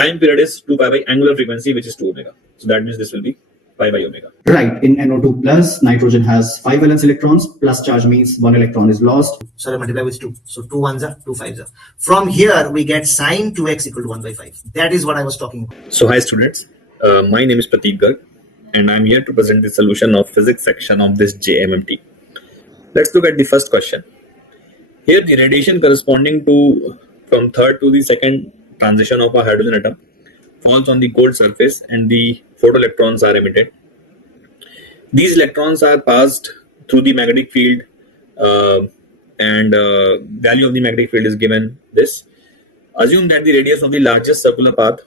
time period is 2 pi by angular frequency, which is 2 omega. So that means this will be pi by omega. Right. In NO2 plus, nitrogen has 5 valence electrons. Plus charge means 1 electron is lost. So I multiply with 2. So 2 ones are 2 fives are. From here we get sine 2x equal to 1 by 5. That is what I was talking about. So hi students, my name is Pratik Garg and I am here to present the solution of physics section of this JMMT. Let's look at the first question. Here the radiation corresponding to from third to the second transition of a hydrogen atom falls on the gold surface and the photoelectrons are emitted. These electrons are passed through the magnetic field and value of the magnetic field is given this. Assume that the radius of the largest circular path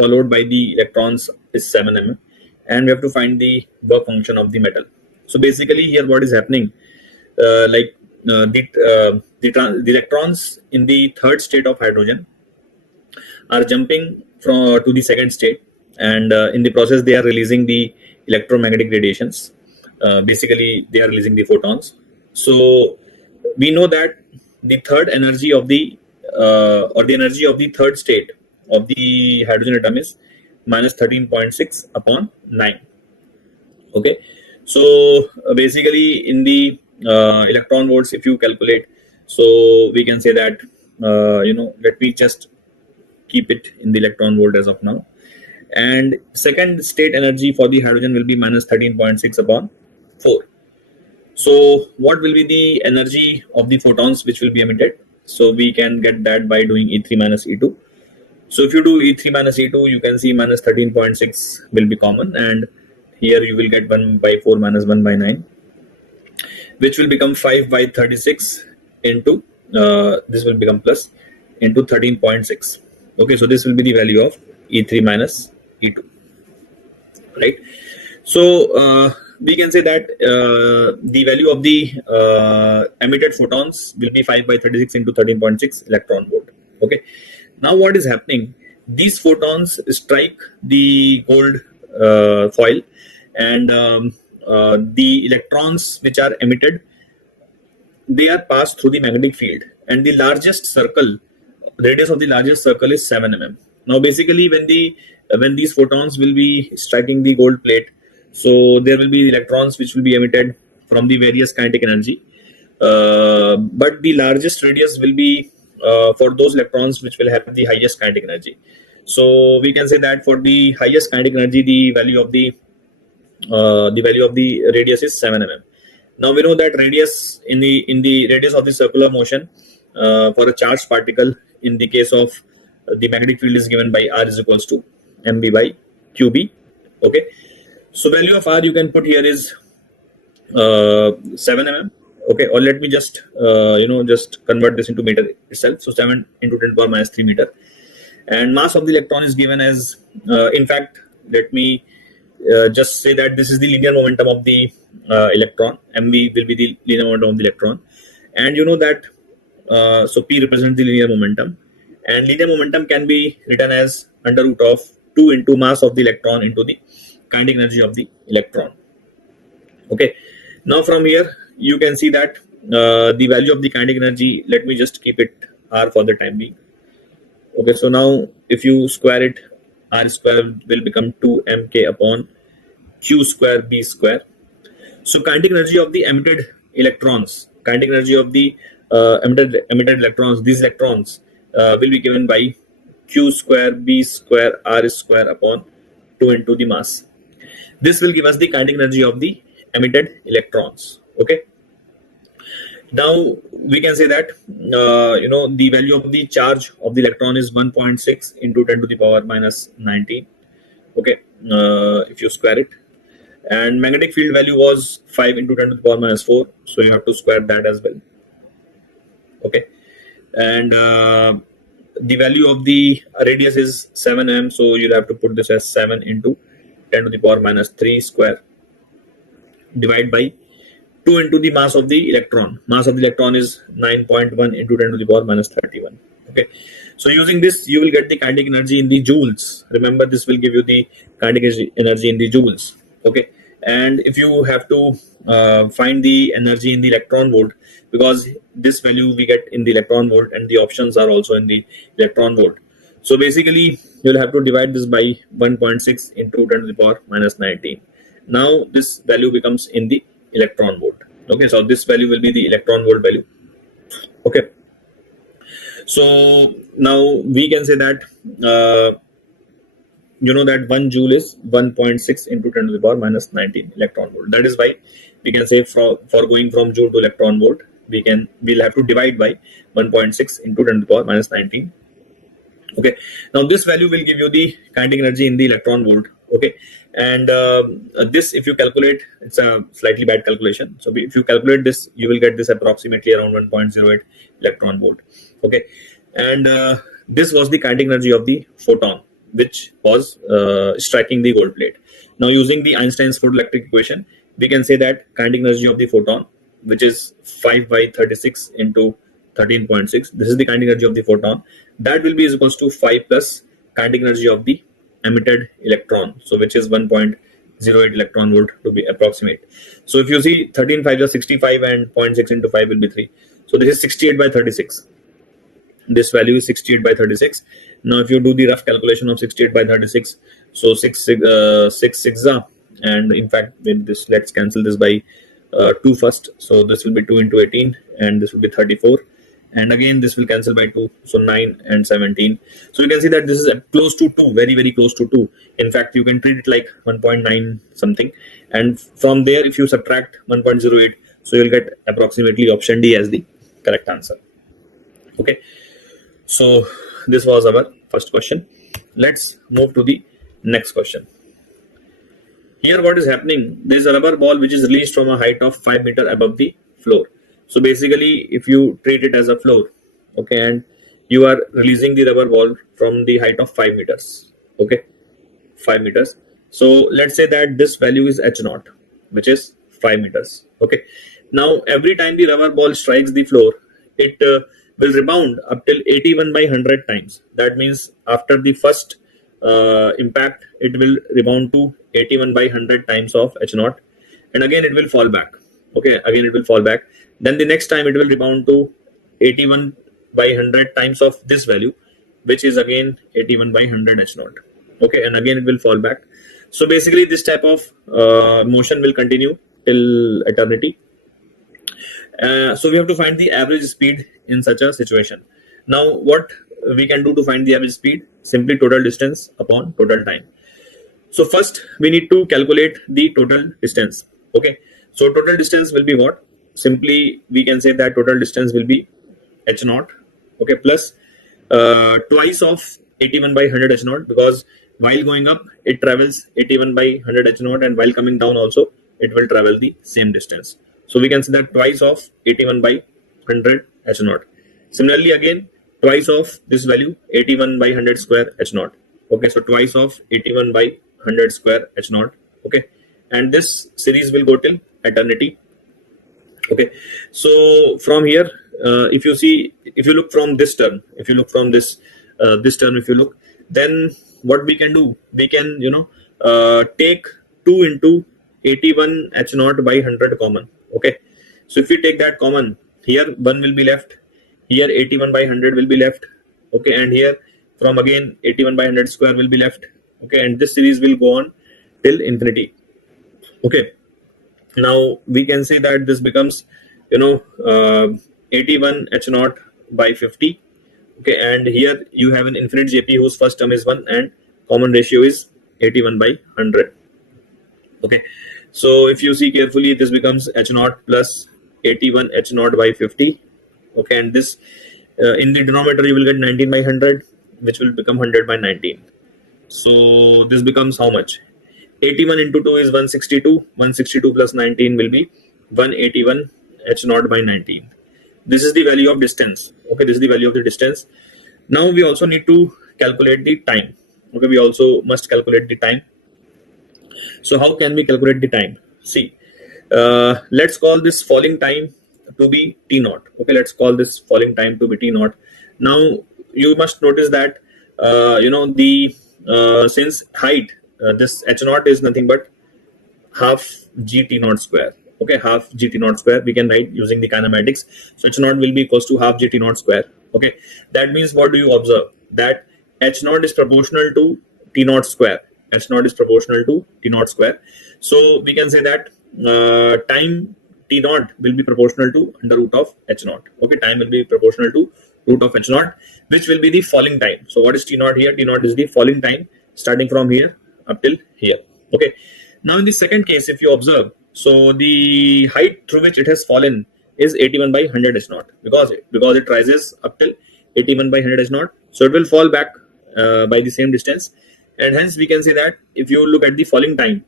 followed by the electrons is 7 mm and we have to find the work function of the metal. So basically here what is happening, the electrons in the third state of hydrogen are jumping to the second state, and in the process they are releasing the electromagnetic radiations. Basically they are releasing the photons. So we know that the third energy of the or the energy of the third state of the hydrogen atom is minus 13.6 upon 9. Okay, so basically in the electron volts, if you calculate, so we can say that let me just keep it in the electron volt as of now, and second state energy for the hydrogen will be minus 13.6 upon 4. So what will be the energy of the photons which will be emitted? So we can get that by doing E3 minus E2. So if you do E3 minus E2, you can see minus 13.6 will be common, and here you will get 1 by 4 minus 1 by 9, which will become 5 by 36 into this will become plus into 13.6. Okay, so this will be the value of E3 minus E2, right? So we can say that the value of the emitted photons will be 5 by 36 into 13.6 electron volt. Okay, now what is happening? These photons strike the gold foil, and the electrons which are emitted, they are passed through the magnetic field, and the largest circle, radius of the largest circle is 7 mm. Now basically when these photons will be striking the gold plate, so there will be electrons which will be emitted from the various kinetic energy, but the largest radius will be for those electrons which will have the highest kinetic energy. So we can say that for the highest kinetic energy, the value of the radius is 7 mm. Now we know that radius in the radius of the circular motion for a charged particle in the case of the magnetic field is given by R is equals to mb by qb. Okay, so value of R you can put here is 7 mm. Okay, or let me just just convert this into meter itself. So 7 into 10 to the power minus 3 meter, and mass of the electron is given as in fact let me just say that this is the linear momentum of the electron. mv will be the linear momentum of the electron, and you know that so p represents the linear momentum, and linear momentum can be written as under root of 2 into mass of the electron into the kinetic energy of the electron. Okay, now from here you can see that the value of the kinetic energy, let me just keep it R for the time being. Okay, so now if you square it, R square will become 2 mk upon q square b square. So kinetic energy of the emitted electrons, kinetic energy of the emitted electrons, these electrons will be given by q square b square r square upon 2 into the mass. This will give us the kinetic energy of the emitted electrons. Okay, now we can say that the value of the charge of the electron is 1.6 into 10 to the power minus 19. Okay, if you square it, and magnetic field value was 5 into 10 to the power minus 4, so you have to square that as well. Okay, and the value of the radius is 7 mm, so you'll have to put this as 7 into 10 to the power minus 3 square divided by 2 into the mass of the electron. Mass of the electron is 9.1 into 10 to the power minus 31. Okay, so using this you will get the kinetic energy in the joules. Remember, this will give you the kinetic energy in the joules. Okay, and if you have to find the energy in the electron volt, because this value we get in the electron volt and the options are also in the electron volt, So basically you'll have to divide this by 1.6 into 10 to the power minus 19. Now this value becomes in the electron volt. Okay, so this value will be the electron volt value. Okay, so now we can say that that 1 joule is 1.6 into 10 to the power minus 19 electron volt. That is why we can say for going from joule to electron volt, we'll have to divide by 1.6 into 10 to the power minus 19. Okay, now this value will give you the kinetic energy in the electron volt. Okay, and this, if you calculate, it's a slightly bad calculation. So if you calculate this, you will get this approximately around 1.08 electron volt. Okay, and this was the kinetic energy of the photon, which was striking the gold plate. Now using the Einstein's photoelectric equation, we can say that kinetic energy of the photon, which is 5 by 36 into 13.6, this is the kinetic energy of the photon, that will be is equals to 5 plus kinetic energy of the emitted electron, so which is 1.08 electron volt to be approximate. So if you see 13 5 is 65 and 0.6 into 5 will be 3, so this is 68 by 36. This value is 68 by 36. Now if you do the rough calculation of 68 by 36, so 6 6 and in fact with this, let's cancel this by 2 first, so this will be 2 into 18 and this will be 34, and again this will cancel by 2, so 9 and 17. So you can see that this is close to 2, very very close to 2. In fact, you can treat it like 1.9 something, and from there if you subtract 1.08, so you'll get approximately option D as the correct answer. Okay, so this was our first question. Let's move to the next question. Here what is happening, there is a rubber ball which is released from a height of 5 meters above the floor. So basically if you treat it as a floor, okay, and you are releasing the rubber ball from the height of 5 meters, okay, 5 meters. So let's say that this value is h0, which is 5 meters. Okay, now every time the rubber ball strikes the floor, it will rebound up till 81 by 100 times. That means after the first impact, it will rebound to 81 by 100 times of h0, and again it will fall back. Okay, again it will fall back. Then the next time it will rebound to 81 by 100 times of this value, which is again 81 by 100 h0. Okay, and again it will fall back. So basically this type of motion will continue till eternity. So we have to find the average speed in such a situation. Now what we can do to find the average speed? Simply total distance upon total time. So first we need to calculate the total distance. Okay, so total distance will be what? Simply we can say that total distance will be h0, okay, plus twice of 81 by 100 h0, because while going up it travels 81 by 100 h0, and while coming down also it will travel the same distance. So we can say that twice of 81 by 100 h0. Similarly again twice of this value 81 by 100 square h0. Okay, so twice of 81 by 100 square h0. Okay, and this series will go till eternity. Okay, so from here if you look from this term, if you look from this term, if you look, then what we can do, we can take 2 into 81 h0 by 100 common. Okay, so if we take that common, here 1 will be left, here 81 by 100 will be left. Okay, and here from again 81 by 100 square will be left. Okay, and this series will go on till infinity. Okay, now we can say that this becomes 81 h0 by 50. Okay, and here you have an infinite JP whose first term is 1 and common ratio is 81 by 100. Okay, so if you see carefully, this becomes h0 plus 81 h0 by 50. Okay, and this in the denominator you will get 19 by 100, which will become 100 by 19. So this becomes how much? 81 into 2 is 162. 162 plus 19 will be 181 h0 by 19. This is the value of distance. Okay, this is the value of the distance. Now we also need to calculate the time. Okay, we also must calculate the time. So how can we calculate the time? See, let's call this falling time to be t0. Okay, let's call this falling time to be t0. Now you must notice that since height, this h0 is nothing but half gt0 square. Okay, half gt0 square we can write using the kinematics. So h0 will be equals to half gt0 square. Okay, that means what do you observe? That H naught is proportional to T naught square. H naught is proportional to T naught square. So we can say that time T naught will be proportional to under root of H naught. Okay, time will be proportional to root of H naught, which will be the falling time. So what is T naught here? T naught is the falling time starting from here up till here. Okay. Now in the second case, if you observe, so the height through which it has fallen is 81 by 100 H naught because it rises up till 81 by 100 H naught. So it will fall back by the same distance, and hence we can say that if you look at the falling time,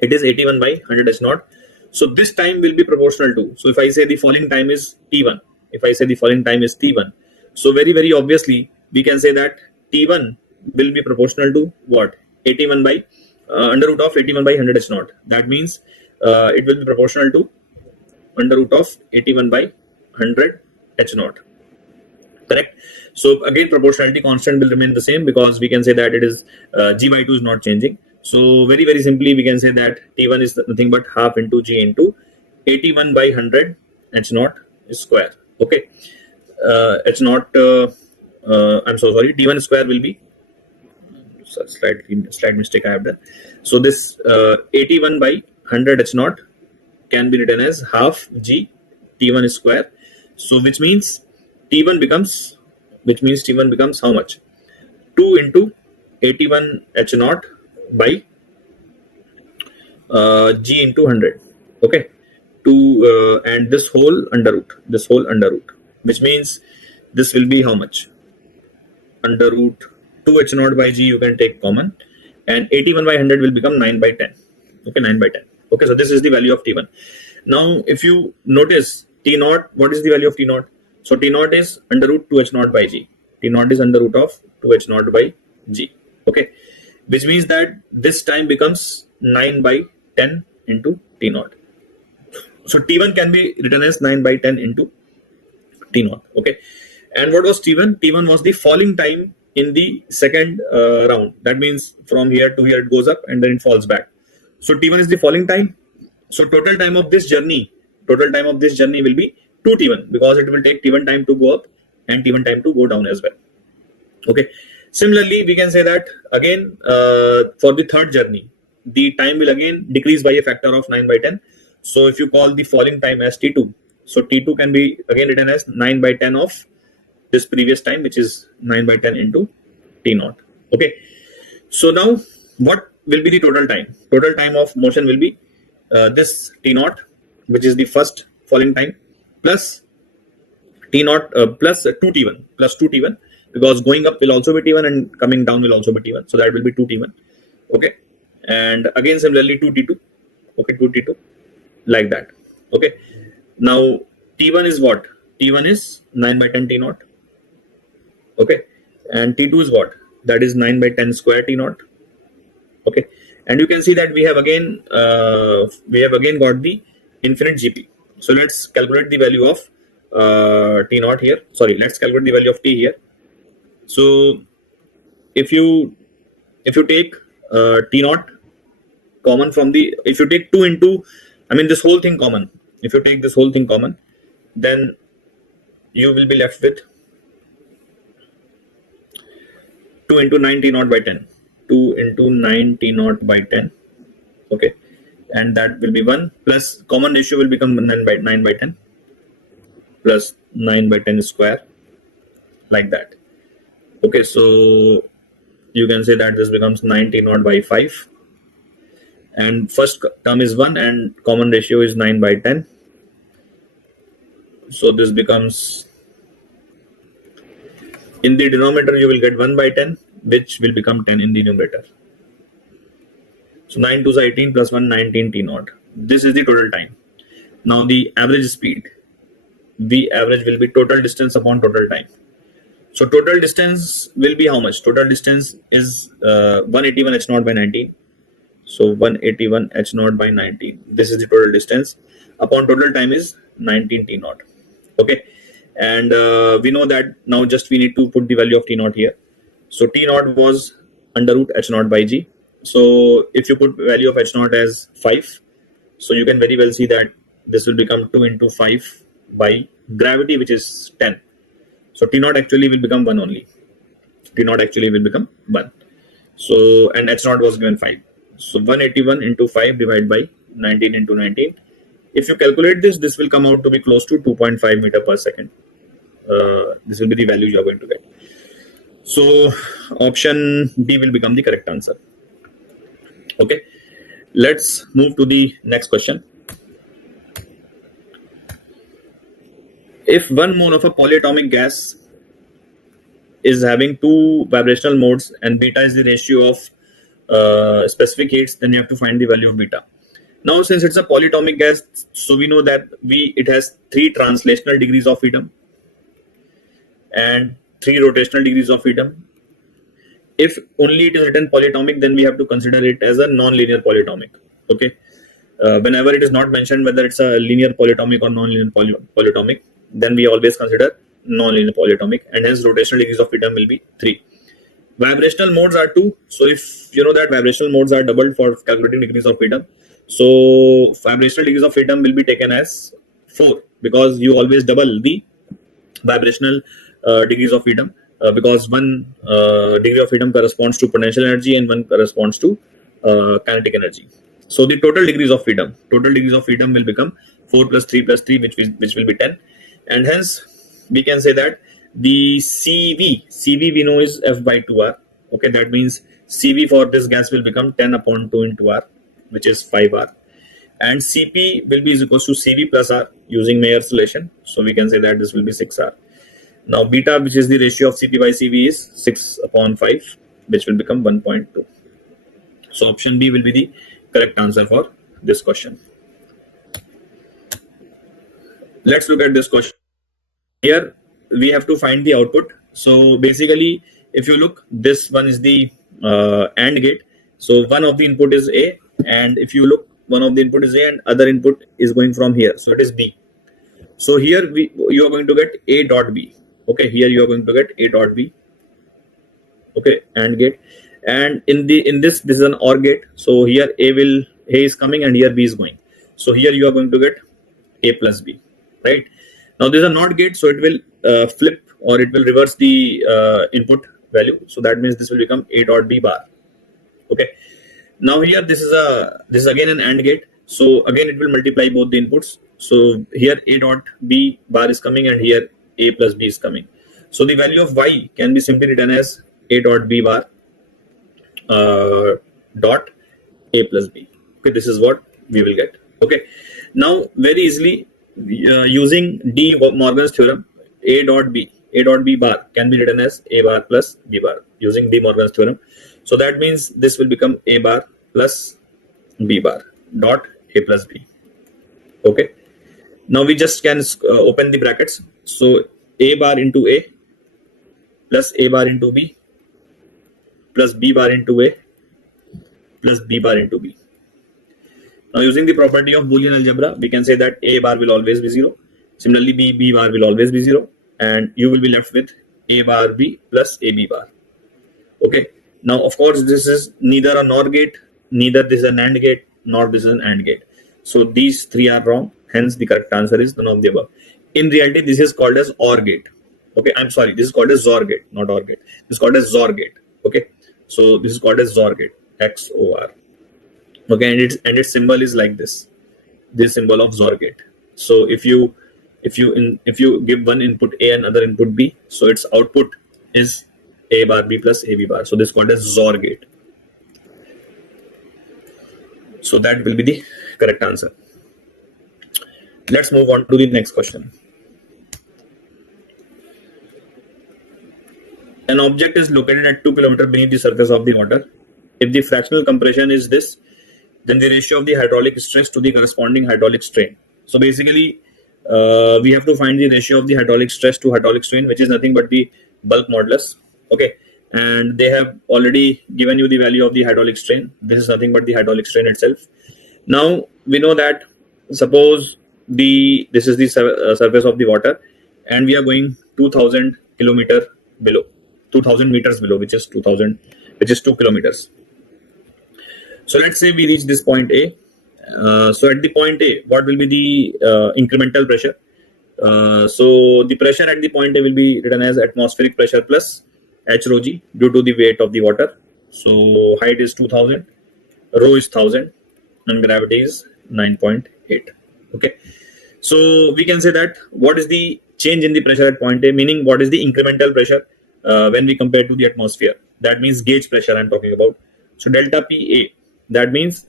it is 81 by 100 H naught. So this time will be proportional to. So if I say the falling time is T1, if I say the falling time is T1, so very obviously we can say that T1 will be proportional to what? 81 by under root of 81 by 100 H naught. That means it will be proportional to under root of 81 by 100 H naught. Correct. So again, proportionality constant will remain the same because we can say that it is G by 2 is not changing. So very simply we can say that T1 is nothing but half into G into 81 by 100 H naught square. Okay. H naught, I'm so sorry, T1 square will be, slight mistake I have done. So this 81 by 100 H naught can be written as half G T1 square. So which means T1 becomes how much? 2 into 81 H naught by G into 100. Okay. And this whole under root, which means this will be how much? Under root 2 H naught by G you can take common, and 81 by 100 will become 9 by 10. Okay, 9 by 10. Okay, so this is the value of T1. Now, if you notice T naught, what is the value of T naught? So T naught is under root 2 H naught by G. T naught is under root of 2 H naught by G. Okay, which means that this time becomes 9 by 10 into T naught. So T1 can be written as 9 by 10 into T naught. Okay, and what was T1? T1 was the falling time in the second round. That means from here to here it goes up and then it falls back. So T1 is the falling time. So total time of this journey will be 2T1 because it will take T1 time to go up and T1 time to go down as well. Okay. Similarly, we can say that again for the third journey, the time will again decrease by a factor of 9 by 10. So if you call the falling time as T2, so T2 can be again written as 9 by 10 of this previous time, which is 9 by 10 into T naught. Okay. So now what will be the total time? Total time of motion will be this T naught, which is the first falling time, plus T naught plus 2T1 because going up will also be T1 and coming down will also be T1. So that will be 2T1. Okay. And again similarly 2T2. Okay, 2T2 like that. Okay. Now T1 is what? T1 is 9 by 10 T naught. Okay. And T2 is what? That is 9 by 10 square T naught. Okay. And you can see that we have again got the infinite GP. So let's calculate the value of T naught here. Sorry, let's calculate the value of T here. So if you take T naught common from the, if you take 2 into, I mean this whole thing common, if you take this whole thing common, then you will be left with 2 into 9 T naught by 10. 2 into 9 T naught by 10. Okay. And that will be 1 plus common ratio will become 9 by 10 plus 9 by 10 square, like that. Okay. So you can say that this becomes 9 T naught by 5. And first term is 1 and common ratio is 9 by 10. So this becomes, in the denominator you will get 1 by 10, which will become 10 in the numerator. So 9 to 18 plus 1, 19 T naught. This is the total time. Now the average speed, V average will be total distance upon total time. So total distance will be how much? Total distance is 181 H naught by 19. So 181 H naught by 19. This is the total distance upon total time is 19 T naught. Okay. And we know that now just we need to put the value of T naught here. So T naught was under root H naught by G. So if you put value of H naught as 5, so you can very well see that this will become 2 into 5 by gravity, which is 10. So T naught actually will become 1 only. T naught actually will become 1. So, and H naught was given 5. So 181 into 5 divided by 19 into 19. If you calculate this, this will come out to be close to 2.5 meter per second. This will be the value you are going to get. So option B will become the correct answer. Okay, let's move to the next question. If 1 mole of a polyatomic gas is having 2 vibrational modes and beta is the ratio of specific heats, then you have to find the value of beta. Now, since it's a polyatomic gas, so we know that it has 3 translational degrees of freedom and 3 rotational degrees of freedom. If only it is written polyatomic, then we have to consider it as a non-linear polyatomic. Okay, whenever it is not mentioned whether it's a linear polyatomic or non-linear polyatomic, then we always consider non-linear polyatomic, and hence rotational degrees of freedom will be 3. Vibrational modes are 2. So if you know that vibrational modes are doubled for calculating degrees of freedom, so vibrational degrees of freedom will be taken as 4, because you always double the vibrational degrees of freedom, because 1 degree of freedom corresponds to potential energy and 1 corresponds to kinetic energy. So the total degrees of freedom will become 4 plus 3 plus 3, which will be 10, and hence we can say that the CV we know is F by 2R. Okay, that means CV for this gas will become 10 upon 2 into R, which is 5R, and CP will be is equals to CV plus R using Mayer's relation. So we can say that this will be 6R. Now beta, which is the ratio of CP by CV, is 6 upon 5, which will become 1.2. So option B will be the correct answer for this question. Let's look at this question. Here we have to find the output. So basically, if you look, this one is the AND gate. So one of the input is A, and if you look, one of the input is A and other input is going from here. So it is B. So here you are going to get A dot B. Okay, here you are going to get A dot B. Okay, AND gate. And in this is an OR gate. So here A is coming and here B is going. So here you are going to get A plus B, right? Now this is a NOT gate, so it will flip or it will reverse the input value. So that means this will become A dot B bar. Okay. Now here this is again an AND gate. So again it will multiply both the inputs. So here A dot B bar is coming and here A plus B is coming. So the value of Y can be simply written as A dot B bar dot A plus B. Okay, this is what we will get. Okay. Now very easily using De Morgan's theorem, A dot B bar can be written as A bar plus B bar using De Morgan's theorem. So that means this will become A bar plus B bar dot A plus B. Okay. Now we just can open the brackets. So A bar into A plus A bar into B plus B bar into A plus B bar into B. Now using the property of Boolean algebra, we can say that A bar will always be 0. Similarly, B bar will always be 0. And you will be left with A bar B plus AB bar. Okay. Now, of course, this is neither a NOR gate, neither this is an AND gate, nor this is an AND gate. So these 3 are wrong. Hence, the correct answer is none of the above. In reality, this is called as OR gate. Okay, I'm sorry. This is called as XOR gate, not OR gate. This is called as XOR gate. Okay. So this is called as XOR gate, XOR. Okay, and its symbol is like this symbol of XOR gate. So if you give one input A and other input B, so its output is A bar B plus AB bar. So this is called as XOR gate. So that will be the correct answer. Let's move on to the next question. An object is located at 2 km beneath the surface of the water. If the fractional compression is this, then the ratio of the hydraulic stress to the corresponding hydraulic strain. So basically, we have to find the ratio of the hydraulic stress to hydraulic strain, which is nothing but the bulk modulus. Okay, and they have already given you the value of the hydraulic strain. This is nothing but the hydraulic strain itself. Now we know that suppose this is the surface of the water, and we are going 2000 kilometer below, 2000 meters below, which is 2 kilometers. So let's say we reach this point A. So at the point A, what will be the incremental pressure? So the pressure at the point A will be written as atmospheric pressure plus H rho g due to the weight of the water. So height is 2000, rho is 1000, and gravity is 9.8. Okay. So we can say that what is the change in the pressure at point A, meaning what is the incremental pressure when we compare to the atmosphere. That means gauge pressure I'm talking about. So delta PA, that means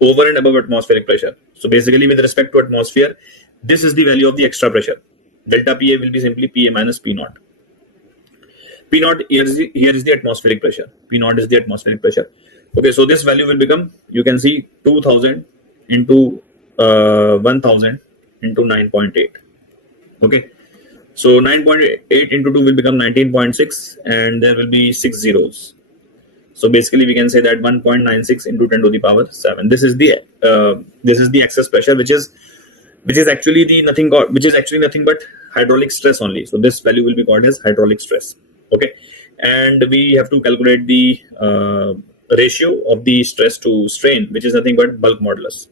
over and above atmospheric pressure. So basically with respect to atmosphere, this is the value of the extra pressure. Delta PA will be simply PA minus P naught. P naught here is the atmospheric pressure. P naught is the atmospheric pressure. Okay, so this value will become, you can see 2000 into 1000 into 9.8. Okay, so 9.8 into 2 will become 19.6, and there will be 6 zeros. So basically we can say that 1.96 into 10 to the power 7. This is the excess pressure, which is actually nothing but hydraulic stress only. So this value will be called as hydraulic stress. Okay, and we have to calculate the ratio of the stress to strain, which is nothing but bulk modulus.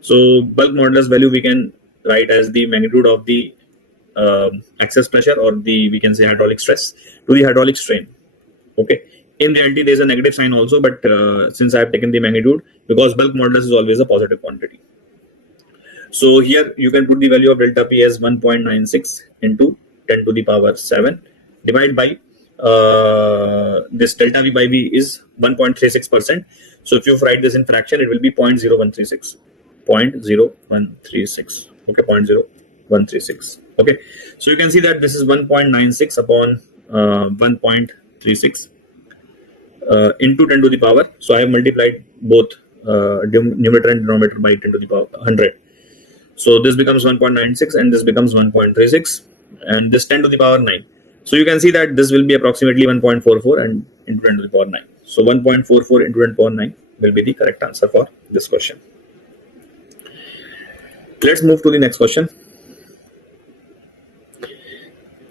So bulk modulus value we can write as the magnitude of the excess pressure, or we can say hydraulic stress to the hydraulic strain. Okay, in reality there is a negative sign also, but since I have taken the magnitude, because bulk modulus is always a positive quantity. So here you can put the value of delta P as 1.96 into 10 to the power 7 divided by this delta V by V is 1.36%. So if you write this in fraction, it will be 0.0136. 0.0136. Okay, 0.0136. Okay, so you can see that this is 1.96 upon 1.36 into 10 to the power. So I have multiplied both numerator and denominator by 10 to the power 100. So this becomes 1.96 and this becomes 1.36, and this 10 to the power 9. So you can see that this will be approximately 1.44 and into 10 to the power 9. So 1.44 into 10 to the power 9 will be the correct answer for this question. Let's move to the next question.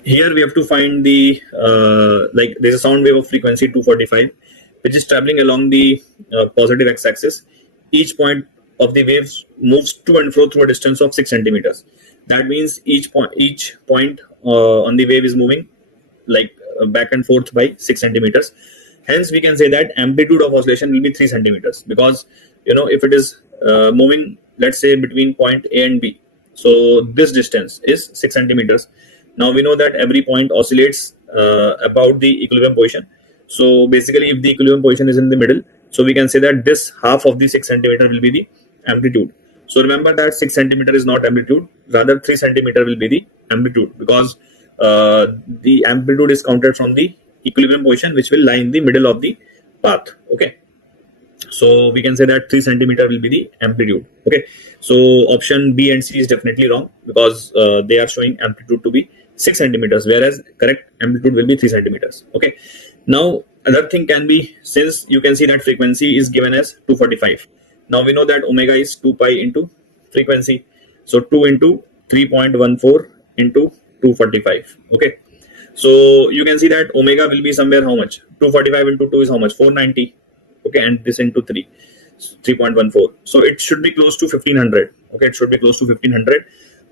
Here we have to find the like there's a sound wave of frequency 245 which is traveling along the positive x-axis. Each point of the waves moves to and fro through a distance of 6 centimeters. That means each point on the wave is moving like back and forth by 6 centimeters. Hence we can say that amplitude of oscillation will be 3 centimeters, because if it is moving, let's say, between point A and B, so this distance is 6 centimeters. Now we know that every point oscillates about the equilibrium position. So basically if the equilibrium position is in the middle, so we can say that this half of the 6 centimeter will be the amplitude. So remember that 6 centimeter is not amplitude, rather 3 centimeter will be the amplitude, because the amplitude is counted from the equilibrium position, which will lie in the middle of the path. Okay, so we can say that 3 centimeter will be the amplitude. Okay, so option B and C is definitely wrong, because they are showing amplitude to be 6 centimeters, whereas correct amplitude will be 3 centimeters. Okay, now another thing can be, since you can see that frequency is given as 245. Now we know that omega is 2 pi into frequency. So 2 into 3.14 into 245. Okay, so you can see that omega will be somewhere how much? 245 into 2 is how much? 490. Okay, and this into 3.14. So it should be close to 1500. Okay, it should be close to 1500.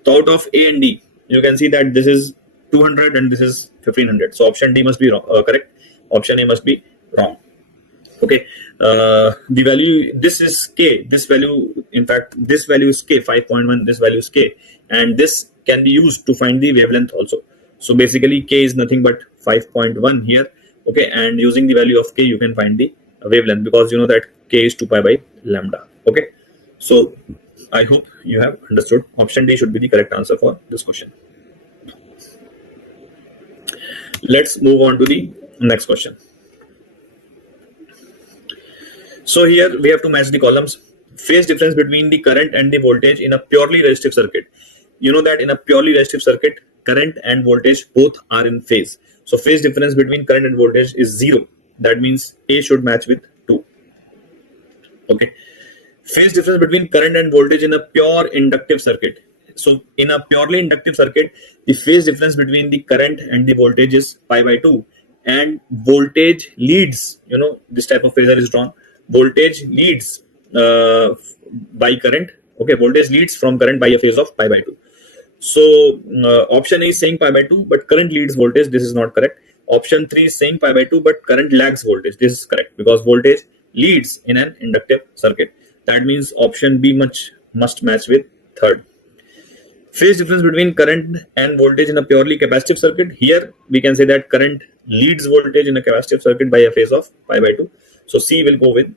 So out of A and D, you can see that this is 200 and this is 1500. So option D must be wrong, correct. Option A must be wrong. Okay, the value, this is K, this value, in fact this value is K, 5.1, this value is K, and this can be used to find the wavelength also. So basically K is nothing but 5.1 here. Okay, and using the value of K you can find the wavelength, because you know that K is 2 pi by lambda. Okay, so I hope you have understood. Option D should be the correct answer for this question. Let's move on to the next question. So here we have to match the columns. Phase difference between the current and the voltage in a purely resistive circuit. You know that in a purely resistive circuit, current and voltage both are in phase. So phase difference between current and voltage is 0. That means A should match with 2. Okay. Phase difference between current and voltage in a pure inductive circuit. So in a purely inductive circuit, the phase difference between the current and the voltage is pi by 2, and voltage leads, this type of phasor is drawn. Voltage leads by current. Okay, voltage leads from current by a phase of pi by 2. So option A is saying pi by 2, but current leads voltage. This is not correct. Option 3 is saying pi by 2, but current lags voltage. This is correct because voltage leads in an inductive circuit. That means option B must match with third. Phase difference between current and voltage in a purely capacitive circuit. Here we can say that current leads voltage in a capacitive circuit by a phase of pi by 2. So C will go with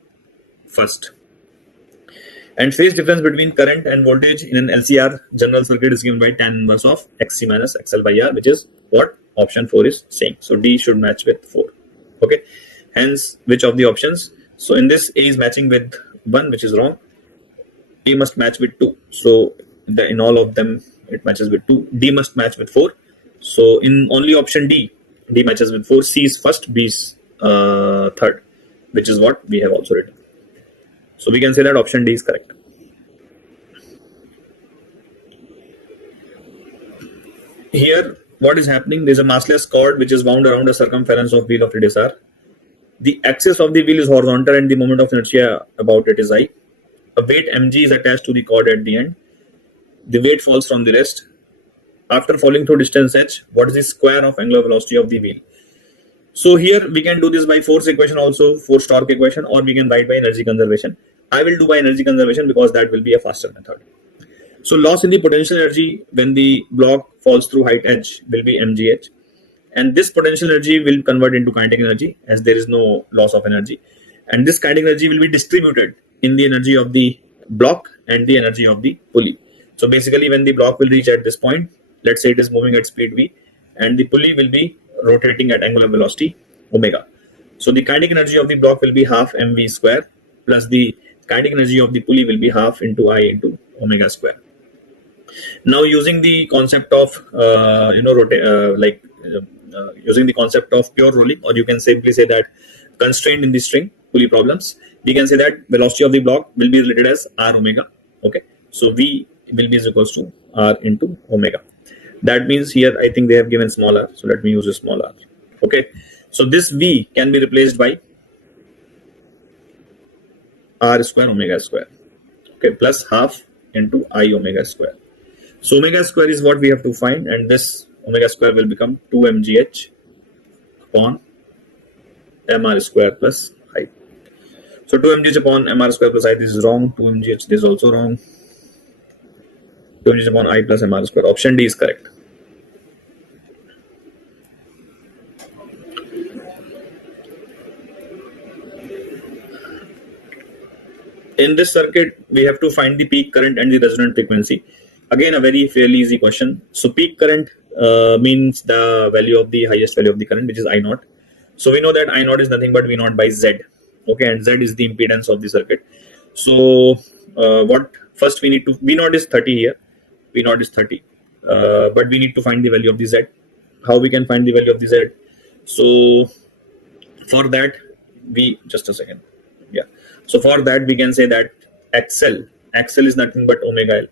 first. And phase difference between current and voltage in an LCR general circuit is given by tan inverse of XC minus XL by R, which is what option 4 is saying. So D should match with 4. Okay. Hence, which of the options? So in this, A is matching with 1, which is wrong. A must match with 2. So in all of them, it matches with 2. D must match with 4. So in only option D matches with 4. C is first, B is third, which is what we have also written. So we can say that option D is correct. Here, what is happening? There is a massless cord which is wound around the circumference of wheel of radius r. The axis of the wheel is horizontal and the moment of inertia about it is I. A weight mg is attached to the cord at the end. The weight falls from the rest. After falling through distance h, what is the square of angular velocity of the wheel? So here we can do this by force equation also, force torque equation, or we can write by energy conservation. I will do by energy conservation because that will be a faster method. So loss in the potential energy when the block falls through height h will be mgh. And this potential energy will convert into kinetic energy as there is no loss of energy. And this kinetic energy will be distributed in the energy of the block and the energy of the pulley. So basically when the block will reach at this point, let's say it is moving at speed v, and the pulley will be rotating at angular velocity omega. So the kinetic energy of the block will be half mv square plus the kinetic energy of the pulley will be half into I into omega square. Now using the concept of using the concept of pure rolling, or you can simply say that constrained in the string pulley problems, we can say that velocity of the block will be related as r omega. Okay, so v will be equals to r into omega. That means here I think they have given small r, so let me use a small r. Okay, so this v can be replaced by r square omega square. Okay, plus half into I omega square. So omega square is what we have to find, and this omega square will become 2 mgh upon mr square plus height. So 2 mgh upon mr square plus height, this is wrong. 2 mgh, this is also wrong. 2 mgh upon I plus mr square. Option D is correct. In this circuit, we have to find the peak current and the resonant frequency. Again, a very fairly easy question. So peak current means the value of the highest value of the current, which is I naught. So we know that I naught is nothing but V naught by Z. Okay, and Z is the impedance of the circuit. So what first we need to, V naught is 30 here. V naught is 30. But we need to find the value of the Z. How we can find the value of the Z? So for that, just a second. Yeah. So for that, we can say that XL is nothing but omega L.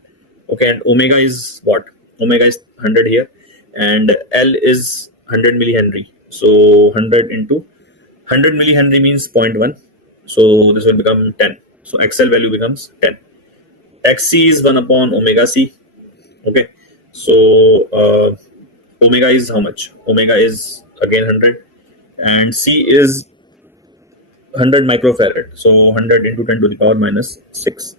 Okay, and omega is what? Omega is 100 here, and L is 100 millihenry. So 100 into 100 millihenry means 0.1. So this will become 10. So XL value becomes 10. XC is 1 upon omega C. Okay, so omega is how much? Omega is again 100, and C is 100 microfarad. So 100 into 10 to the power minus 6,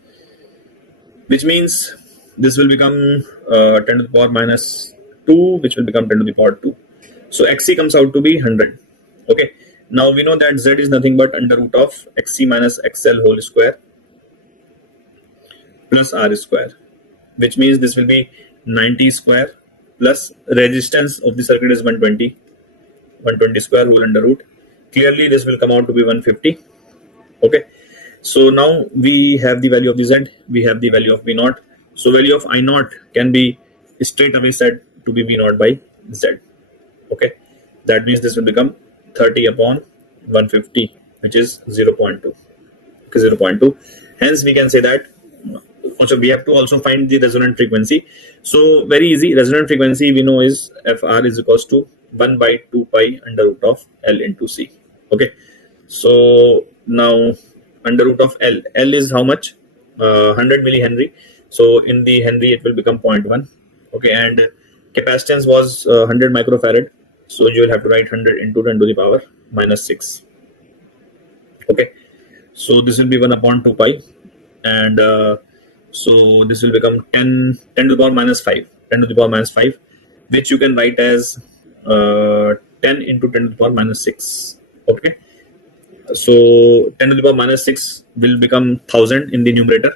which means this will become 10 to the power minus 2, which will become 10 to the power 2. So XC comes out to be 100. Okay. Now we know that Z is nothing but under root of XC minus XL whole square plus R square, which means this will be 90 square plus resistance of the circuit is 120 square whole under root. Clearly this will come out to be 150. Okay. So now we have the value of the Z, we have the value of V naught. So value of I naught can be straight away said to be V naught by Z. Okay, that means this will become 30 upon 150, which is 0.2. Okay, 0.2. Hence we can say that also we have to also find the resonant frequency. So very easy, resonant frequency we know is Fr is equals to 1 by 2 pi under root of L into C. Okay, so now under root of L is how much? 100 millihenry. So in the Henry it will become 0.1. Okay, and capacitance was 100 microfarad. So you will have to write 100 into 10 to the power minus 6. Okay, so this will be 1 upon 2 pi, and so this will become 10 to the power minus 5, 10 to the power minus 5, which you can write as 10 into 10 to the power minus 6. Okay, so 10 to the power minus 6 will become 1000 in the numerator.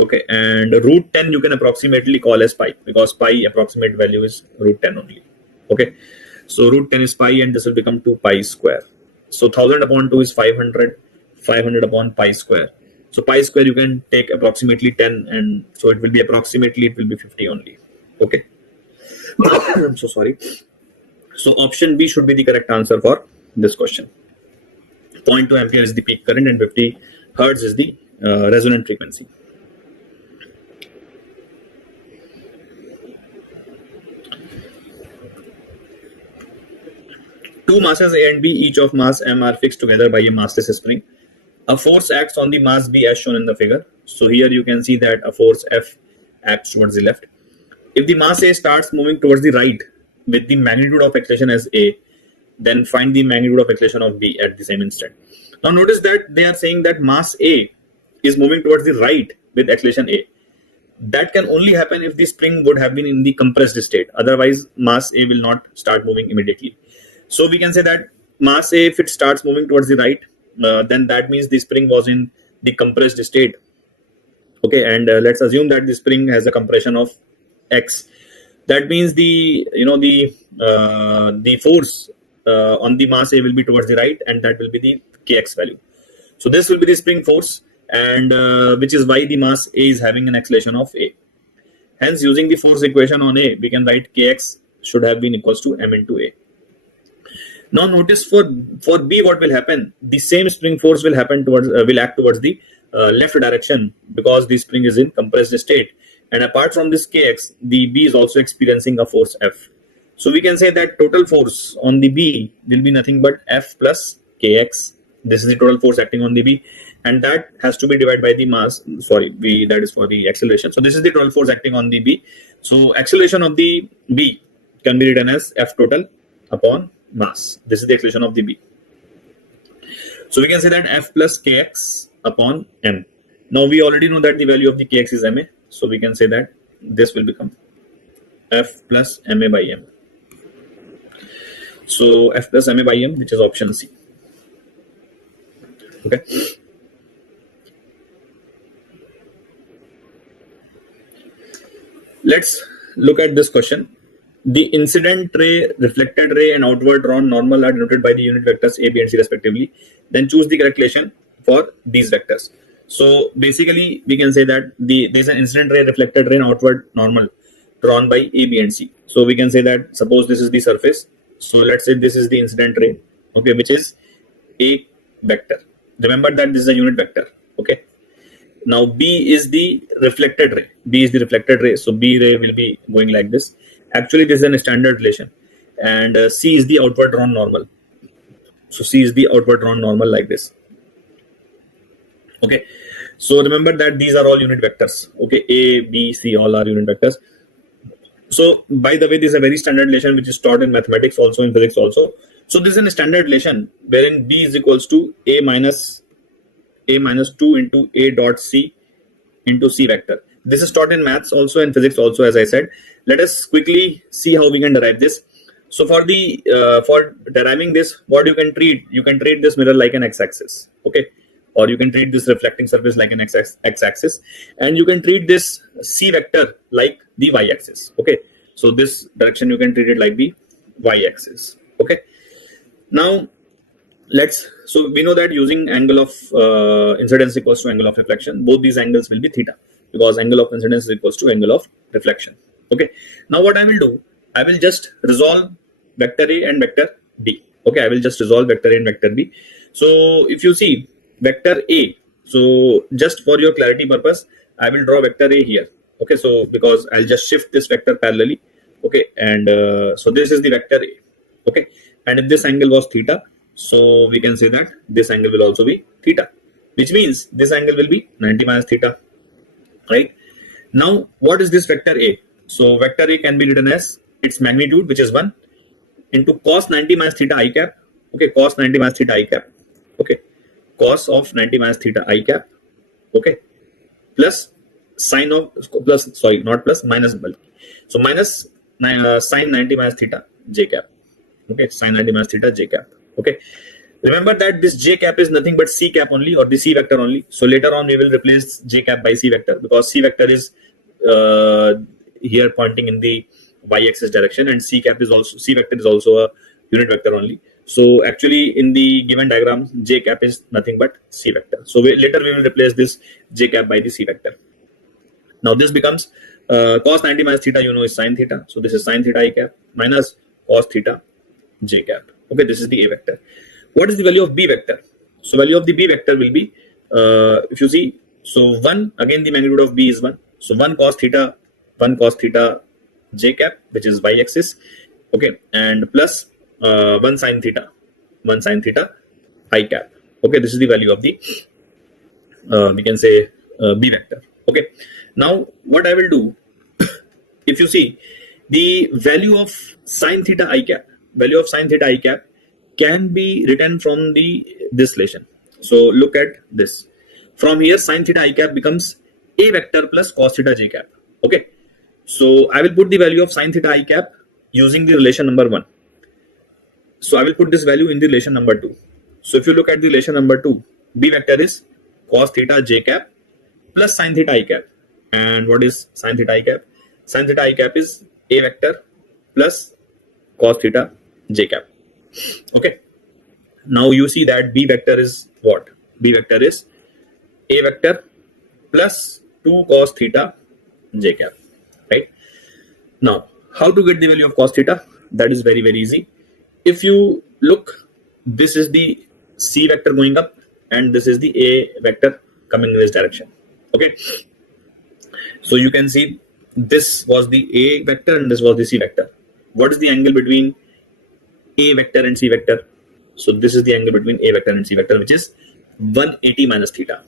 Okay, and root 10 you can approximately call as pi, because pi approximate value is root 10 only. Okay, so root 10 is pi, and this will become 2 pi square. So 1000 upon 2 is 500, 500 upon pi square. So pi square you can take approximately 10, and so it will be approximately, it will be 50 only. Okay, I'm so sorry. So option B should be the correct answer for this question. 0.2 ampere is the peak current, and 50 hertz is the resonant frequency. Two masses A and B, each of mass m, are fixed together by a massless spring. A force acts on the mass B as shown in the figure. So here you can see that a force F acts towards the left. If the mass A starts moving towards the right with the magnitude of acceleration as A, then find the magnitude of acceleration of B at the same instant. Now notice that they are saying that mass A is moving towards the right with acceleration A. That can only happen if the spring would have been in the compressed state. Otherwise, mass A will not start moving immediately. So we can say that mass A, if it starts moving towards the right, then that means the spring was in the compressed state. Okay, and let's assume that the spring has a compression of x. That means the force on the mass A will be towards the right, and that will be the kx value. So this will be the spring force, and which is why the mass A is having an acceleration of A. Hence, using the force equation on A, we can write kx should have been equals to m into A. Now notice for B what will happen. The same spring force will happen towards will act towards the left direction, because the spring is in compressed state, and apart from this kx, the B is also experiencing a force F. So we can say that total force on the B will be nothing but F plus kx. This is the total force acting on the B, and that has to be divided by the mass. Sorry, B, that is for the acceleration. So this is the total force acting on the B. So acceleration of the B can be written as F total upon mass. This is the acceleration of the B. So we can say that F plus kx upon m. Now we already know that the value of the kx is ma. So we can say that this will become F plus ma by m. So F plus ma by m, which is option C. Okay. Let's look at this question. The incident ray, reflected ray, and outward drawn normal are denoted by the unit vectors A, B, and C respectively. Then choose the calculation for these vectors. So basically, we can say that there's an incident ray, reflected ray, and outward normal drawn by A, B, and C. So we can say that suppose this is the surface. So let's say this is the incident ray, okay, which is A vector. Remember that this is a unit vector, okay. Now B is the reflected ray. B is the reflected ray. So B ray will be going like this. Actually, this is a standard relation, and C is the outward drawn normal. So C is the outward drawn normal like this. Okay. So remember that these are all unit vectors. Okay, A, B, C, all are unit vectors. So by the way, this is a very standard relation which is taught in mathematics, also in physics also. So this is a standard relation wherein B is equals to A minus 2 into A dot C into C vector. This is taught in maths also and physics also, as I said. Let us quickly see how we can derive this. So for deriving this, what you can treat this mirror like an x-axis, okay, or you can treat this reflecting surface like an x-axis, and you can treat this C vector like the y-axis, okay. So this direction you can treat it like the y-axis, okay. Now so we know that using angle of incidence equals to angle of reflection, both these angles will be theta, because angle of incidence is equals to angle of reflection. Okay. Now what I will do, I will just resolve vector A and vector B. Okay, I will just resolve vector A and vector B. So if you see vector A, so just for your clarity purpose, I will draw vector A here. Okay, so because I'll just shift this vector parallelly. Okay, and so this is the vector A. Okay, and if this angle was theta, so we can say that this angle will also be theta, which means this angle will be 90 minus theta, right? Now, what is this vector A? So vector A can be written as its magnitude, which is 1, into cos 90 minus theta I cap. Okay, cos 90 minus theta I cap. Okay, cos of 90 minus theta I cap. Okay, plus sine of plus sorry not plus minus bulk. So minus sine 90 minus theta j cap. Okay, sine 90 minus theta j cap. Okay, remember that this j cap is nothing but c cap only, or the c vector only. So later on we will replace j cap by c vector, because c vector is here pointing in the y-axis direction, and c vector is also a unit vector only. So actually in the given diagram, j cap is nothing but c vector. So later we will replace this j cap by the c vector. Now this becomes cos 90 minus theta, is sine theta. So this is sine theta I cap minus cos theta j cap. Okay, this is the a vector. What is the value of b vector? So value of the b vector will be, if you see, so 1, again the magnitude of b is 1. So 1 cos theta j cap, which is y-axis. Okay, and plus 1 sin theta I cap. Okay, this is the value of the, we can say, b vector. Okay, now what I will do, if you see, the value of sin theta I cap, can be written from this relation. So look at this. From here, sin theta I cap becomes a vector plus cos theta j cap. Okay, so I will put the value of sin theta I cap using the relation number 1. So I will put this value in the relation number 2. So if you look at the relation number 2, b vector is cos theta j cap plus sin theta I cap. And what is sin theta I cap? Sin theta I cap is a vector plus cos theta j cap. Okay, now you see that b vector is what? B vector is a vector plus 2 cos theta j cap, right? Now, how to get the value of cos theta? That is very, very easy. If you look, this is the c vector going up, and this is the a vector coming in this direction. Okay, so you can see this was the a vector and this was the c vector. What is the angle between a vector and c vector? So this is the angle between a vector and c vector, which is 180 minus theta.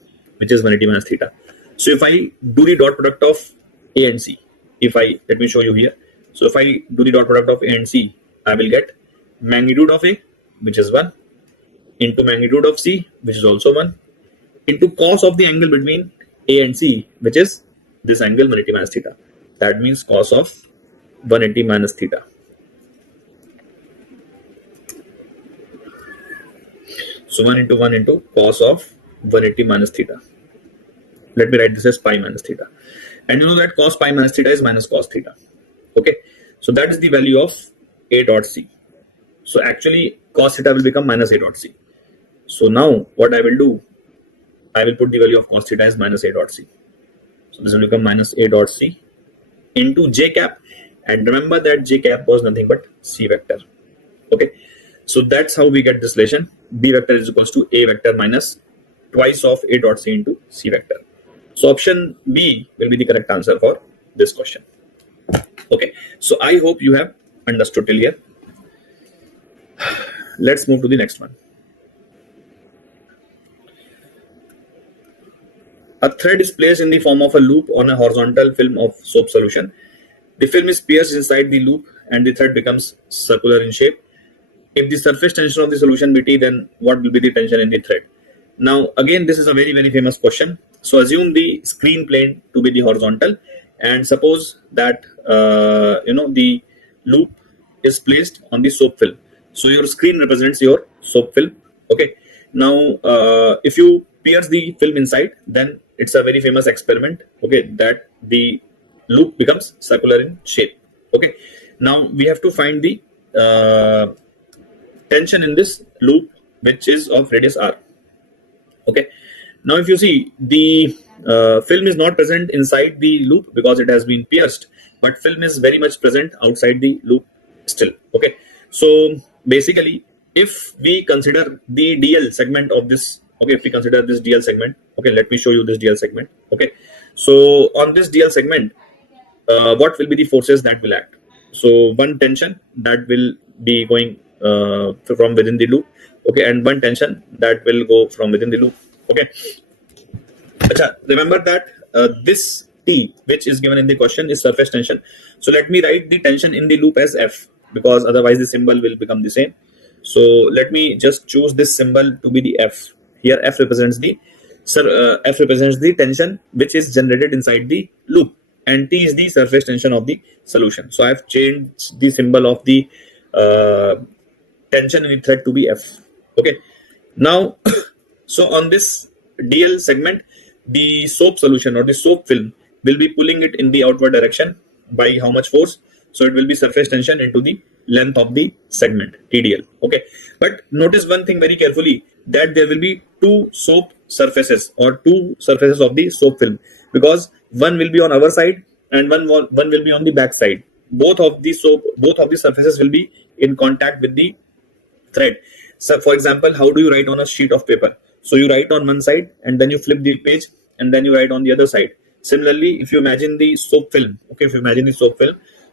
So if I do the dot product of a and c, let me show you here. So if I do the dot product of a and c, I will get magnitude of a, which is 1, into magnitude of c, which is also 1, into cos of the angle between a and c, which is this angle 180 minus theta. That means cos of 180 minus theta. So 1 into 1 into cos of 180 minus theta. Let me write this as pi minus theta. And you know that cos pi minus theta is minus cos theta. Okay, so that is the value of a dot c. So actually cos theta will become minus a dot c. So now what I will do, I will put the value of cos theta as minus a dot c. So this will become minus a dot c into j cap. And remember that j cap was nothing but c vector. Okay, so that's how we get this relation. B vector is equals to a vector minus twice of a dot c into c vector. So option B will be the correct answer for this question. Okay, so I hope you have understood till here. Let's move to the next one. A thread is placed in the form of a loop on a horizontal film of soap solution. The film is pierced inside the loop and the thread becomes circular in shape. If the surface tension of the solution be T, then what will be the tension in the thread? Now, again, this is a very, very famous question. So assume the screen plane to be the horizontal, and suppose that the loop is placed on the soap film. So your screen represents your soap film. Okay. Now, if you pierce the film inside, then it's a very famous experiment. Okay, that the loop becomes circular in shape. Okay. Now we have to find the tension in this loop, which is of radius r. Okay, now if you see, the film is not present inside the loop because it has been pierced, but film is very much present outside the loop still. Okay, so basically if we consider the DL segment of this, okay, if we consider this DL segment, okay, let me show you this DL segment. Okay, so on this DL segment, what will be the forces that will act? So one tension that will be going from within the loop, okay, and one tension that will go from within the loop. Okay, remember that this T, which is given in the question, is surface tension. So let me write the tension in the loop as F, because otherwise the symbol will become the same. So let me just choose this symbol to be the F. Here F represents the tension which is generated inside the loop, and T is the surface tension of the solution. So I have changed the symbol of the tension in the thread to be F. Okay, now so on this DL segment, the soap solution or the soap film will be pulling it in the outward direction by how much force? So it will be surface tension into the length of the segment TDL. Okay, but notice one thing very carefully, that there will be two soap surfaces or two surfaces of the soap film, because one will be on our side and one will be on the back side. Both of the surfaces will be in contact with the thread. So for example, how do you write on a sheet of paper? So you write on one side and then you flip the page and then you write on the other side. Similarly, if you imagine the soap film,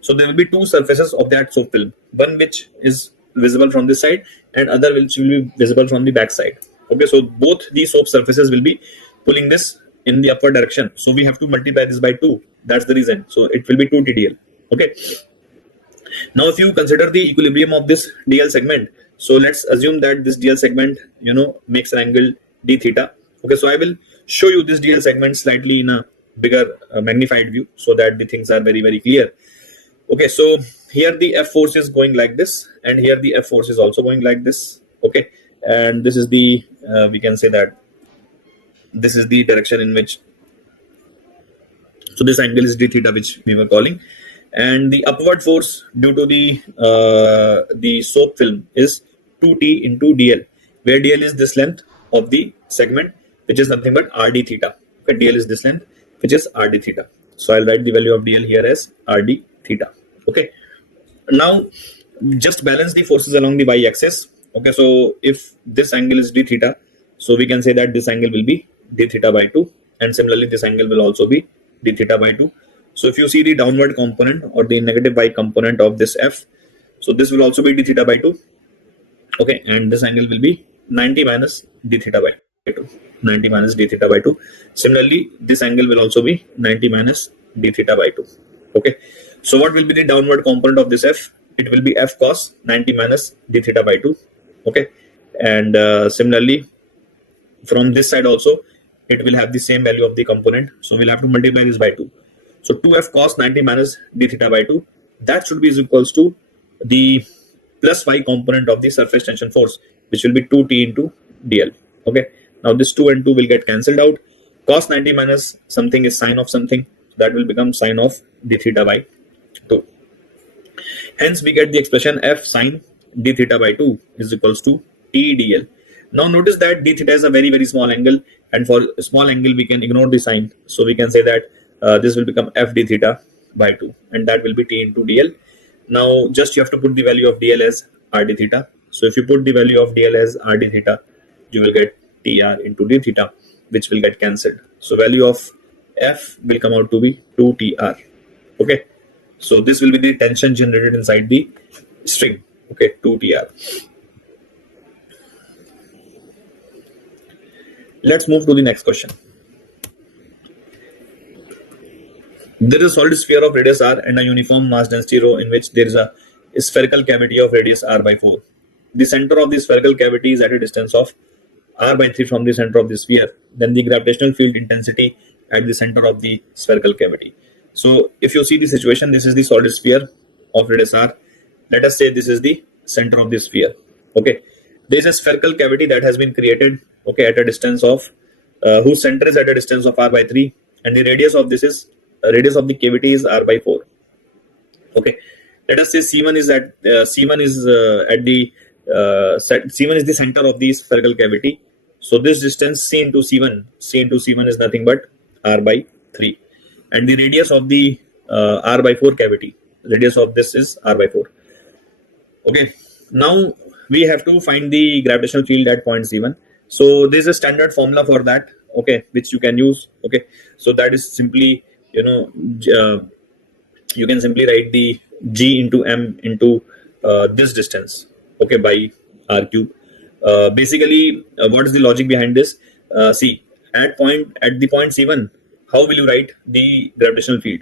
so there will be two surfaces of that soap film, one which is visible from this side and other which will be visible from the back side. Okay, so both these soap surfaces will be pulling this in the upward direction. So we have to multiply this by 2. That's the reason. So it will be 2 TDL. Okay. Now, if you consider the equilibrium of this DL segment, so let's assume that this DL segment, makes an angle d theta. Okay, so I will show you this DL segment slightly in a bigger magnified view so that the things are very, very clear. Okay, so here the F force is going like this, and here the F force is also going like this. Okay, and this is the we can say that this is the direction in which, so this angle is d theta, which we were calling, and the upward force due to the soap film is 2t into dl, where dl is this length of the segment, which is nothing but rd theta. Okay, dl is this length, which is rd theta. So I'll write the value of dl here as rd theta. Okay, now just balance the forces along the y-axis. Okay, so if this angle is d theta, so we can say that this angle will be d theta by 2, and similarly this angle will also be d theta by 2. So if you see the downward component or the negative y component of this F, so this will also be d theta by 2. Okay, and this angle will be 90 minus d theta by 2. 90 minus d theta by 2. Similarly, this angle will also be 90 minus d theta by 2. Okay, so what will be the downward component of this F? It will be F cos 90 minus d theta by 2. Okay, and similarly, from this side also, it will have the same value of the component. So we'll have to multiply this by 2. So 2F cos 90 minus d theta by 2, that should be equals to the plus y component of the surface tension force, which will be 2t into dl. Okay, now this 2 and 2 will get cancelled out. Cos 90 minus something is sine of something, so that will become sine of d theta by 2. Hence we get the expression F sine d theta by 2 is equals to t dl. Now notice that d theta is a very, very small angle, and for a small angle we can ignore the sign, so we can say that this will become f d theta by 2, and that will be t into dl. Now just you have to put the value of dl as rd theta. So if you put the value of dl as rd theta, you will get tr into d theta, which will get cancelled. So value of f will come out to be 2tr. Okay, so this will be the tension generated inside the string. Okay, 2tr. Let's move to the next question. There is a solid sphere of radius r and a uniform mass density rho in which there is a spherical cavity of radius r by 4. The center of the spherical cavity is at a distance of r by 3 from the center of the sphere. Then the gravitational field intensity at the center of the spherical cavity. So if you see the situation, this is the solid sphere of radius r. Let us say this is the center of the sphere. Okay, there is a spherical cavity that has been created. Okay, at a distance of whose center is at a distance of r by 3, and the radius of this is radius of the cavity is r by 4. Okay, let us say C1 is at C1 is at the C1 is the center of the spherical cavity. So this distance C into C1 is nothing but r by 3, and the radius of the r by 4 cavity, radius of this is r by 4. Okay, now we have to find the gravitational field at point C1. So there is a standard formula for that, okay, which you can use. Okay, so that is simply, you can simply write the g into m into this distance, okay, by r cube. Basically, what is the logic behind this? See, at the point C1, how will you write the gravitational field?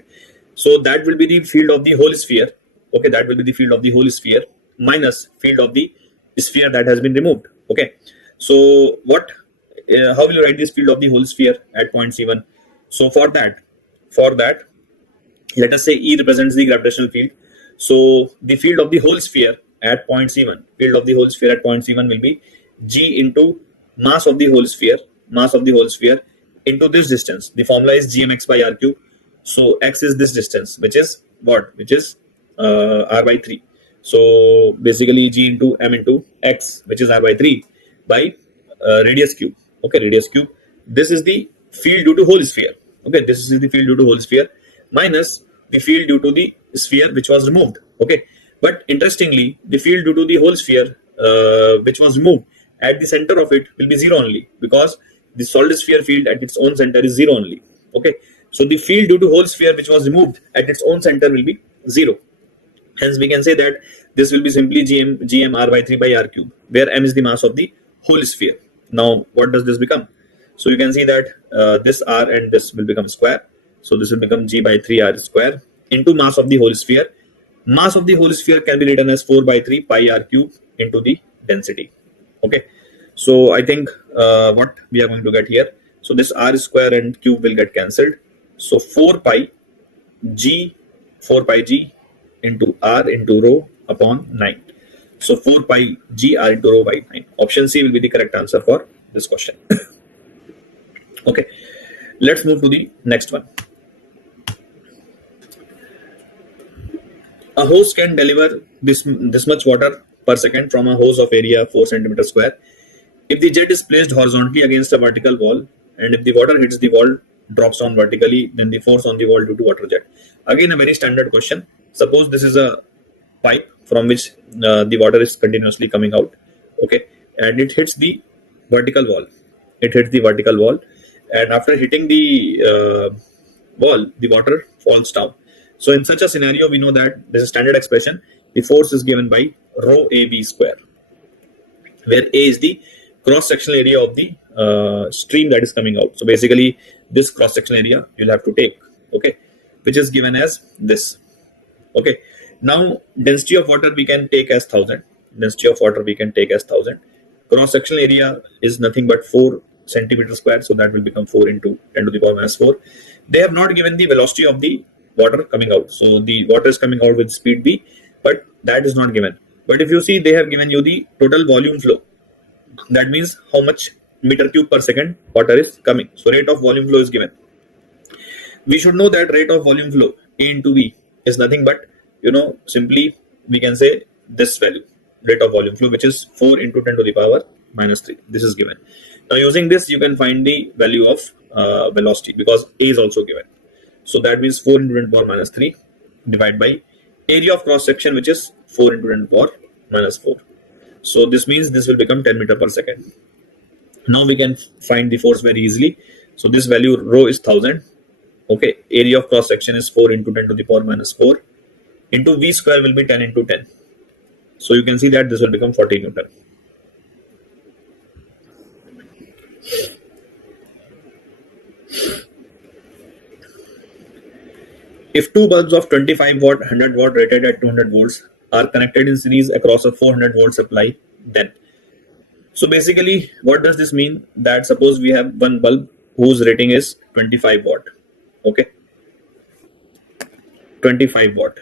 So that will be the field of the whole sphere. Okay, that will be the field of the whole sphere minus field of the sphere that has been removed. Okay, so what how will you write this field of the whole sphere at point C1? So for that let us say E represents the gravitational field. So the field of the whole sphere at point C1, field of the whole sphere at point C1 will be G into mass of the whole sphere, into this distance. The formula is gmx by r cube. So x is this distance, which is what? Which is r by 3. So basically G into m into x, which is r by 3 by radius cube. Okay, radius cube. This is the field due to whole sphere. Okay, this is the field due to whole sphere minus the field due to the sphere which was removed. Okay, but interestingly, the field due to the whole sphere which was removed at the center of it will be 0 only, because the solid sphere field at its own center is 0 only. Okay, so the field due to whole sphere which was removed at its own center will be 0. Hence we can say that this will be simply gm r by 3 by r cube, where m is the mass of the whole sphere. Now what does this become? So you can see that this r and this will become square. So this will become g by 3 r square into mass of the whole sphere. Mass of the whole sphere can be written as 4 by 3 pi r cube into the density. Okay, so I think what we are going to get here, so this r square and cube will get cancelled. So 4 pi g into r into rho upon 9. So 4 pi g r into rho by 9. Option C will be the correct answer for this question. Okay, let's move to the next one. A hose can deliver this much water per second from a hose of area 4 centimeter square. If the jet is placed horizontally against a vertical wall, and if the water hits the wall, drops down vertically, then the force on the wall due to water jet. Again, a very standard question. Suppose this is a pipe from which the water is continuously coming out. Okay, and it hits the vertical wall. And after hitting the wall, the water falls down. So in such a scenario, we know that this is standard expression. The force is given by rho AB square, where A is the cross-sectional area of the stream that is coming out. So basically, this cross-sectional area you'll have to take, okay, which is given as this. Okay, now density of water we can take as 1000. Cross-sectional area is nothing but 4 centimeter square, so that will become 4 into 10 to the power minus 4. They have not given the velocity of the water coming out. So the water is coming out with speed v, but that is not given. But if you see, they have given you the total volume flow. That means how much meter cube per second water is coming. So rate of volume flow is given. We should know that rate of volume flow A into V is nothing but, simply we can say this value, rate of volume flow, which is 4 into 10 to the power minus 3. This is given. Now using this, you can find the value of velocity, because A is also given. So that means 4 into 10 to the power minus 3 divided by area of cross section, which is 4 into 10 to the power minus 4. So this means this will become 10 meter per second. Now we can find the force very easily. So this value rho is 1000. Okay, area of cross section is 4 into 10 to the power minus 4 into V square will be 10 into 10. So you can see that this will become 40 Newton. If two bulbs of 25 watt, 100 watt rated at 200 volts are connected in series across a 400 volt supply, then. So basically, what does this mean? That suppose we have one bulb whose rating is 25 watt. Okay, 25 watt.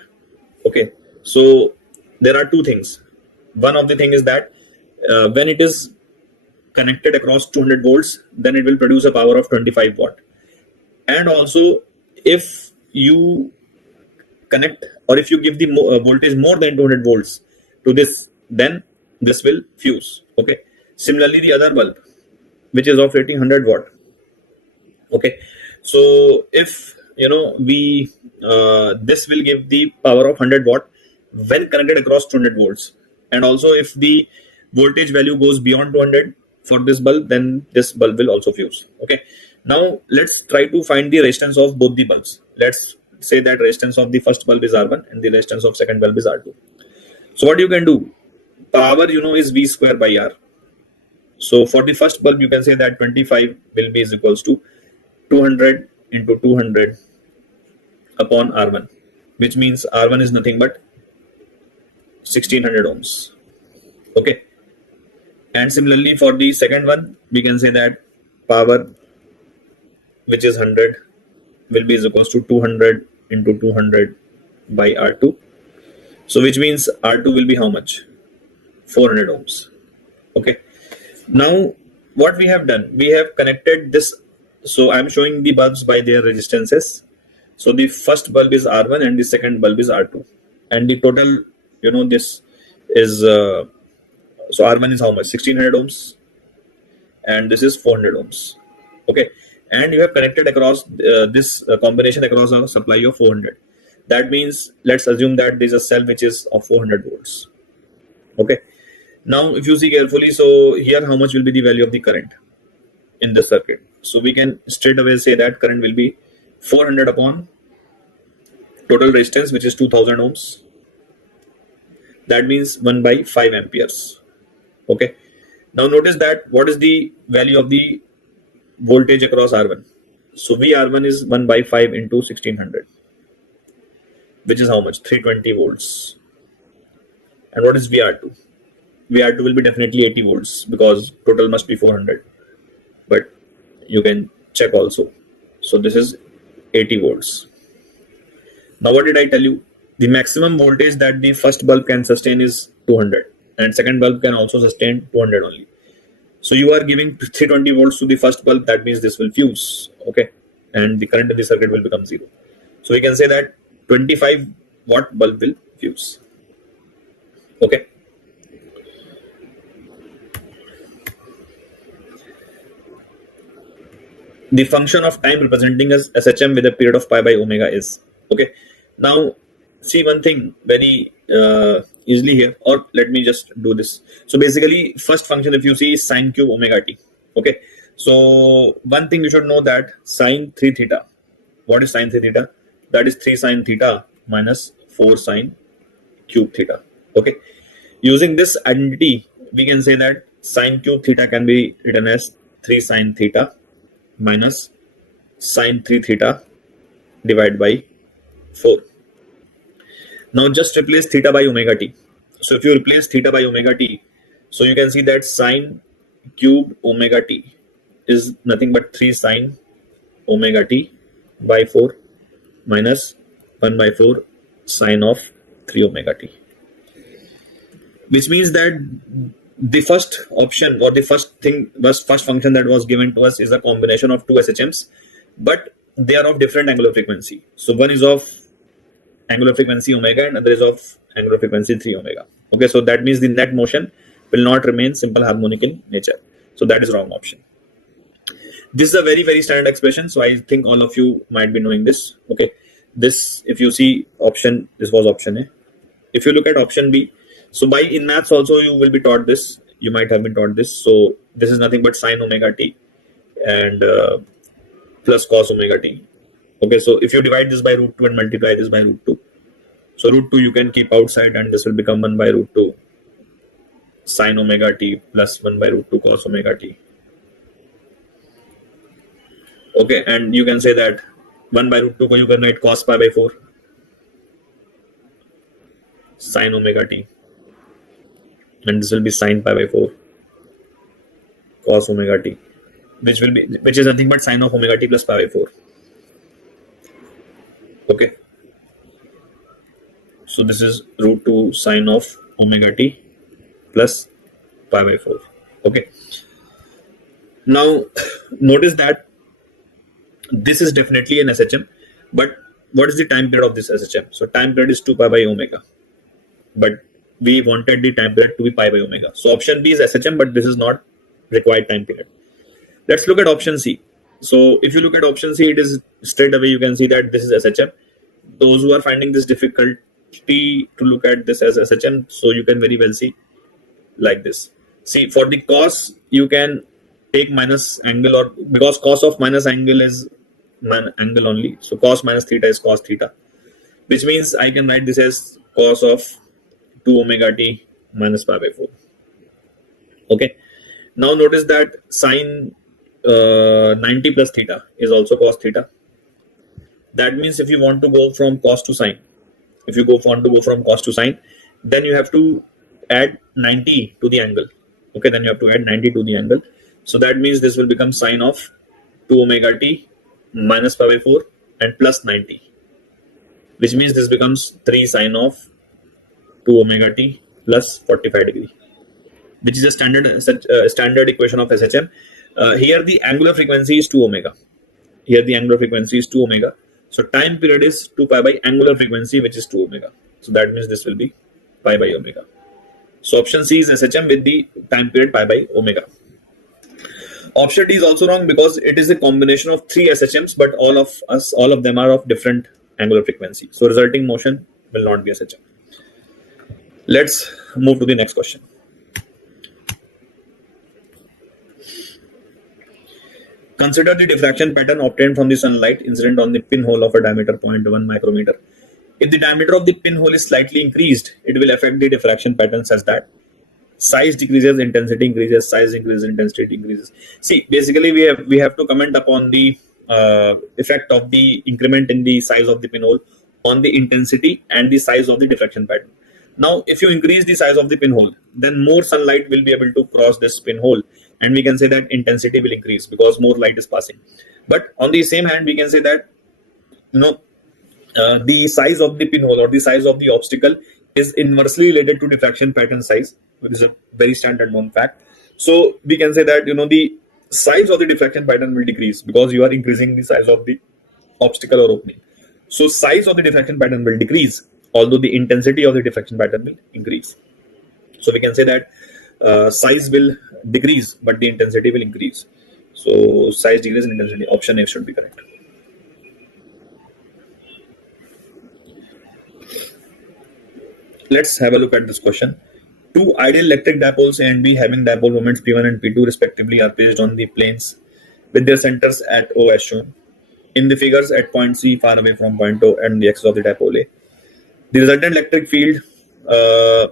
Okay, so there are two things. One of the thing is that when it is connected across 200 volts, then it will produce a power of 25 watt. And also, if you connect, or if you give the voltage more than 200 volts to this, then this will fuse. Okay, similarly the other bulb, which is of rating 100 watt. Okay, so if we this will give the power of 100 watt when connected across 200 volts, and also if the voltage value goes beyond 200 for this bulb, then this bulb will also fuse. Okay, now let's try to find the resistance of both the bulbs. Let's say that resistance of the first bulb is R1 and the resistance of second bulb is R2. So what you can do, power is V square by R. So for the first bulb, you can say that 25 will be is equals to 200 into 200 upon R1, which means R1 is nothing but 1600 ohms. Okay. And similarly for the second one, we can say that power, which is 100, will be is equals to 200 into 200 by R2. So which means R2 will be how much? 400 ohms. Okay. Now what we have done, we have connected this. So I'm showing the bulbs by their resistances. So the first bulb is R1 and the second bulb is R2. And the total, this is, so R1 is how much? 1600 ohms. And this is 400 ohms. Okay. And you have connected across this combination across a supply of 400. That means let's assume that there's a cell which is of 400 volts. Okay. Now if you see carefully, so here how much will be the value of the current in the circuit? So we can straight away say that current will be 400 upon total resistance, which is 2000 ohms. That means 1 by 5 amperes. Okay. Now notice that what is the value of the voltage across R1? So VR1 is 1 by 5 into 1600, which is how much? 320 volts. And what is VR2? VR2 will be definitely 80 volts because total must be 400. But you can check also. So this is 80 volts. Now what did I tell you? The maximum voltage that the first bulb can sustain is 200 and second bulb can also sustain 200 only. So you are giving 320 volts to the first bulb, that means this will fuse, okay, and the current in the circuit will become 0. So we can say that 25 watt bulb will fuse, okay. The function of time representing as SHM with a period of pi by omega is, okay. Now see one thing very easily here, or let me just do this. So basically first function if you see is sine cube omega t, okay. So one thing you should know that sine 3 theta, what is sine 3 theta? That is 3 sine theta minus 4 sine cube theta, okay. Using this identity we can say that sine cube theta can be written as 3 sine theta minus sine 3 theta divided by 4. Now just replace theta by omega t. So if you replace theta by omega t, so you can see that sine cube omega t is nothing but 3 sine omega t by 4 minus 1 by 4 sine of 3 omega t. Which means that the first option or the first function that was given to us is a combination of two SHMs, but they are of different angular frequency. So one is of angular frequency omega and other is of angular frequency 3 omega. Okay, so that means the net motion will not remain simple harmonic in nature. So that is wrong option. This is a very, very standard expression. So I think all of you might be knowing this. Okay, this, if you see option, this was option A. If you look at option B, so by in maths also you will be taught this. You might have been taught this. So this is nothing but sine omega t and plus cos omega t. Okay, so if you divide this by root 2 and multiply this by root 2, so root 2 you can keep outside and this will become 1 by root 2 sine omega t plus 1 by root 2 cos omega t. Okay, and you can say that 1 by root 2 you can write cos pi by 4 sine omega t, and this will be sine pi by 4 cos omega t, which is nothing but sine of omega t plus pi by 4. Okay, so this is root 2 sine of omega t plus pi by 4. Okay, now notice that this is definitely an SHM, but what is the time period of this SHM? So time period is 2 pi by omega, but we wanted the time period to be pi by omega. So option B is SHM, but this is not required time period. Let's look at option C. So if you look at option C, it is straight away you can see that this is SHM. Those who are finding this difficulty to look at this as SHM, so you can very well see like this. See, for the cos, you can take minus angle, or because cos of minus angle is angle only. So cos minus theta is cos theta, which means I can write this as cos of 2 omega t minus pi by 4. Okay. Now notice that sine 90 plus theta is also cos theta. That means if you want to go from cos to sine, if you want to go from cos to sine, then you have to add 90 to the angle. Okay, then you have to add 90 to the angle. So that means this will become sine of 2 omega t minus pi by 4 and plus 90, which means this becomes 3 sine of 2 omega t plus 45 degree, which is a standard equation of SHM. Here the angular frequency is 2 omega. Here the angular frequency is 2 omega. So time period is 2 pi by angular frequency, which is 2 omega. So that means this will be pi by omega. So option C is SHM with the time period pi by omega. Option D is also wrong because it is a combination of 3 SHMs, but all of them are of different angular frequency. So resulting motion will not be SHM. Let's move to the next question. Consider the diffraction pattern obtained from the sunlight incident on the pinhole of a diameter 0.1 micrometer. If the diameter of the pinhole is slightly increased, it will affect the diffraction pattern such that size decreases, intensity increases, size increases, intensity increases. See, basically we have to comment upon the effect of the increment in the size of the pinhole on the intensity and the size of the diffraction pattern. Now, if you increase the size of the pinhole, then more sunlight will be able to cross this pinhole, and we can say that intensity will increase because more light is passing. But on the same hand, we can say that the size of the pinhole or the size of the obstacle is inversely related to diffraction pattern size, which is a very standard known fact. So we can say that the size of the diffraction pattern will decrease because you are increasing the size of the obstacle or opening. So size of the diffraction pattern will decrease, although the intensity of the diffraction pattern will increase. So we can say that size will decrease, but the intensity will increase. So size decrease and intensity. Option A should be correct. Let's have a look at this question. Two ideal electric dipoles A and B having dipole moments P1 and P2 respectively are placed on the planes with their centers at O as shown. In the figures, at point C far away from point O and the axis of the dipole A, the resultant electric field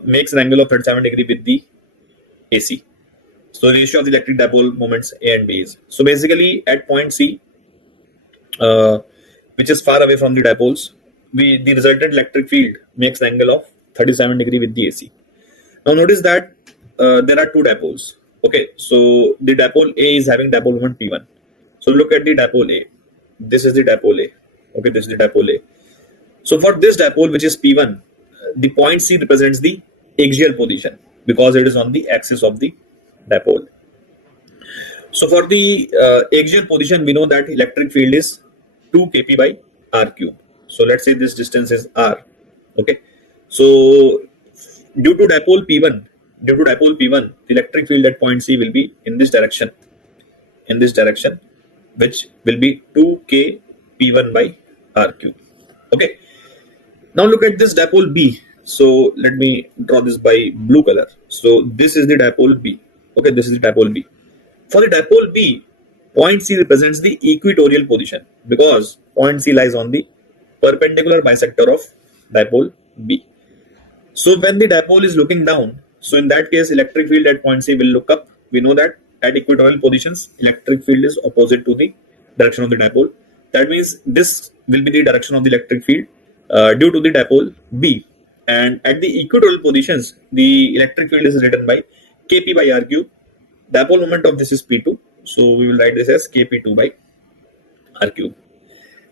makes an angle of 37 degree with the AC. So the ratio of the electric dipole moments A and B is. So basically at point C, which is far away from the dipoles, the resultant electric field makes an angle of 37 degree with the AC. Now notice that there are two dipoles. Okay, so the dipole A is having dipole moment P1. So look at the dipole A. This is the dipole A. Okay, this is the dipole A. So for this dipole, which is P1, the point C represents the axial position because it is on the axis of the dipole. So for the axial position, we know that electric field is 2 kp by r cube. So let's say this distance is r. Okay, so due to dipole P1, the electric field at point C will be in this direction, which will be 2k P1 by r cube. Okay. Now look at this dipole B. So let me draw this by blue color. So this is the dipole B. Okay, this is the dipole B. For the dipole B, point C represents the equatorial position because point C lies on the perpendicular bisector of dipole B. So when the dipole is looking down, so in that case, electric field at point C will look up. We know that at equatorial positions, electric field is opposite to the direction of the dipole. That means this will be the direction of the electric field due to the dipole B. And at the equatorial positions, the electric field is written by Kp by r cube. Dipole moment of this is P2. So we will write this as Kp2 by r cube.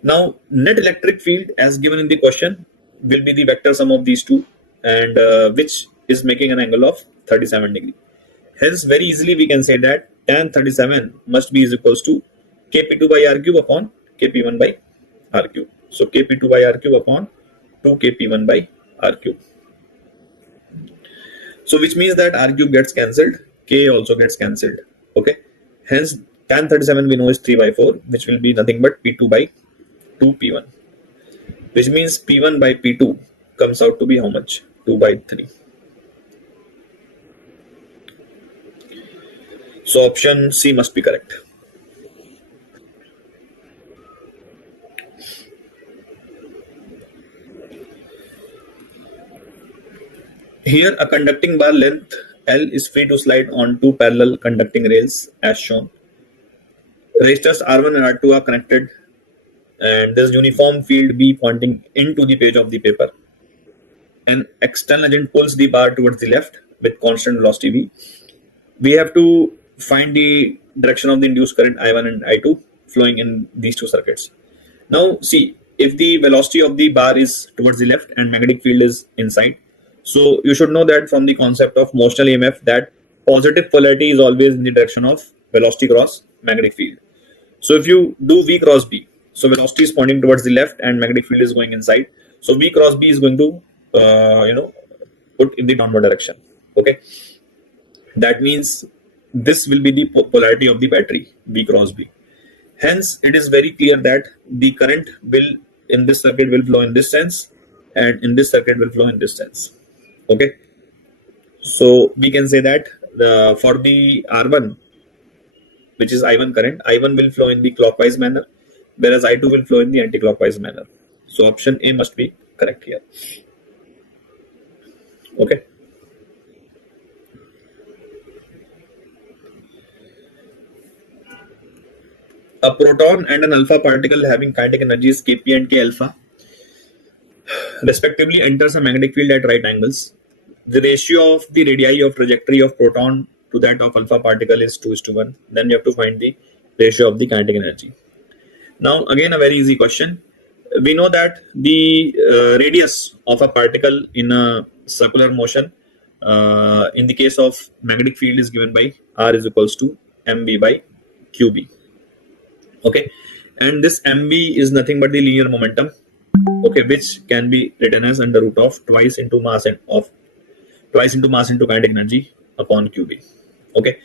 Now, net electric field as given in the question will be the vector sum of these two, and which is making an angle of 37 degree. Hence, very easily we can say that tan 37 must be is equals to Kp2 by r cube upon Kp1 by r cube. So Kp2 by r cube upon 2 Kp1 by r cube. So which means that r cube gets cancelled, K also gets cancelled. Okay. Hence, tan 37 we know is 3 by 4, which will be nothing but P2 by 2 P1. Which means P1 by P2 comes out to be how much? 2 by 3. So option C must be correct. Here a conducting bar length L is free to slide on two parallel conducting rails as shown. Resistors R1 and R2 are connected and there's uniform field B pointing into the page of the paper. an external agent pulls the bar towards the left with constant velocity v, we have to find the direction of the induced current I1 and I2 flowing in these two circuits. Now see, if the velocity of the bar is towards the left and magnetic field is inside, so you should know that from the concept of motional EMF that positive polarity is always in the direction of velocity cross magnetic field. So if you do V cross B, so velocity is pointing towards the left and magnetic field is going inside, so V cross B is going to put in the downward direction. Okay, that means this will be the polarity of the battery, V cross B. Hence, it is very clear that the current will in this circuit will flow in this sense, and in this circuit will flow in this sense. Okay, so we can say that for the R1, which is I1 current, I1 will flow in the clockwise manner, whereas I2 will flow in the anti-clockwise manner. So option A must be correct here. Okay. A proton and an alpha particle having kinetic energies Kp and K alpha respectively enters a magnetic field at right angles. The ratio of the radii of trajectory of proton to that of alpha particle is 2:1. Then you have to find the ratio of the kinetic energy. Now again a very easy question. We know that the radius of a particle in a circular motion in the case of magnetic field is given by R is equals to mv by qb. Okay, and this mv is nothing but the linear momentum, okay, which can be written as under root of twice into mass into kinetic energy upon qb. Okay,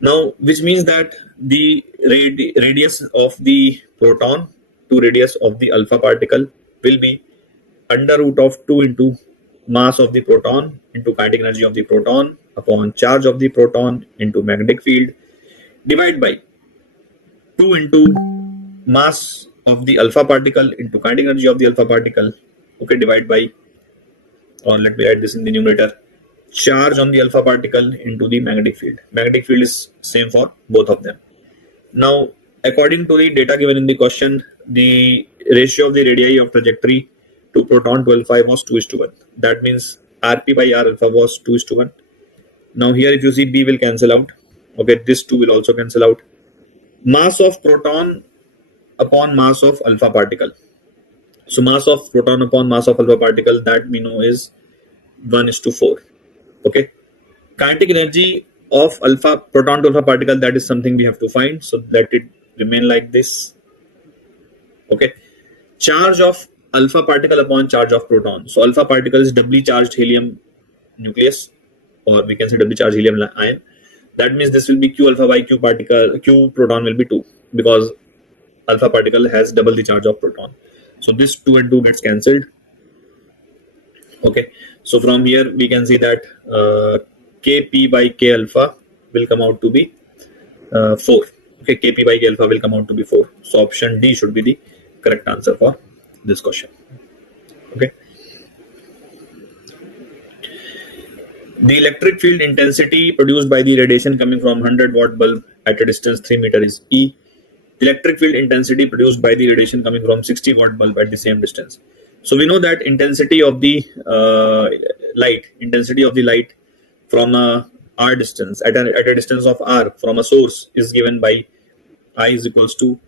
now which means that the radius of the proton to radius of the alpha particle will be under root of 2 into mass of the proton into kinetic energy of the proton upon charge of the proton into magnetic field divided by 2 into mass of the alpha particle into kinetic energy of the alpha particle, okay, divided by, or let me write this in the numerator, charge on the alpha particle into the magnetic field. Magnetic field is same for both of them. Now according to the data given in the question, the ratio of the radii of trajectory to proton to alpha was 2:1. That means Rp by R alpha was 2:1. Now here if you see B will cancel out, okay, this 2 will also cancel out. Mass of proton upon mass of alpha particle. So mass of proton upon mass of alpha particle, that we know is 1:4. Okay, kinetic energy of alpha proton to alpha particle, that is something we have to find, so let it remain like this. Okay, charge of alpha particle upon charge of proton. So alpha particle is doubly charged helium nucleus, or we can say doubly charged helium ion. That means this will be q alpha by q particle, q proton will be 2 because alpha particle has double the charge of proton. So this 2 and 2 gets cancelled. Okay, so from here we can see that kp by k alpha will come out to be 4. Okay, kp by k alpha will come out to be 4. So option D should be the correct answer for this question. Okay, the electric field intensity produced by the radiation coming from 100-watt bulb at a distance 3 meters is E. The electric field intensity produced by the radiation coming from 60-watt bulb at the same distance. So we know that intensity of the light from a r distance at a distance of r from a source is given by I is equals to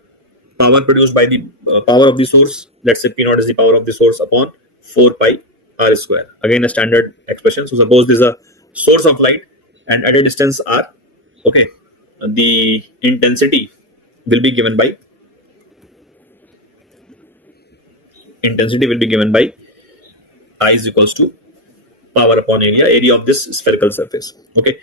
power produced by the power of the source. Let's say P naught is the power of the source upon 4 pi r square. Again a standard expression. So suppose this is a source of light and at a distance r, okay, the intensity will be given by I is equals to power upon area of this spherical surface. Okay,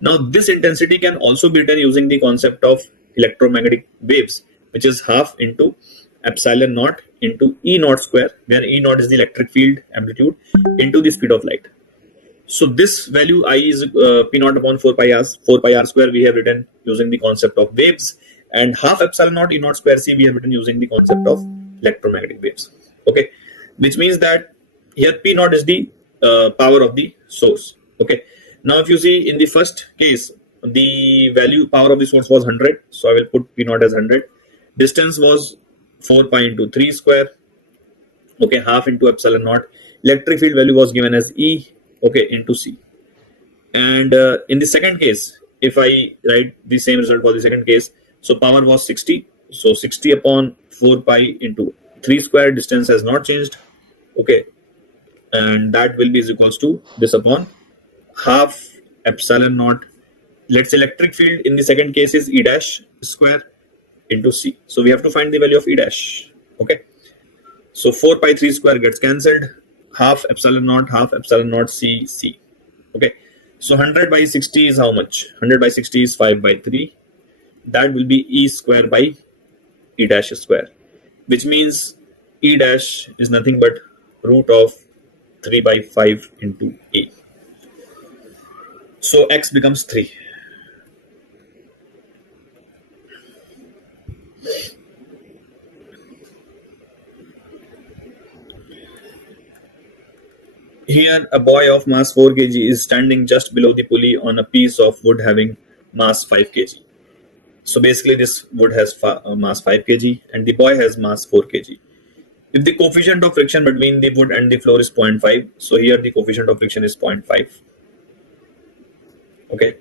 now this intensity can also be written using the concept of electromagnetic waves, which is half into epsilon naught into E naught square, where E naught is the electric field amplitude into the speed of light. So this value I is P naught upon 4 pi r square we have written using the concept of waves, and half epsilon naught E naught square C we have written using the concept of electromagnetic waves. Okay, which means that here P naught is the power of the source. Okay, now if you see in the first case the value power of the source was 100, so I will put P naught as 100. Distance was 4 pi into 3 square. Okay, half into epsilon naught electric field value was given as E, okay, into C. And in the second case, if I write the same result for the second case, so power was 60, so 60 upon 4 pi into 3 square, distance has not changed, okay, and that will be is equals to this upon half epsilon naught. Let's say electric field in the second case is E dash square into C. So we have to find the value of E dash. Okay. So 4 pi 3 square gets cancelled. Half epsilon naught C C. Okay. So 100 by 60 is how much? 100 by 60 is 5 by 3. That will be E square by E dash square, which means E dash is nothing but root of 3 by 5 into E. So X becomes 3. Here, a boy of mass 4 kg is standing just below the pulley on a piece of wood having mass 5 kg. So basically, this wood has mass 5 kg and the boy has mass 4 kg. If the coefficient of friction between the wood and the floor is 0.5, so here the coefficient of friction is 0.5. Okay.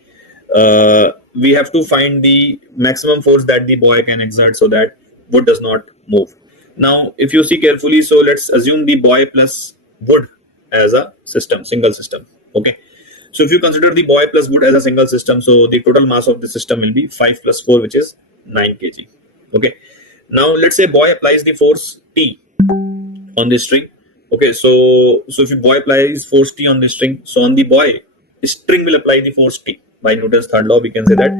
We have to find the maximum force that the boy can exert so that wood does not move. Now, if you see carefully, so let's assume the boy plus wood as a system, single system. Okay. So if you consider the boy plus wood as a single system, so the total mass of the system will be 5 plus 4, which is 9 kg. Okay. Now let's say boy applies the force T on the string. Okay. So if you boy applies force T on the string, so on the boy, the string will apply the force T. By Newton's third law, we can say that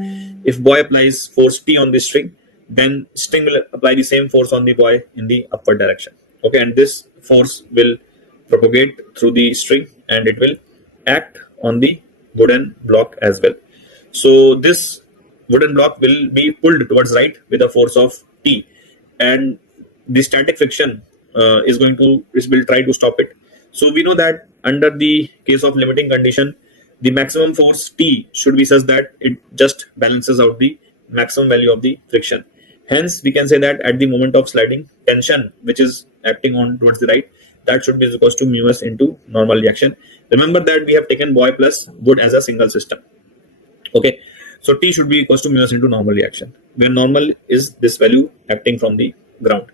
if boy applies force T on the string, then string will apply the same force on the boy in the upward direction. Okay. And this force will propagate through the string and it will act on the wooden block as well. So this wooden block will be pulled towards right with a force of T, and the static friction will try to stop it. So we know that under the case of limiting condition, the maximum force T should be such that it just balances out the maximum value of the friction. Hence, we can say that at the moment of sliding, tension which is acting on towards the right, that should be equal to mu s into normal reaction. Remember that we have taken boy plus wood as a single system. Okay, so T should be equal to mu s into normal reaction, where normal is this value acting from the ground.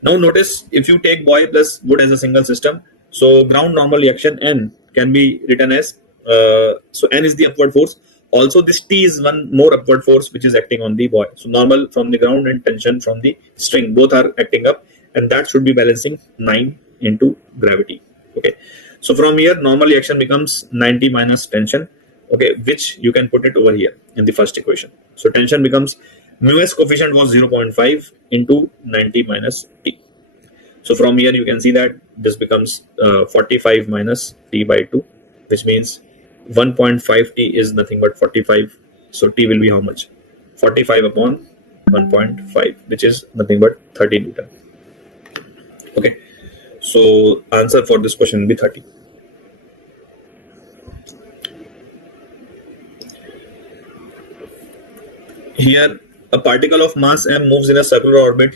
Now notice, if you take boy plus wood as a single system, so ground normal reaction N can be written as so N is the upward force. Also, this T is one more upward force which is acting on the boy. So normal from the ground and tension from the string, both are acting up, and that should be balancing 9 into gravity. Okay, so from here normal reaction becomes 90 minus tension, okay, which you can put it over here in the first equation. So tension becomes mu s coefficient was 0.5 into 90 minus T. So from here you can see that this becomes 45 minus T by 2, which means 1.5 T is nothing but 45. So T will be how much? 45 upon 1.5, which is nothing but 30 Newton. Okay. So answer for this question will be 30. Here, a particle of mass m moves in a circular orbit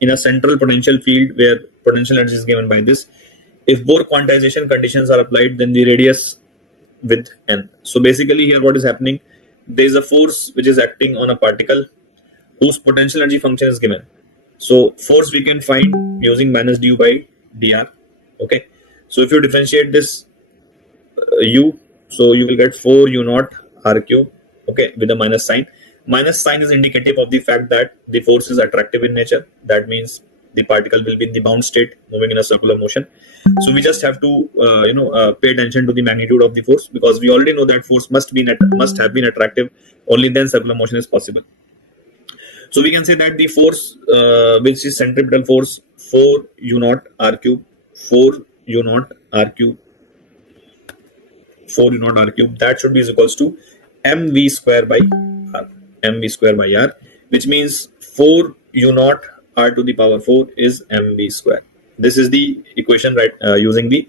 in a central potential field where potential energy is given by this. If both quantization conditions are applied, then the radius with n. So basically here what is happening, there is a force which is acting on a particle whose potential energy function is given. So force we can find using minus du by dr. Okay, so if you differentiate this u, so you will get 4 u naught r cube, okay, with a minus sign. Minus sign is indicative of the fact that the force is attractive in nature. That means the particle will be in the bound state, moving in a circular motion. So we just have to pay attention to the magnitude of the force, because we already know that force must have been attractive. Only then circular motion is possible. So we can say that the force, which is centripetal force, 4 u naught r cube, 4 u naught r cube, 4 u naught r cube, that should be equals to mv square by r, mv square by r, which means 4 u naught r to the power 4 is mv square. This is the equation, right, using the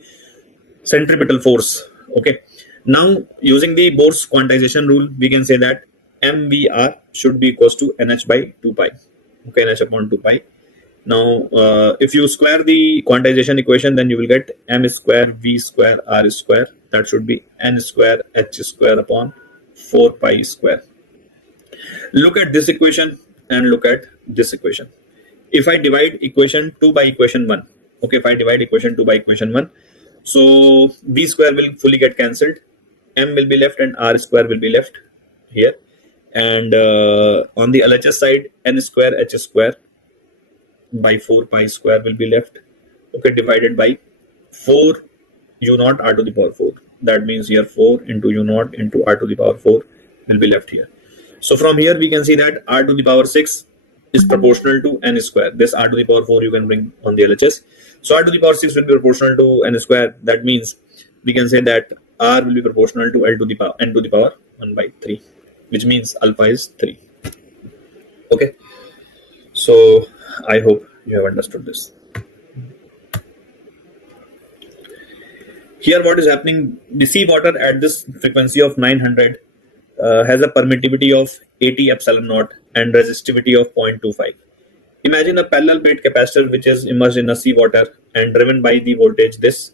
centripetal force. Okay. Now, using the Bohr's quantization rule, we can say that mvr should be equals to nh by 2 pi. Okay, nh upon 2 pi. Now, if you square the quantization equation, then you will get m square v square r square. That should be n square h square upon 4 pi square. Look at this equation and look at this equation. If I divide equation 2 by equation 1, okay, if I divide equation 2 by equation 1, so v square will fully get cancelled, m will be left and r square will be left here, and on the LHS side, n square h square by 4 pi square will be left, okay, divided by 4 u naught r to the power 4. That means here 4 into u naught into r to the power 4 will be left here. So from here we can see that r to the power 6 is proportional to n square. This r to the power 4 you can bring on the LHS. So r to the power 6 will be proportional to n square. That means we can say that r will be proportional to l to the power n to the power 1 by 3, which means alpha is 3. Okay. So I hope you have understood this. Here what is happening, the seawater at this frequency of 900 has a permittivity of 80 epsilon naught and resistivity of 0.25. Imagine a parallel plate capacitor which is immersed in a seawater and driven by the voltage this.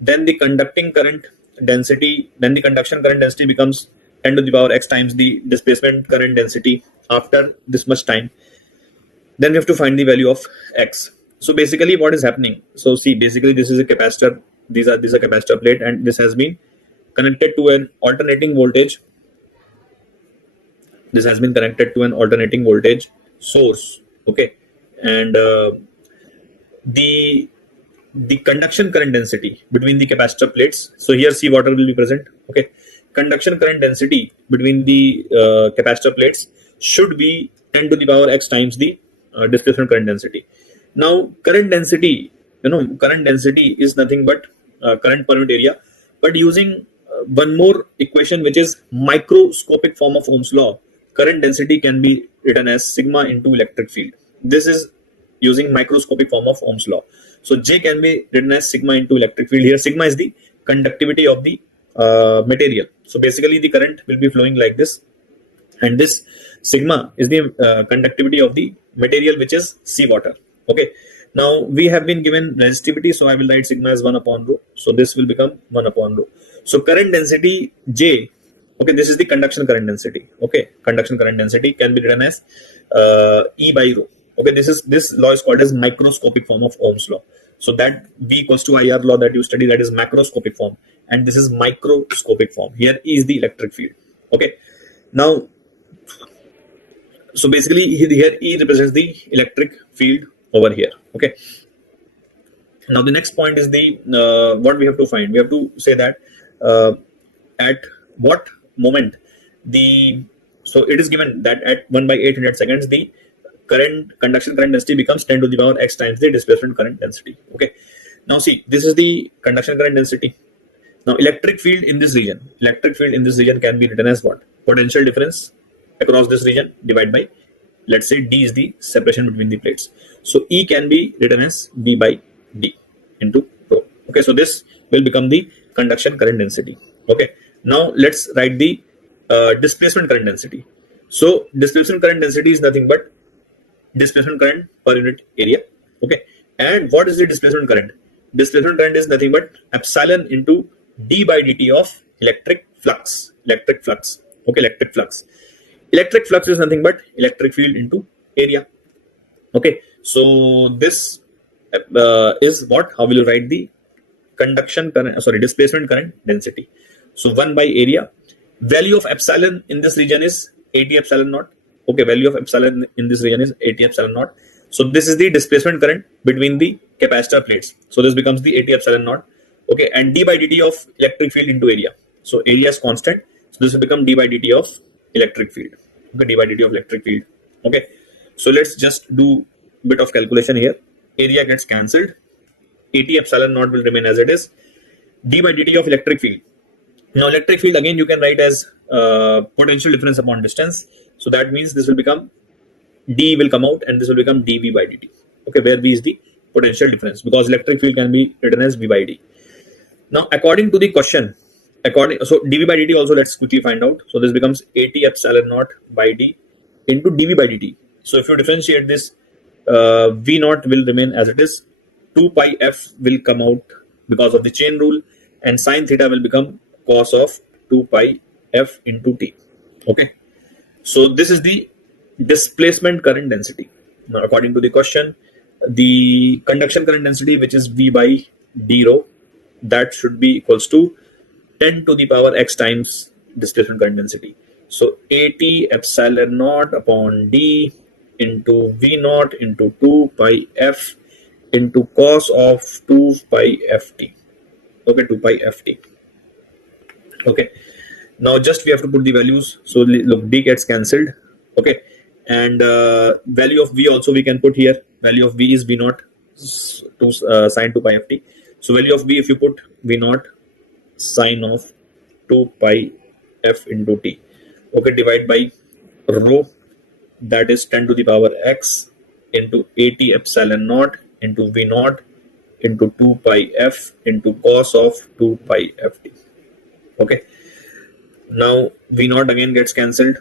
Then the conduction current density becomes 10 to the power x times the displacement current density after this much time. Then we have to find the value of x. So basically what is happening, so see, basically this is a capacitor, this is a capacitor plate, and this has been connected to an alternating voltage. This has been connected to an alternating voltage source, okay, and the conduction current density between the capacitor plates, so here seawater will be present, okay, conduction current density between the capacitor plates should be 10 to the power x times the displacement current density. Now current density, current density is nothing but current per unit area, but using one more equation which is microscopic form of Ohm's law, current density can be written as sigma into electric field. This is using microscopic form of Ohm's law. So J can be written as sigma into electric field. Here sigma is the conductivity of the material. So basically the current will be flowing like this, and this sigma is the conductivity of the material which is seawater. Okay. Now we have been given resistivity, so I will write sigma as 1 upon rho. So this will become 1 upon rho. So current density J, okay, this is the conduction current density. Okay, conduction current density can be written as E by rho. Okay, this law is called as microscopic form of Ohm's law. So that V equals to IR law that you study, that is macroscopic form, and this is microscopic form. Here E is the electric field. Okay, now so basically here E represents the electric field over here. Okay. Now the next point is the what we have to find. We have to say that at what moment so it is given that at 1 by 800 seconds the conduction current density becomes 10 to the power x times the displacement current density. Okay. Now see, this is the conduction current density. Now electric field in this region can be written as what? Potential difference across this region divided by, let's say D is the separation between the plates. So E can be written as V by D into rho. Okay, so this will become the conduction current density. Okay, now let's write the displacement current density. So displacement current density is nothing but displacement current per unit area. Okay, and what is the displacement current? Displacement current is nothing but epsilon into d by dt of electric flux. Okay, electric flux. Electric flux is nothing but electric field into area. Okay, so this is what? How will you write the displacement current density? So 1 by area. Value of epsilon in this region is 80 epsilon naught. Okay, value of epsilon in this region is 80 epsilon naught. So this is the displacement current between the capacitor plates. So this becomes the 80 epsilon naught. Okay, and d by dt of electric field into area. So area is constant. So this will become d by dt of electric field. Okay, d by dt of electric field. Okay, so let's just do a bit of calculation here. Area gets cancelled. 80 epsilon naught will remain as it is. D by dt of electric field. Now electric field again you can write as potential difference upon distance. So that means this will become d will come out and this will become dv by dt. Okay, where v is the potential difference, because electric field can be written as v by d. Now according to the question, so dv by dt also let's quickly find out. So this becomes 80 epsilon naught by d into dv by dt. So if you differentiate this V naught will remain as it is. 2 pi f will come out because of the chain rule, and sine theta will become cos of 2 pi f into t. Okay, so this is the displacement current density. Now, according to the question, the conduction current density, which is V by d rho, that should be equals to 10 to the power x times displacement current density. So AT epsilon naught upon d into V naught into 2 pi f into cos of 2 pi ft. Okay, 2 pi ft. Okay, now just we have to put the values. So look, d gets cancelled. Okay, and value of V also we can put here. Value of V is V naught to sine 2 pi ft. So value of V, if you put V naught sine of 2 pi f into t, okay, divide by rho, that is 10 to the power x into AT epsilon naught into V naught into 2 pi f into cos of 2 pi ft. Okay, now V naught again gets cancelled.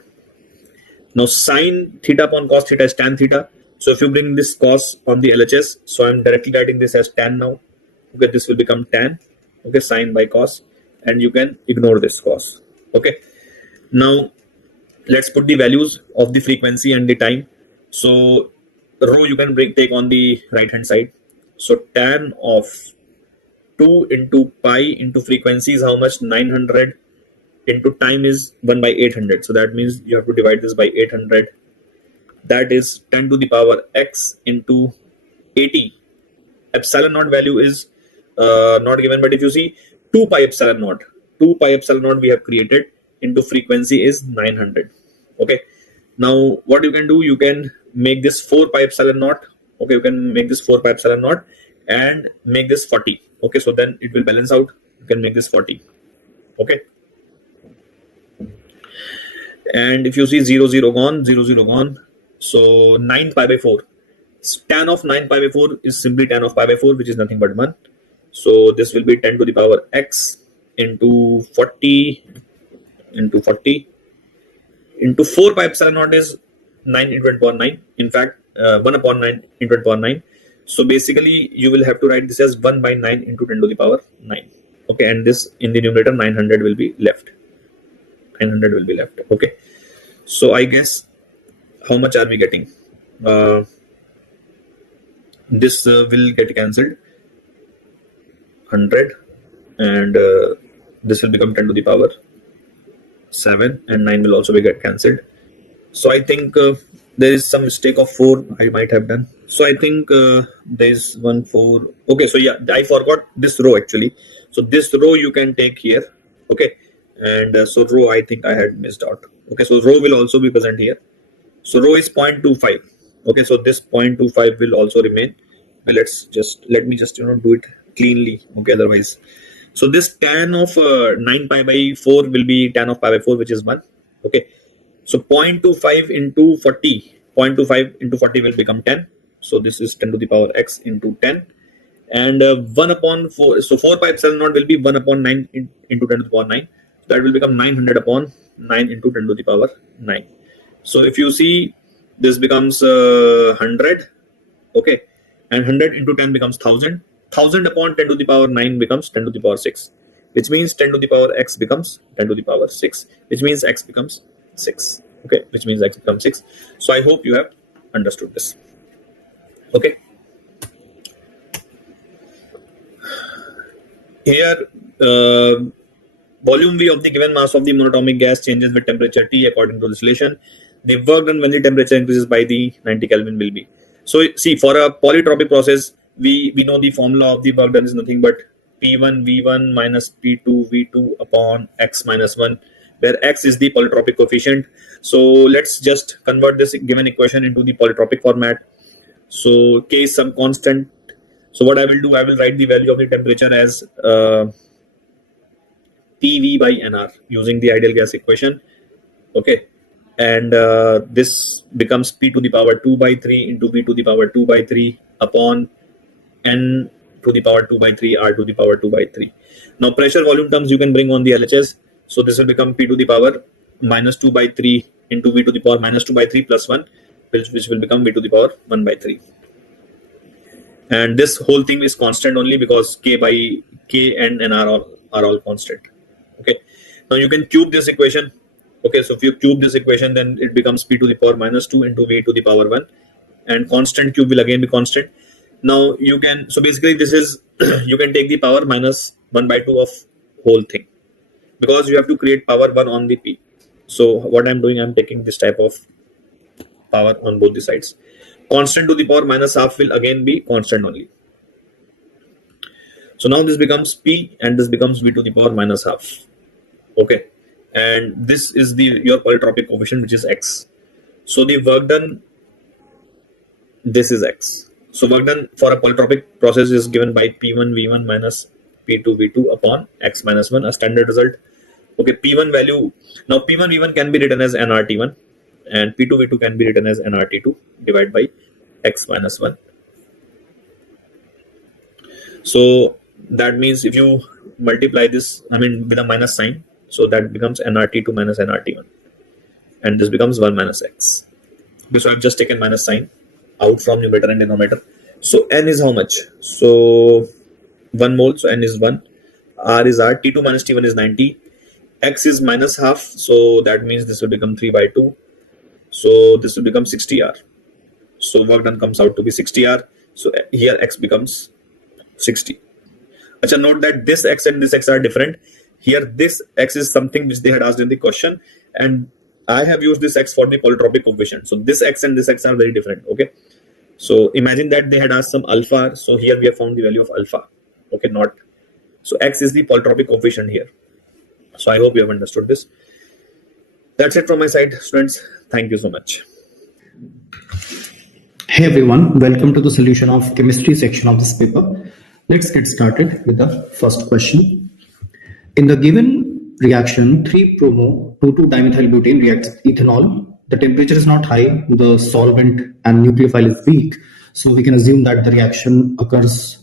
Now sine theta upon cos theta is tan theta. So if you bring this cos on the LHS, so I'm directly writing this as tan now. Okay, this will become tan. Okay, sine by cos, and you can ignore this cos. Okay, now let's put the values of the frequency and the time. So rho you can take on the right hand side. So tan of 2 into pi into frequency is how much? 900 into time is 1 by 800. So that means you have to divide this by 800. That is 10 to the power x into 80. Epsilon naught value is not given, but if you see 2 pi epsilon naught we have created into frequency is 900. Okay, now what you can do, you can make this 4 pi epsilon naught. Okay, you can make this 4 pi epsilon naught and make this 40. Okay, so then it will balance out. You can make this 40. Okay, and if you see 0 0 gone, 0 0 gone, so 9 pi by 4, tan of 9 pi by 4 is simply tan of pi by 4, which is nothing but 1. So this will be 10 to the power x into 40 into 40 into 4 pi epsilon naught is 9 into 10 power 9. In fact, 1 upon 9 into 10 power 9. So basically, you will have to write this as 1 by 9 into 10 to the power 9. Okay, and this in the numerator 900 will be left. 900 will be left. Okay, so I guess how much are we getting? This will get cancelled 100, and this will become 10 to the power 7, and 9 will also be get cancelled. So I think there is some mistake of 4 I might have done. So I think there is 1 4. Okay, so yeah, I forgot this row actually. So this row you can take here. Okay, and so row I think I had missed out. Okay, so row will also be present here. So row is 0.25. Okay, so this 0.25 will also remain. Well, let me just do it cleanly. Okay, otherwise, so this tan of 9 pi by 4 will be tan of pi by 4, which is 1. Okay, so 0.25 into 40, 0.25 into 40 will become 10. So this is 10 to the power x into 10, and 1 upon 4. So 4 pi epsilon naught will be 1 upon 9 into 10 to the power 9. That will become 900 upon 9 into 10 to the power 9. So if you see, this becomes 100. Okay, and 100 into 10 becomes 1000. 1000 upon 10 to the power 9 becomes 10 to the power 6, which means 10 to the power x becomes 10 to the power 6, which means x becomes 6. Okay, which means x becomes 6. So I hope you have understood this. Okay, here volume V of the given mass of the monatomic gas changes with temperature T according to this relation. The work done when the temperature increases by the 90 Kelvin will be. So see, for a polytropic process, we know the formula of the work done is nothing but P1 V1 minus P2 V2 upon x minus 1, where x is the polytropic coefficient. So let's just convert this given equation into the polytropic format. So K is some constant. So what I will do, I will write the value of the temperature as PV by NR using the ideal gas equation. Okay, and this becomes P to the power 2 by 3 into V to the power 2 by 3 upon N to the power 2 by 3 R to the power 2 by 3. Now pressure volume terms you can bring on the LHS. So this will become P to the power minus 2 by 3 into V to the power minus 2 by 3 plus 1, which will become V to the power 1 by 3. and this whole thing is constant only because k by k and n are all constant. Okay, now you can cube this equation. Okay, so if you cube this equation, then it becomes p to the power minus 2 into v to the power 1, and constant cube will again be constant. Now you can, so basically this is you can take the power minus 1 by 2 of whole thing, because you have to create power 1 on the p. So what I'm doing, I'm taking this type of power on both the sides. Constant to the power minus half will again be constant only. So now this becomes p and this becomes v to the power minus half. Okay, and this is the your polytropic coefficient, which is x. So the work done, this is x. So work done for a polytropic process is given by p1 v1 minus p2 v2 upon x minus 1, a standard result. Okay, p1 value, now p1 v1 can be written as nRT1 and p2 v2 can be written as nRT2 divided by x minus 1. So that means if you multiply this, I mean with a minus sign, so that becomes nRT2 minus nRT1, and this becomes 1 minus x. Okay, so I've just taken minus sign out from numerator and denominator. So n is how much? So 1 mole, so n is 1. R is R. T2 minus T1 is 90. X is minus half, so that means this will become 3 by 2. So this will become 60 R. So work done comes out to be 60 R. So here x becomes 60. Achha, note that this x and this x are different. Here this x is something which they had asked in the question, and I have used this x for the polytropic coefficient. So this x and this x are very different. Okay, so imagine that they had asked some alpha, so here we have found the value of alpha. Okay, not, so x is the polytropic coefficient here. So I hope you have understood this. That's it from my side, students. Thank you so much. Hey everyone, welcome to the solution of chemistry section of this paper. Let's get started with the first question. In the given reaction, 3-bromo 2,2-dimethylbutane reacts with ethanol. The temperature is not high, the solvent and nucleophile is weak, so we can assume that the reaction occurs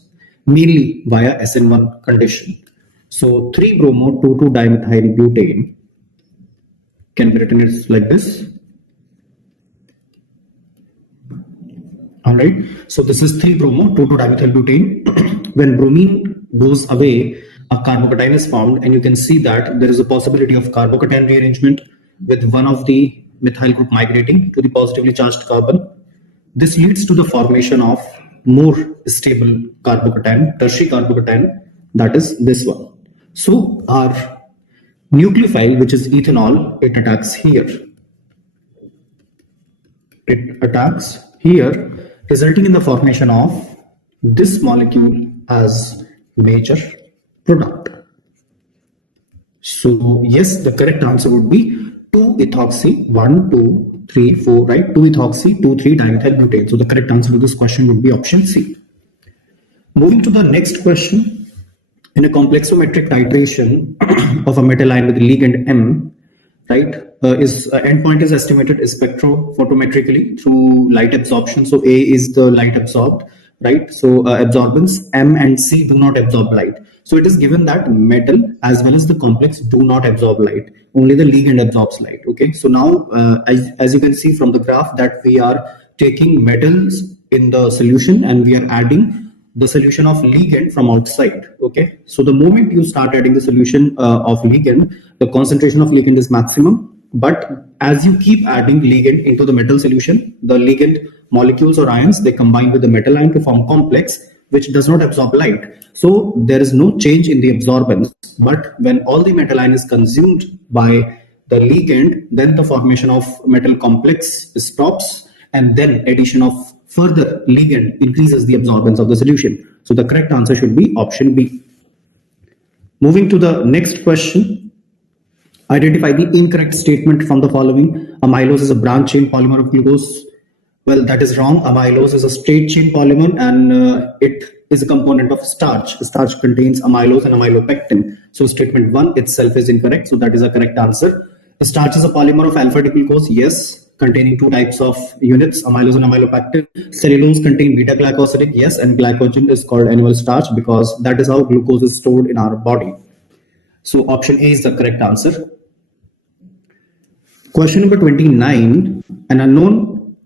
mainly via SN1 condition. So 3-bromo 2,2-dimethylbutane can be written as like this. All right, so this is 3-bromo 2,2-dimethylbutane. When bromine goes away, a carbocation is formed, and you can see that there is a possibility of carbocation rearrangement with one of the methyl group migrating to the positively charged carbon. This leads to the formation of more stable carbocation, tertiary carbocation, that is this one. So our nucleophile, which is ethanol, it attacks here. It attacks here, resulting in the formation of this molecule as major product. So yes, the correct answer would be 2-ethoxy, 1, 2, 3, 4, right? 2-ethoxy, 2,3-dimethylbutane. So the correct answer to this question would be option C. Moving to the next question. In a complexometric titration of a metal ion with ligand M, right, endpoint is estimated spectrophotometrically through light absorption. So A is the light absorbed, right? So absorbance, M and C do not absorb light. So it is given that metal as well as the complex do not absorb light. Only the ligand absorbs light. Okay. So now, as you can see from the graph, that we are taking metals in the solution and we are adding the solution of ligand from outside. Okay, so the moment you start adding the solution of ligand, the concentration of ligand is maximum, but as you keep adding ligand into the metal solution, the ligand molecules or ions, they combine with the metal ion to form complex which does not absorb light. So there is no change in the absorbance, but when all the metal ion is consumed by the ligand, then the formation of metal complex stops, and then addition of further ligand increases the absorbance of the solution. So the correct answer should be option B. Moving to the next question. Identify the incorrect statement from the following. Amylose is a branch chain polymer of glucose. Well, that is wrong. Amylose is a straight chain polymer, and it is a component of starch. Starch contains amylose and amylopectin. So statement 1 itself is incorrect. So that is a correct answer. Starch is a polymer of alpha glucose. Yes, containing two types of units, amylose and amylopectin. Cellulose contain beta glycosidic, yes, and glycogen is called animal starch because that is how glucose is stored in our body. So option A is the correct answer. Question number 29. An unknown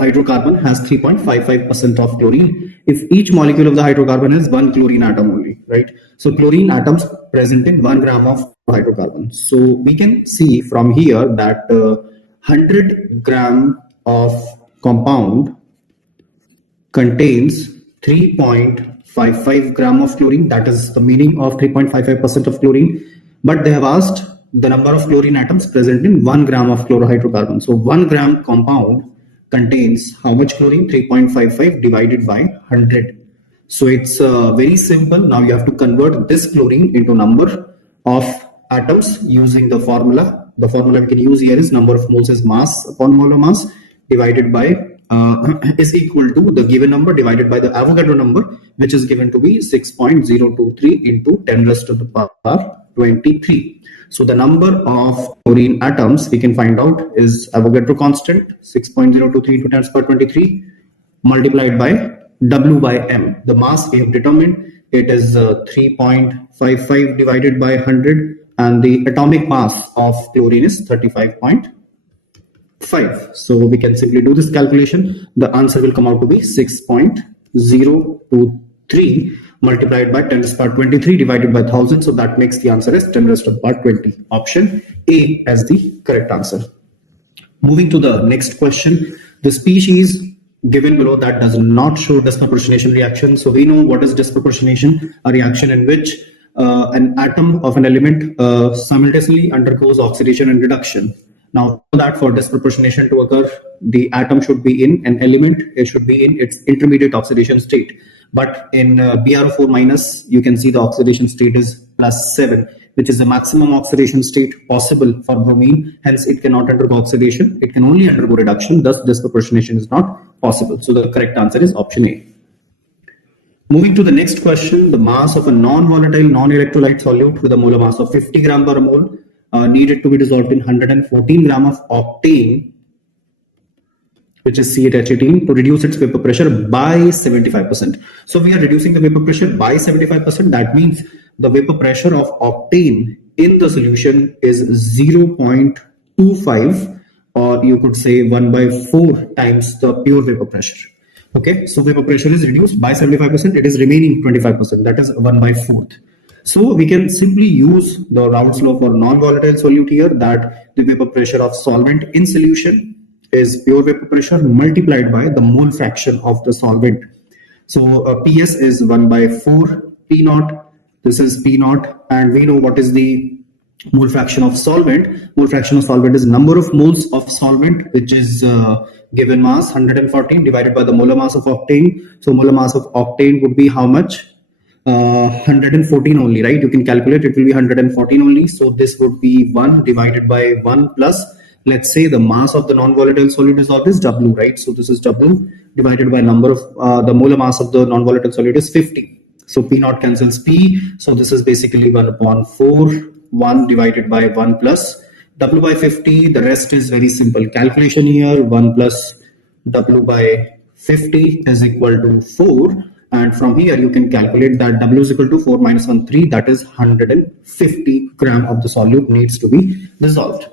hydrocarbon has 3.55% of chlorine if each molecule of the hydrocarbon has one chlorine atom only, right? So chlorine atoms present in 1 gram of hydrocarbon. So we can see from here that 100 gram of compound contains 3.55 gram of chlorine. That is the meaning of 3.55% of chlorine. But they have asked the number of chlorine atoms present in 1 gram of chlorohydrocarbon. So 1 gram compound contains how much chlorine? 3.55 divided by 100. So it's very simple. Now you have to convert this chlorine into number of atoms using the formula. The formula we can use here is number of moles is mass upon molar mass divided by is equal to the given number divided by the Avogadro number, which is given to be 6.023 into 10 raised to the power 23. So the number of chlorine atoms we can find out is Avogadro constant 6.023 into 10 raised to the power 23 multiplied by W by M. The mass we have determined, it is 3.55 divided by 100, and the atomic mass of chlorine is 35.5. So we can simply do this calculation. The answer will come out to be 6.023 multiplied by 10 raised to the power 23 divided by 1000. So that makes the answer as 10 raised to the power 20. Option A as the correct answer. Moving to the next question. The species given below that does not show disproportionation reaction. So we know what is disproportionation, a reaction in which an atom of an element simultaneously undergoes oxidation and reduction. Now, that for disproportionation to occur, the atom should be in an element, it should be in its intermediate oxidation state. But in BrO4 minus, you can see the oxidation state is +7, which is the maximum oxidation state possible for bromine. Hence, it cannot undergo oxidation. It can only undergo reduction. Thus, disproportionation is not possible. So the correct answer is option A. Moving to the next question, the mass of a non-volatile, non-electrolyte solute with a molar mass of 50 gram per mole needed to be dissolved in 114 gram of octane, which is C8H18, to reduce its vapor pressure by 75%. So we are reducing the vapor pressure by 75%. That means the vapor pressure of octane in the solution is 0.25, or you could say 1/4 times the pure vapor pressure. Okay, so vapor pressure is reduced by 75%. It is remaining 25%. That is 1/4. So we can simply use the Raoult's law for non-volatile solute here, that the vapor pressure of solvent in solution is pure vapor pressure multiplied by the mole fraction of the solvent. So PS is 1/4 P naught. This is P naught, and we know what is the mole fraction of solvent. Mole fraction of solvent is number of moles of solvent, which is given mass 114 divided by the molar mass of octane. So molar mass of octane would be how much? 114 only, right? You can calculate, it will be 114 only. So this would be 1 divided by 1 plus, let's say the mass of the non-volatile solute is always W, right? So this is W divided by number of the molar mass of the non-volatile solute is 50. So P naught cancels P. So this is basically 1/4, 1 divided by 1 plus W by 50. The rest is very simple calculation here. 1 plus W by 50 is equal to 4. And from here, you can calculate that W is equal to 4 minus 1, 3. That is 150 gram of the solute needs to be dissolved.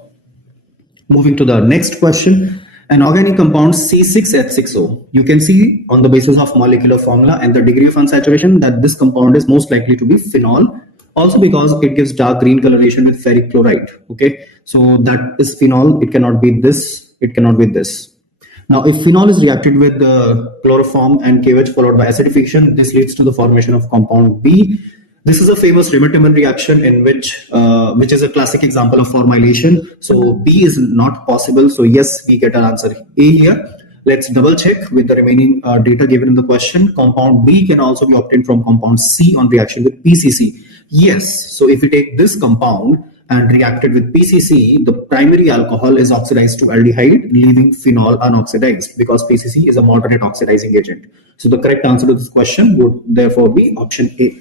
Moving to the next question. An organic compound C6H6O. You can see on the basis of molecular formula and the degree of unsaturation that this compound is most likely to be phenol. Also because it gives dark green coloration with ferric chloride. Okay, so that is phenol. It cannot be this. It cannot be this. Now, if phenol is reacted with chloroform and KOH followed by acidification, this leads to the formation of compound B. This is a famous Redox reaction in which is a classic example of formylation. So B is not possible. So yes, we get our answer A here. Let's double check with the remaining data given in the question. Compound B can also be obtained from compound C on reaction with PCC. Yes. So if we take this compound and reacted with PCC, the primary alcohol is oxidized to aldehyde, leaving phenol unoxidized because PCC is a moderate oxidizing agent. So the correct answer to this question would therefore be option A.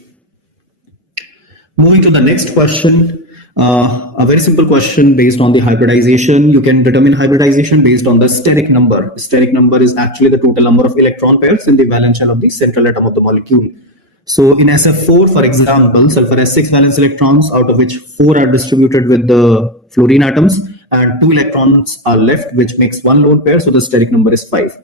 Moving to the next question, a very simple question based on the hybridization. You can determine hybridization based on the steric number. Steric number is actually the total number of electron pairs in the valence shell of the central atom of the molecule. So in SF4, for example, sulfur has 6 valence electrons, out of which 4 are distributed with the fluorine atoms, and 2 electrons are left, which makes 1 lone pair. So the steric number is 5.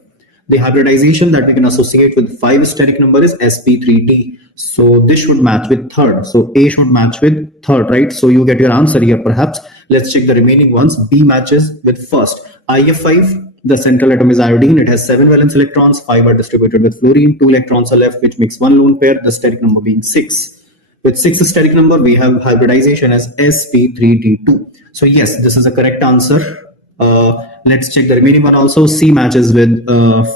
The hybridization that we can associate with 5 steric number is sp3d. So this should match with third. So A should match with third, right? So you get your answer here perhaps. Let's check the remaining ones. B matches with first. IF5, the central atom is iodine. It has 7 valence electrons. 5 are distributed with fluorine. 2 electrons are left, which makes 1 lone pair, the steric number being 6. With 6 steric number, we have hybridization as sp3d2. So yes, this is a correct answer. Let's check the remaining one also. C matches with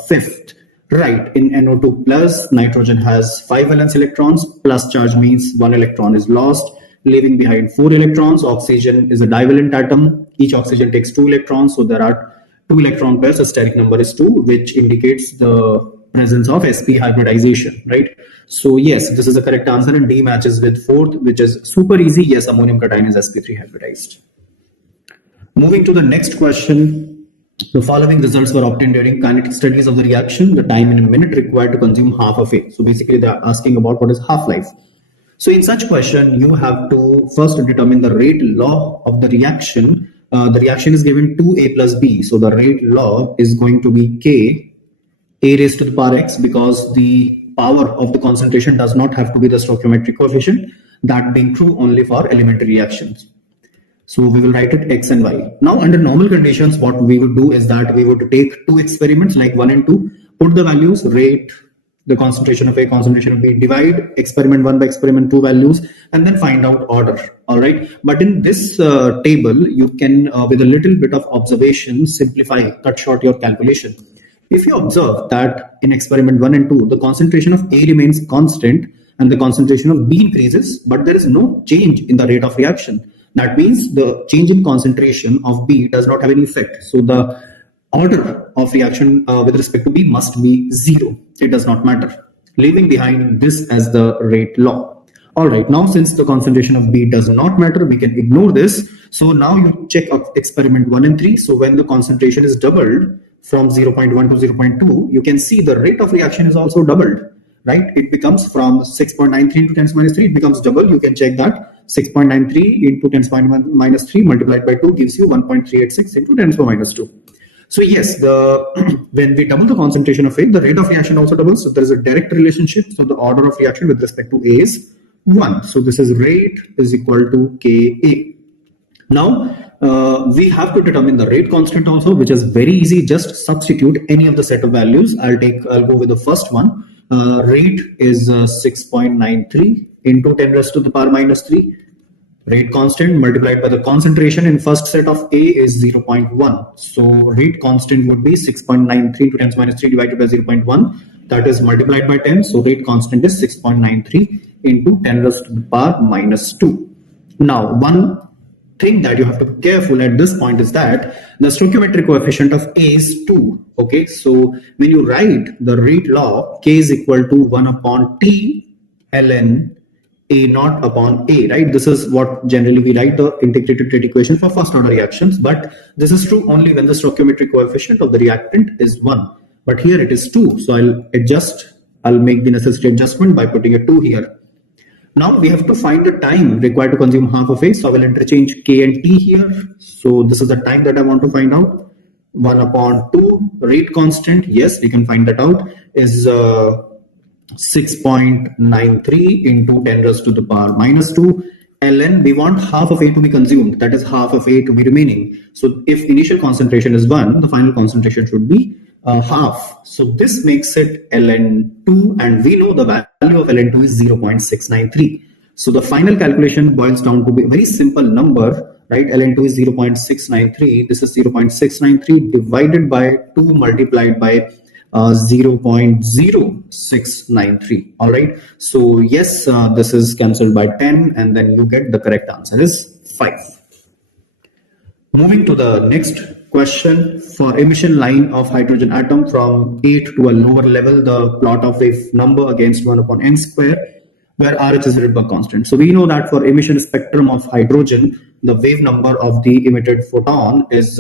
fifth. Right, in NO2 plus, nitrogen has 5 valence electrons. Plus charge means 1 electron is lost, leaving behind 4 electrons. Oxygen is a divalent atom. Each oxygen takes 2 electrons. So there are 2 electron pairs. The steric number is 2, which indicates the presence of sp hybridization, right? So yes, this is a correct answer, and D matches with fourth, which is super easy. Yes, ammonium cation is sp3 hybridized. Moving to the next question. The following results were obtained during kinetic studies of the reaction. The time in a minute required to consume half of A. So basically they are asking about what is half-life. So in such question, you have to first determine the rate law of the reaction. The reaction is given 2A plus B. So the rate law is going to be K A raised to the power X, because the power of the concentration does not have to be the stoichiometric coefficient, that being true only for elementary reactions. So we will write it X and Y. Now under normal conditions, what we would do is that we would take 2 experiments like 1 and 2, put the values, rate, the concentration of A, concentration of B, divide experiment 1 by experiment 2 values, and then find out order. All right. But in this table, you can, with a little bit of observation, simplify, cut short your calculation. If you observe that in experiment 1 and 2, the concentration of A remains constant and the concentration of B increases, but there is no change in the rate of reaction. That means the change in concentration of B does not have any effect. So the order of reaction with respect to B must be 0. It does not matter, leaving behind this as the rate law. All right, now since the concentration of B does not matter, we can ignore this. So now you check experiment 1 and 3. So when the concentration is doubled from 0.1 to 0.2, you can see the rate of reaction is also doubled, right? It becomes from 6.93 into 10 to minus 3, it becomes double. You can check that. 6.93 into 10 to minus 3 multiplied by 2 gives you 1.386 into 10 to minus 2. So yes, when we double the concentration of A, the rate of reaction also doubles. So there is a direct relationship. So the order of reaction with respect to A is 1. So this is rate is equal to Ka. Now we have to determine the rate constant also, which is very easy. Just substitute any of the set of values. I'll go with the first one. Rate is 6.93 into 10 raised to the power minus 3. Rate constant multiplied by the concentration in first set of A is 0.1. So rate constant would be 6.93 to 10 minus 3 divided by 0.1. That is multiplied by 10. So rate constant is 6.93 into 10 raised to the power minus 2. Now, one thing that you have to be careful at this point is that the stoichiometric coefficient of A is 2. Okay, so when you write the rate law, K is equal to 1 upon T ln A naught upon A, right? This is what generally we write the integrated rate equation for first order reactions, but this is true only when the stoichiometric coefficient of the reactant is 1. But here it is 2. So I'll make the necessary adjustment by putting a 2 here. Now we have to find the time required to consume half of A. So I will interchange K and T here. So this is the time that I want to find out. 1 upon 2 rate constant. Yes, we can find that out, is 6.93 into 10 raised to the power minus 2. ln, we want half of A to be consumed. That is half of A to be remaining. So if initial concentration is 1, the final concentration should be half. So this makes it ln2, and we know the value of ln2 is 0.693. So the final calculation boils down to be a very simple number, right? ln2 is 0.693. This is 0.693 divided by 2 multiplied by 0.0693. All right. So yes, this is cancelled by 10, and then you get the correct answer is 5. Moving to the next question. For emission line of hydrogen atom from 8 to a lower level, the plot of wave number against 1 upon n square, where RH is Rydberg constant. So we know that for emission spectrum of hydrogen, the wave number of the emitted photon is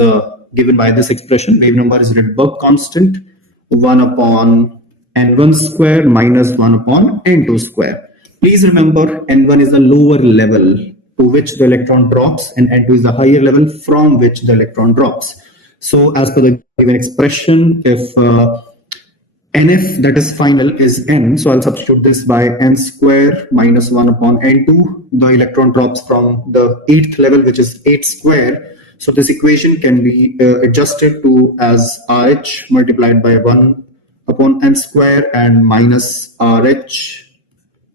given by this expression. Wave number is Rydberg constant, 1 upon n1 square minus 1 upon n2 square. Please remember, n1 is the lower level to which the electron drops, and n2 is the higher level from which the electron drops. So as per the given expression, if NF, that is final, is N. So I'll substitute this by N square minus 1 upon N2. The electron drops from the 8th level, which is 8 square. So this equation can be adjusted to as RH multiplied by 1 upon N square and minus RH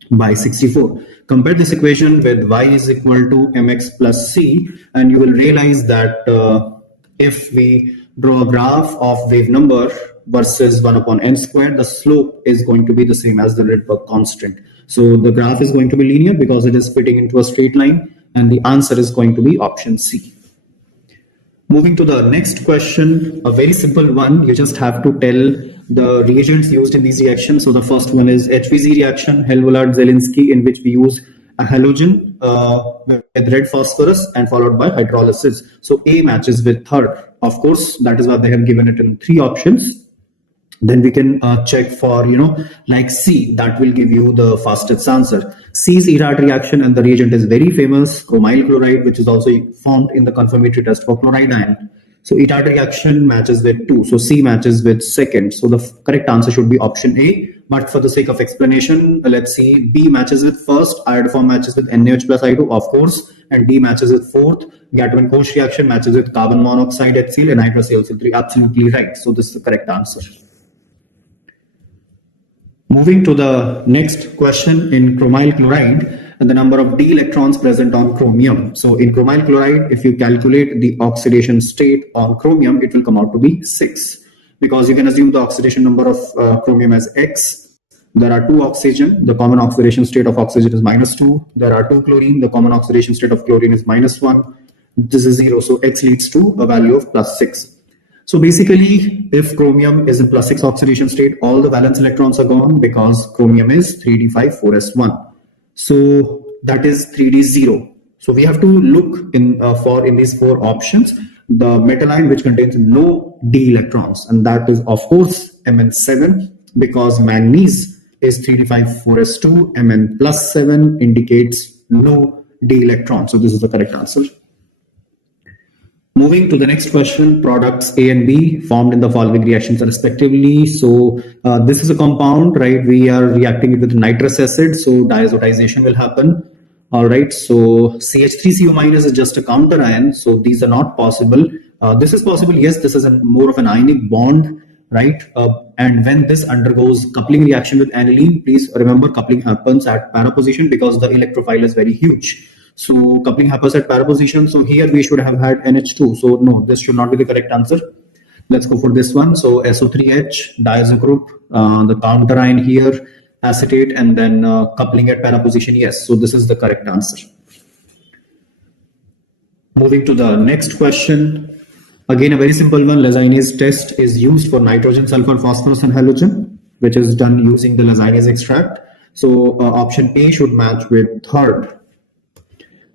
by 64. Compare this equation with y is equal to mx plus c, and you will realize that if we draw a graph of wave number versus 1 upon n squared, the slope is going to be the same as the Rydberg constant. So the graph is going to be linear because it is fitting into a straight line, and the answer is going to be option C. Moving to the next question, a very simple one. You just have to tell the reagents used in these reactions. So the first one is HVZ reaction, Helvoland-Zielinski, in which we use a halogen with red phosphorus and followed by hydrolysis. So A matches with third. Of course, that is why they have given it in 3 options. Then we can check for, like C, that will give you the fastest answer. C's ERAT reaction, and the reagent is very famous, chromyl chloride, which is also found in the confirmatory test for chloride ion. So ERAT reaction matches with 2. So C matches with second. So the correct answer should be option A. But for the sake of explanation, let's see. B matches with first, iodoform matches with NaOH plus I2, of course, and D matches with fourth. Gatman-Koch reaction matches with carbon monoxide HCl and hydroxyl3. Absolutely right. So this is the correct answer. Moving to the next question, in chromyl chloride, and the number of D electrons present on chromium. So in chromyl chloride, if you calculate the oxidation state on chromium, it will come out to be 6, because you can assume the oxidation number of chromium as X. There are 2 oxygen. The common oxidation state of oxygen is -2. There are 2 chlorine. The common oxidation state of chlorine is -1. This is 0. So X leads to a value of +6. So basically, if chromium is in +6 oxidation state, all the valence electrons are gone because chromium is 3d5 4s1. So that is 3d0. So we have to look in these 4 options the metal ion which contains no D electrons, and that is of course Mn7, because manganese is 3d5 4s2. Mn plus 7 indicates no D electrons. So this is the correct answer. Moving to the next question, products A and B formed in the following reactions respectively. So this is a compound, right? We are reacting it with nitrous acid, so diazotization will happen. All right, so CH3CO- is just a counter ion, so these are not possible. This is possible, yes, this is more of an ionic bond, right? And when this undergoes coupling reaction with aniline, please remember coupling happens at para position because the electrophile is very huge. So coupling happens at para position. So here we should have had NH2. So no, this should not be the correct answer. Let's go for this one. So SO3H, diazo group, the counter ion here, acetate, and then coupling at para position. Yes, so this is the correct answer. Moving to the next question. Again, a very simple one. Lazinase test is used for nitrogen, sulfur, phosphorus, and halogen, which is done using the lazinase extract. So option A should match with third.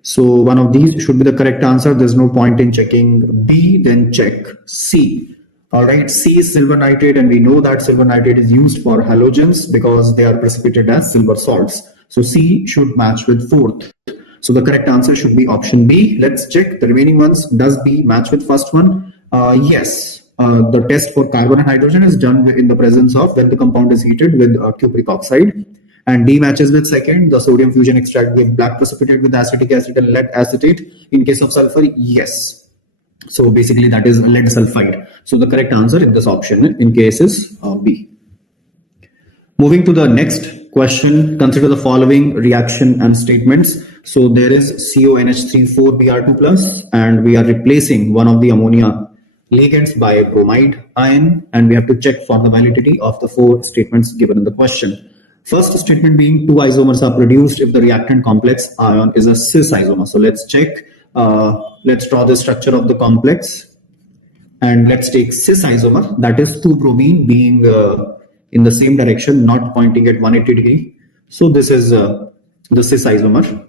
So one of these should be the correct answer. There's no point in checking B, then check C. All right, C is silver nitrate, and we know that silver nitrate is used for halogens because they are precipitated as silver salts. So C should match with fourth. So the correct answer should be option B. Let's check the remaining ones. Does B match with first one? Yes. The test for carbon and hydrogen is done in the presence of when the compound is heated with cupric oxide. And D matches with second. The sodium fusion extract with black precipitate with acetic acid and lead acetate. In case of sulfur, yes. So basically that is lead sulfide. So the correct answer in this option in case is B. Moving to the next question, consider the following reaction and statements. So there is CONH3,4Br2+, and we are replacing one of the ammonia ligands by a bromide ion, and we have to check for the validity of the 4 statements given in the question. First statement being 2 isomers are produced if the reactant complex ion is a cis isomer. So let's check. Let's draw the structure of the complex, and let's take cis isomer, that is 2-bromine being in the same direction, not pointing at 180 degree. So this is the cis isomer.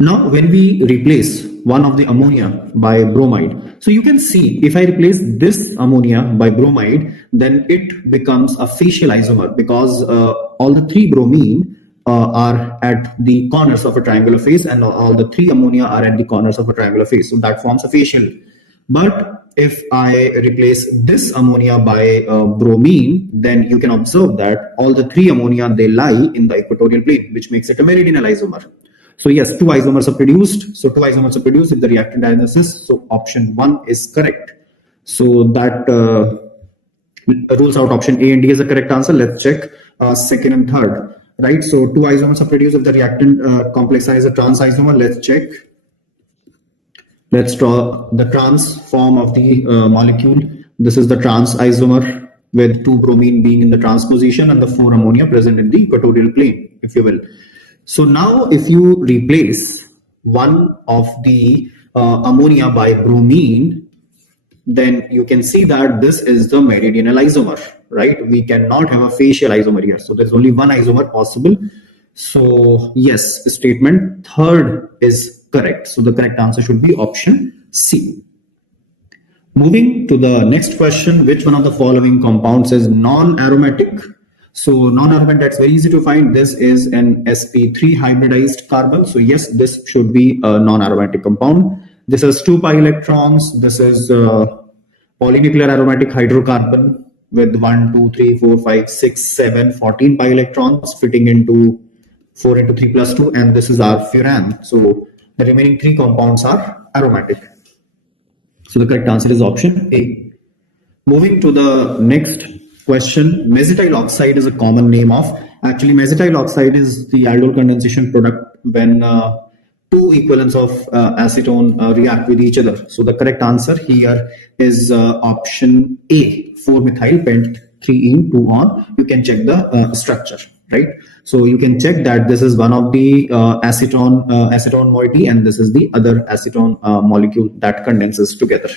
Now, when we replace one of the ammonia by bromide, so you can see if I replace this ammonia by bromide, then it becomes a facial isomer because all the 3 bromine are at the corners of a triangular face, and all the 3 ammonia are at the corners of a triangular face. So that forms a facial But if I replace this ammonia by bromine, then you can observe that all the three ammonia, they lie in the equatorial plane, which makes it a meridional isomer. So yes, two isomers are produced. So two isomers are produced in the reactant diathesis. So option 1 is correct. So that rules out option A and D as the correct answer. Let's check second and third. Right. So two isomers are produced if the reactant complex I is a trans isomer. Let's check. Let's draw the trans form of the molecule. This is the trans isomer with 2 bromine being in the trans position and the 4 ammonia present in the equatorial plane, if you will. So now if you replace one of the ammonia by bromine, then you can see that this is the meridional isomer, right? We cannot have a facial isomer here. So there's only one isomer possible. So yes, statement third is correct. So the correct answer should be option C. Moving to the next question, which one of the following compounds is non-aromatic? So non-aromatic, that's very easy to find. This is an sp3 hybridized carbon. So yes, this should be a non-aromatic compound. This has 2 pi electrons. This is polynuclear aromatic hydrocarbon with 1, 2, 3, 4, 5, 6, 7, 14 pi electrons fitting into 4 into 3 plus 2, and this is our furan. So the remaining 3 compounds are aromatic. So the correct answer is option A. Moving to the next question, mesotyl oxide is a common name of, actually mesotyl oxide is the aldol condensation product when 2 equivalents of acetone react with each other. So the correct answer here is option A, 4-methyl pent 3-ene 2-on. You can check the structure, right? So you can check that this is one of the acetone moiety, and this is the other acetone molecule that condenses together.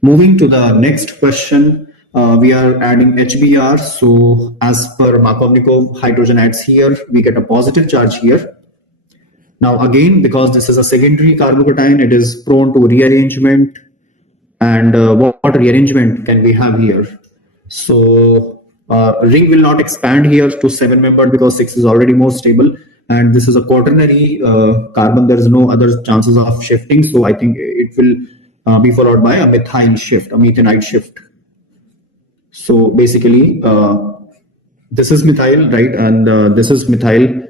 Moving to the next question, we are adding HBr. So as per Markovnikov, hydrogen adds here, we get a positive charge here. Now again, because this is a secondary carbocation, it is prone to rearrangement. And what rearrangement can we have here? So ring will not expand here to 7-membered because 6 is already more stable. And this is a quaternary carbon. There is no other chances of shifting. So I think it will be followed by a methyl shift, a methanide shift. So basically, this is methyl, right? And this is methyl.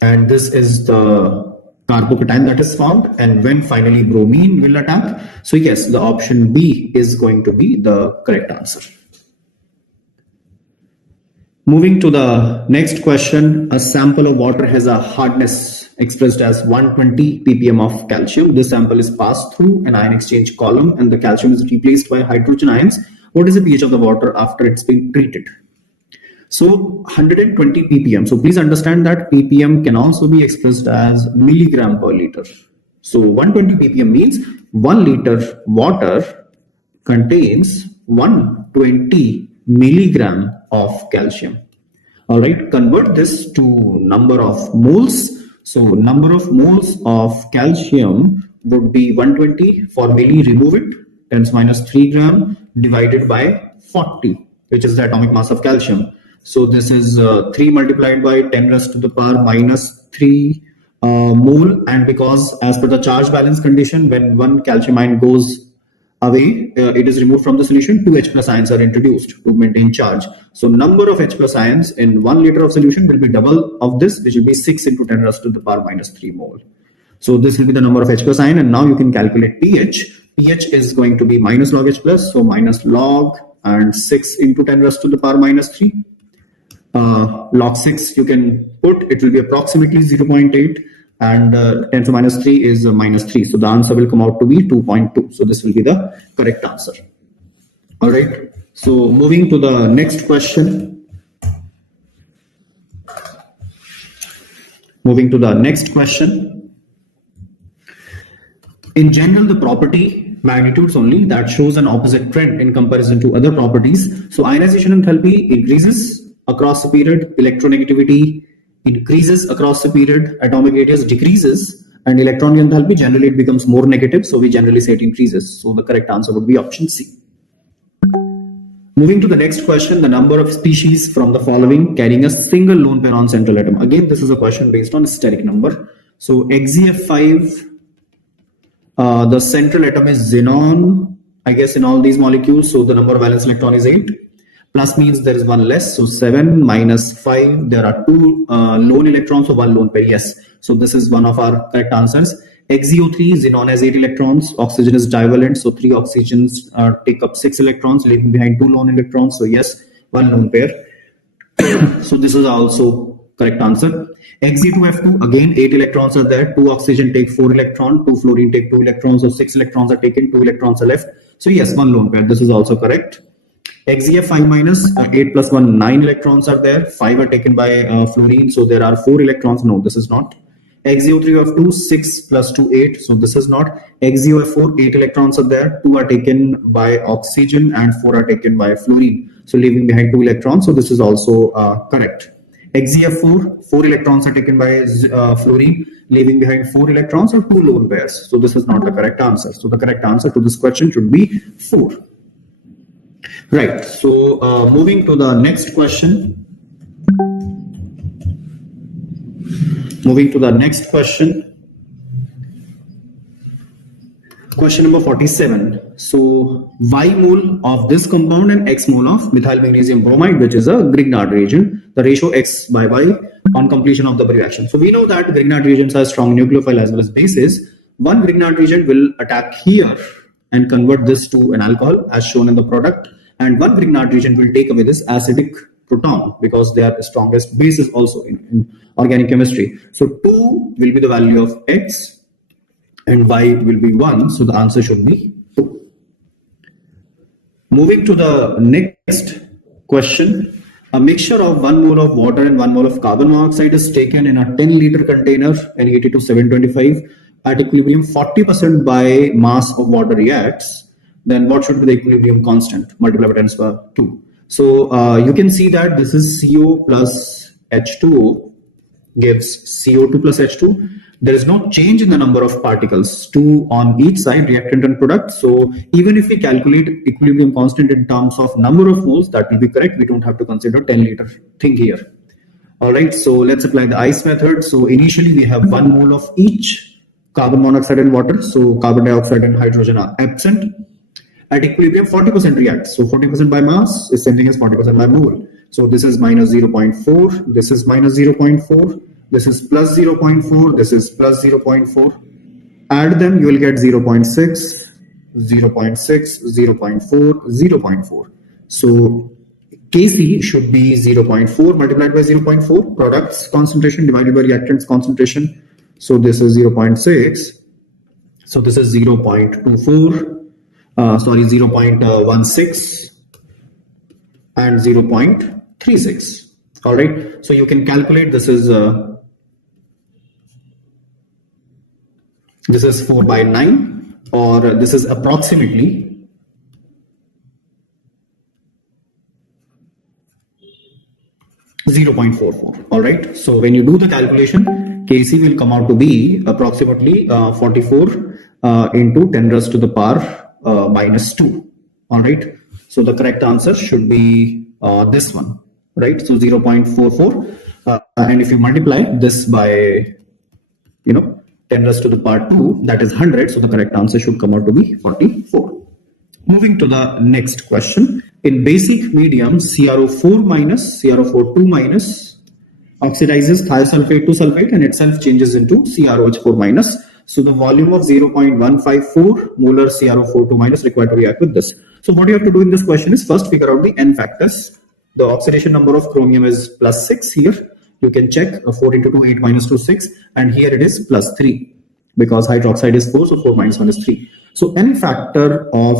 And this is the carbocation that is found. And when finally bromine will attack. So yes, the option B is going to be the correct answer. Moving to the next question, a sample of water has a hardness expressed as 120 ppm of calcium. This sample is passed through an ion exchange column and the calcium is replaced by hydrogen ions. What is the pH of the water after it's been treated? So 120 ppm. So please understand that ppm can also be expressed as milligram per liter. So 120 ppm means 1 liter water contains 120 milligram of calcium. All right, convert this to number of moles. So number of moles of calcium would be 120. For milli, remove it, 10⁻³ gram divided by 40, which is the atomic mass of calcium. So this is 3 multiplied by 10⁻³ mole. And because as per the charge balance condition, when one calcium ion goes away, it is removed from the solution, 2 H plus ions are introduced to maintain charge. So number of H plus ions in 1 liter of solution will be double of this, which will be 6 into 10⁻³ mole. So this will be the number of H plus ion. And now you can calculate pH. pH is going to be minus log H plus. So minus log and 6 into 10⁻³ log 6 you can put, it will be approximately 0.8, and 10⁻³ is -3. So the answer will come out to be 2.2. So this will be the correct answer. All right. So moving to the next question. In general, the property magnitudes only that shows an opposite trend in comparison to other properties. So ionization enthalpy increases across the period, electronegativity increases across the period, atomic radius decreases, and electron enthalpy generally it becomes more negative. So we generally say it increases. So the correct answer would be option C. Moving to the next question, the number of species from the following carrying a single lone pair on central atom. Again, this is a question based on steric number. So XZF5 The central atom is xenon, I guess, in all these molecules. So the number of valence electron is 8. Plus means there is one less. So 7 minus 5. There are 2 lone electrons, so 1 lone pair. Yes. So this is one of our correct answers. XeO3, xenon has 8 electrons. Oxygen is divalent. So 3 oxygens take up 6 electrons, leaving behind 2 lone electrons. So yes, 1 lone pair. So this is also correct answer. Xe2F2, again 8 electrons are there. 2 oxygen take 4 electrons, 2 fluorine take 2 electrons, so 6 electrons are taken, 2 electrons are left. So yes, 1 lone pair. This is also correct. XeF5 minus 8 plus 1, 9 electrons are there. 5 are taken by fluorine, so there are 4 electrons. No, this is not. XeO3F2, 6 plus 2, 8. So this is not. XeOF4, 8 electrons are there. 2 are taken by oxygen and 4 are taken by fluorine. So leaving behind 2 electrons. So this is also correct. XeF4, 4 electrons are taken by fluorine, leaving behind 4 electrons or 2 lone pairs. So this is not the correct answer. So the correct answer to this question should be 4. Right. So moving to the next question. Question number 47. So Y mole of this compound and X mole of methyl magnesium bromide, which is a Grignard reagent, the ratio X by Y on completion of the reaction. So we know that Grignard reagents are strong nucleophile as well as bases. One Grignard reagent will attack here and convert this to an alcohol as shown in the product, and one Grignard reagent will take away this acidic proton because they are the strongest bases also in organic chemistry. So 2 will be the value of X and Y will be 1. So the answer should be 2. Moving to the next question. A mixture of 1 mole of water and 1 mole of carbon monoxide is taken in a 10-liter container, N82 725, at equilibrium. 40% by mass of water reacts. Then what should be the equilibrium constant? Multiply by 10 to the 2. So you can see that this is CO plus H2O gives CO2 plus H2. There is no change in the number of particles, 2 on each side, reactant and product. So even if we calculate equilibrium constant in terms of number of moles, that will be correct. We don't have to consider 10-liter thing here. All right, so let's apply the ice method. So initially we have 1 mole of each carbon monoxide and water. So carbon dioxide and hydrogen are absent. At equilibrium, 40% reacts. So 40% by mass is same thing as 40% by mole. So this is minus 0.4. This is minus 0.4. This is plus 0.4. This is plus 0.4. Add them, you will get 0.6, 0.6, 0.4, 0.4. So Kc should be 0.4 multiplied by 0.4. Products concentration divided by reactants concentration. So this is 0.6. So this is 0.24. 0.16 and 0.36. All right. So you can calculate this is 4 by 9, or this is approximately 0.44. All right. So when you do the calculation, Kc will come out to be approximately 44 into 10 raised to the power minus 2. All right. So the correct answer should be this one, right? So 0.44, and if you multiply this by 10 raised to the power 2, that is 100. So the correct answer should come out to be 44. Moving to the next question. In basic medium, CrO4 minus, CrO4 2 minus oxidizes thiosulfate to sulfate and itself changes into CrOH4 minus. So the volume of 0.154 molar CrO4 2 minus required to react with this. So what you have to do in this question is first figure out the N factors. The oxidation number of chromium is plus 6 here. You can check 4 into 2, 8 minus 2, 6. And here it is plus 3 because hydroxide is 4. So 4 minus 1 is 3. So N factor of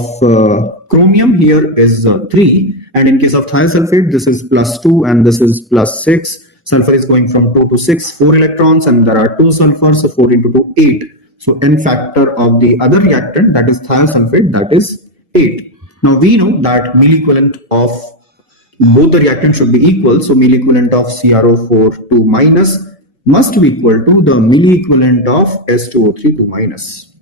chromium here is 3. And in case of thiosulfate, this is plus 2 and this is plus 6. Sulfur is going from 2 to 6, 4 electrons, and there are 2 sulfurs. So 4 into 2, 8. So N factor of the other reactant, that is thiosulfate, that is 8. Now we know that milliequivalent of both the reactants should be equal. So milliequivalent of CrO4 2 minus must be equal to the milliequivalent of S2O3 2 minus.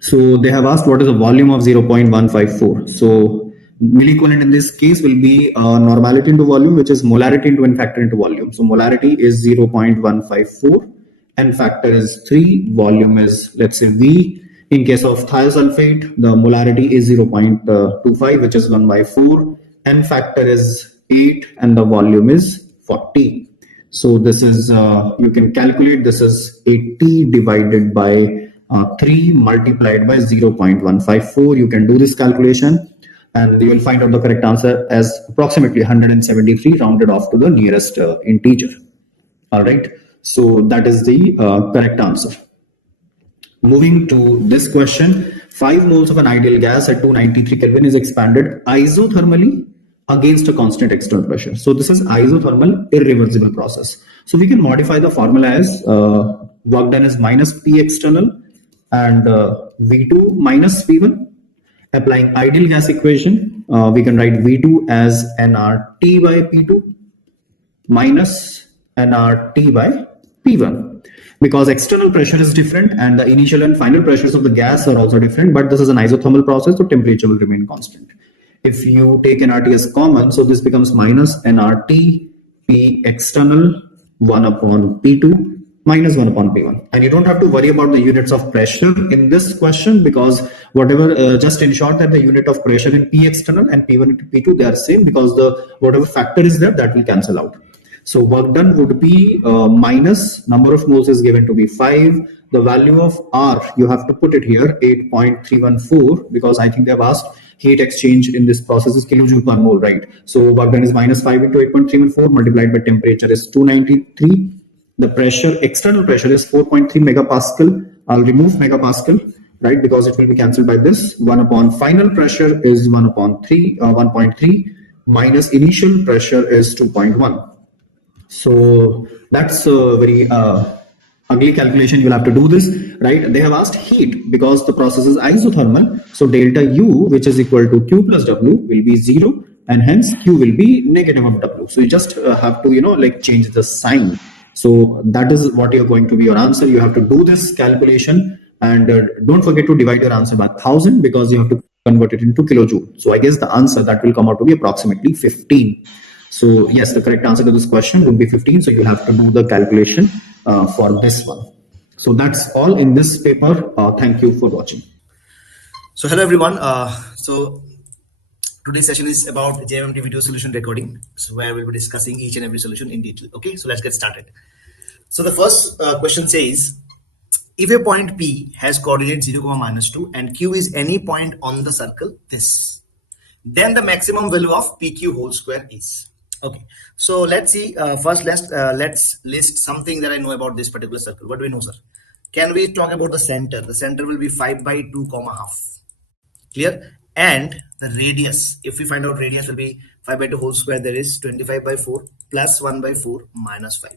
So they have asked what is the volume of 0.154. So milliequivalent in this case will be normality into volume, which is molarity into N factor into volume. So molarity is 0.154. N factor is 3, volume is, let's say, V, In case of thiosulfate, the molarity is 0.25, which is 1 by 4. M factor is 8 and the volume is 40. So this is, you can calculate, this is 80 divided by 3 multiplied by 0.154. You can do this calculation and you will find out the correct answer as approximately 173 rounded off to the nearest integer. All right. So that is the correct answer. Moving to this question, 5 moles of an ideal gas at 293 Kelvin is expanded isothermally against a constant external pressure. So this is isothermal irreversible process. So we can modify the formula as work done is minus P external and V2 minus V1. Applying ideal gas equation, we can write V2 as nRT by P2 minus nRT by P1. Because external pressure is different and the initial and final pressures of the gas are also different, but this is an isothermal process, so temperature will remain constant. If you take nRT as common, so this becomes minus nRT P external 1 upon P2 minus 1 upon P1. And you don't have to worry about the units of pressure in this question because whatever, just ensure that the unit of pressure in P external and P1 into P2, they are same because the whatever factor is there, that will cancel out. So work done would be minus number of moles is given to be 5. The value of R, you have to put it here, 8.314, because I think they have asked heat exchange in this process is kilojoule per mole, right? So work done is minus 5 into 8.314 multiplied by temperature is 293. The pressure, external pressure is 4.3 megapascal. I'll remove megapascal, right? Because it will be cancelled by this. 1 upon final pressure is 1 upon 1.3 minus initial pressure is 2.1. So that's a very ugly calculation. You'll have to do this, right? They have asked heat because the process is isothermal. So delta U, which is equal to Q plus W, will be 0, and hence Q will be negative of W. So you just have to, like change the sign. So that is what you're going to be your answer. You have to do this calculation and don't forget to divide your answer by 1000 because you have to convert it into kilojoule. So I guess the answer that will come out to be approximately 15. So yes, the correct answer to this question would be 15. So you have to do the calculation for this one. So that's all in this paper. Thank you for watching. So hello everyone. So today's session is about JMMT video solution recording. So where we'll be discussing each and every solution in detail. Okay, so let's get started. So the first question says, if a point P has coordinate 0, -2 and Q is any point on the circle, this, then the maximum value of PQ whole square is. Okay, so let's see. First, let's list something that I know about this particular circle. What do we know, sir? Can we talk about the center? The center will be 5 by 2, half. Clear? And the radius, if we find out radius will be 5 by 2 whole square, there is 25 by 4 plus 1 by 4 minus 5.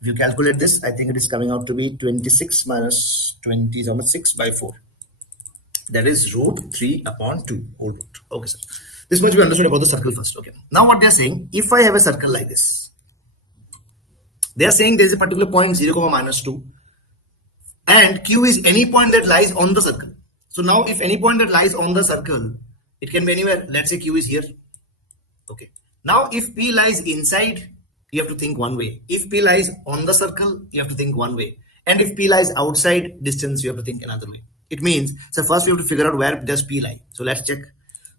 If you calculate this, I think it is coming out to be 26 minus 20, 6 by 4. That is root 3 upon 2 whole root. Okay, sir. This much we understood about the circle first. Okay. Now what they are saying, if I have a circle like this, they are saying there is a particular point 0, -2 and Q is any point that lies on the circle. So now if any point that lies on the circle, it can be anywhere. Let's say Q is here. Okay. Now if P lies inside, you have to think one way. If P lies on the circle, you have to think one way. And if P lies outside distance, you have to think another way. It means, so first we have to figure out where does P lie. So let's check.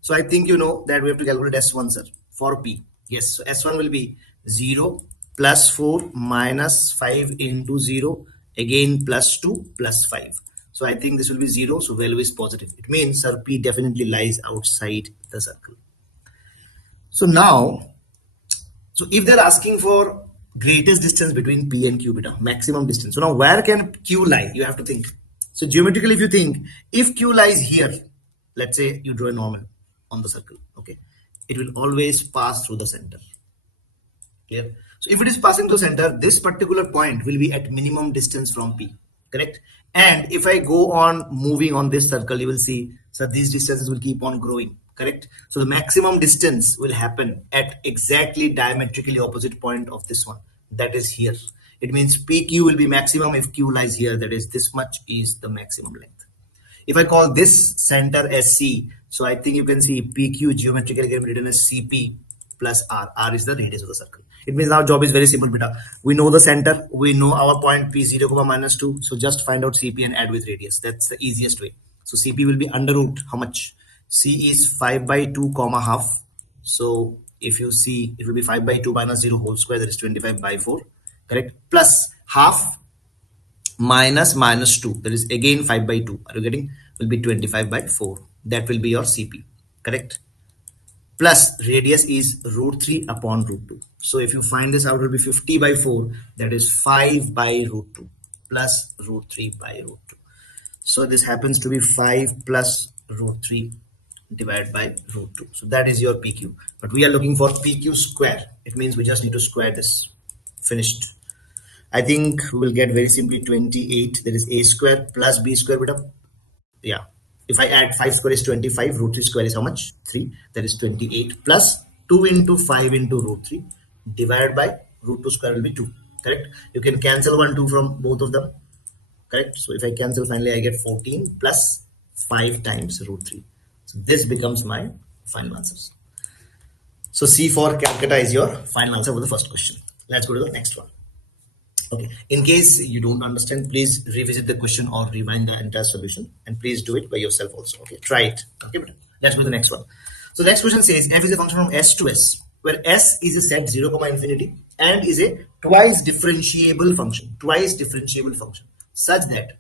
So I think you know that we have to calculate S1, sir, for P. Yes, so S1 will be 0 plus 4 minus 5 into 0, again plus 2 plus 5. So I think this will be 0, so value is positive. It means, sir, P definitely lies outside the circle. So now, so if they're asking for greatest distance between P and Q beta, maximum distance. So now where can Q lie? You have to think. So geometrically, if you think, if Q lies here, let's say you draw a normal on the circle, okay, it will always pass through the center. Clear? So if it is passing through center, this particular point will be at minimum distance from P, correct? And if I go on moving on this circle, you will see, so these distances will keep on growing, correct? So the maximum distance will happen at exactly diametrically opposite point of this one, that is here. It means PQ will be maximum if Q lies here, that is this much is the maximum length. If I call this center as C, so I think you can see PQ geometrically can be written as CP plus R. R is the radius of the circle. It means our job is very simple, beta. We know the center, we know our point P0, -2. So just find out CP and add with radius. That's the easiest way. So CP will be under root how much? C is 5/2, half. So if you see, it will be 5/2 minus 0 whole square, that is 25/4, correct? Plus half minus -2, that is again 5/2. Are you getting? Will be 25/4. That will be your CP, correct? Plus radius is √3 upon √2. So if you find this out, it will be 50/4. That is 5/√2 plus √3/√2. So this happens to be 5 plus √3 divided by √2. So that is your PQ. But we are looking for PQ square. It means we just need to square this. Finished. I think we'll get very simply 28. That is a square plus b square, beta. Yeah. If I add 5 square is 25, √3 square is how much? 3. That is 28 plus 2 into 5 into √3 divided by √2 square will be 2. Correct? You can cancel 1, 2 from both of them. Correct? So if I cancel, finally I get 14 plus 5 times √3. So this becomes my final answers. So C for Calcutta is your final answer for the first question. Let's go to the next one. Okay, in case you don't understand, please revisit the question or rewind the entire solution, and please do it by yourself also. Okay, try it. Okay, but let's go to the next one. So the next question says f is a function from S to S, where S is a set 0, infinity and is a twice differentiable function, such that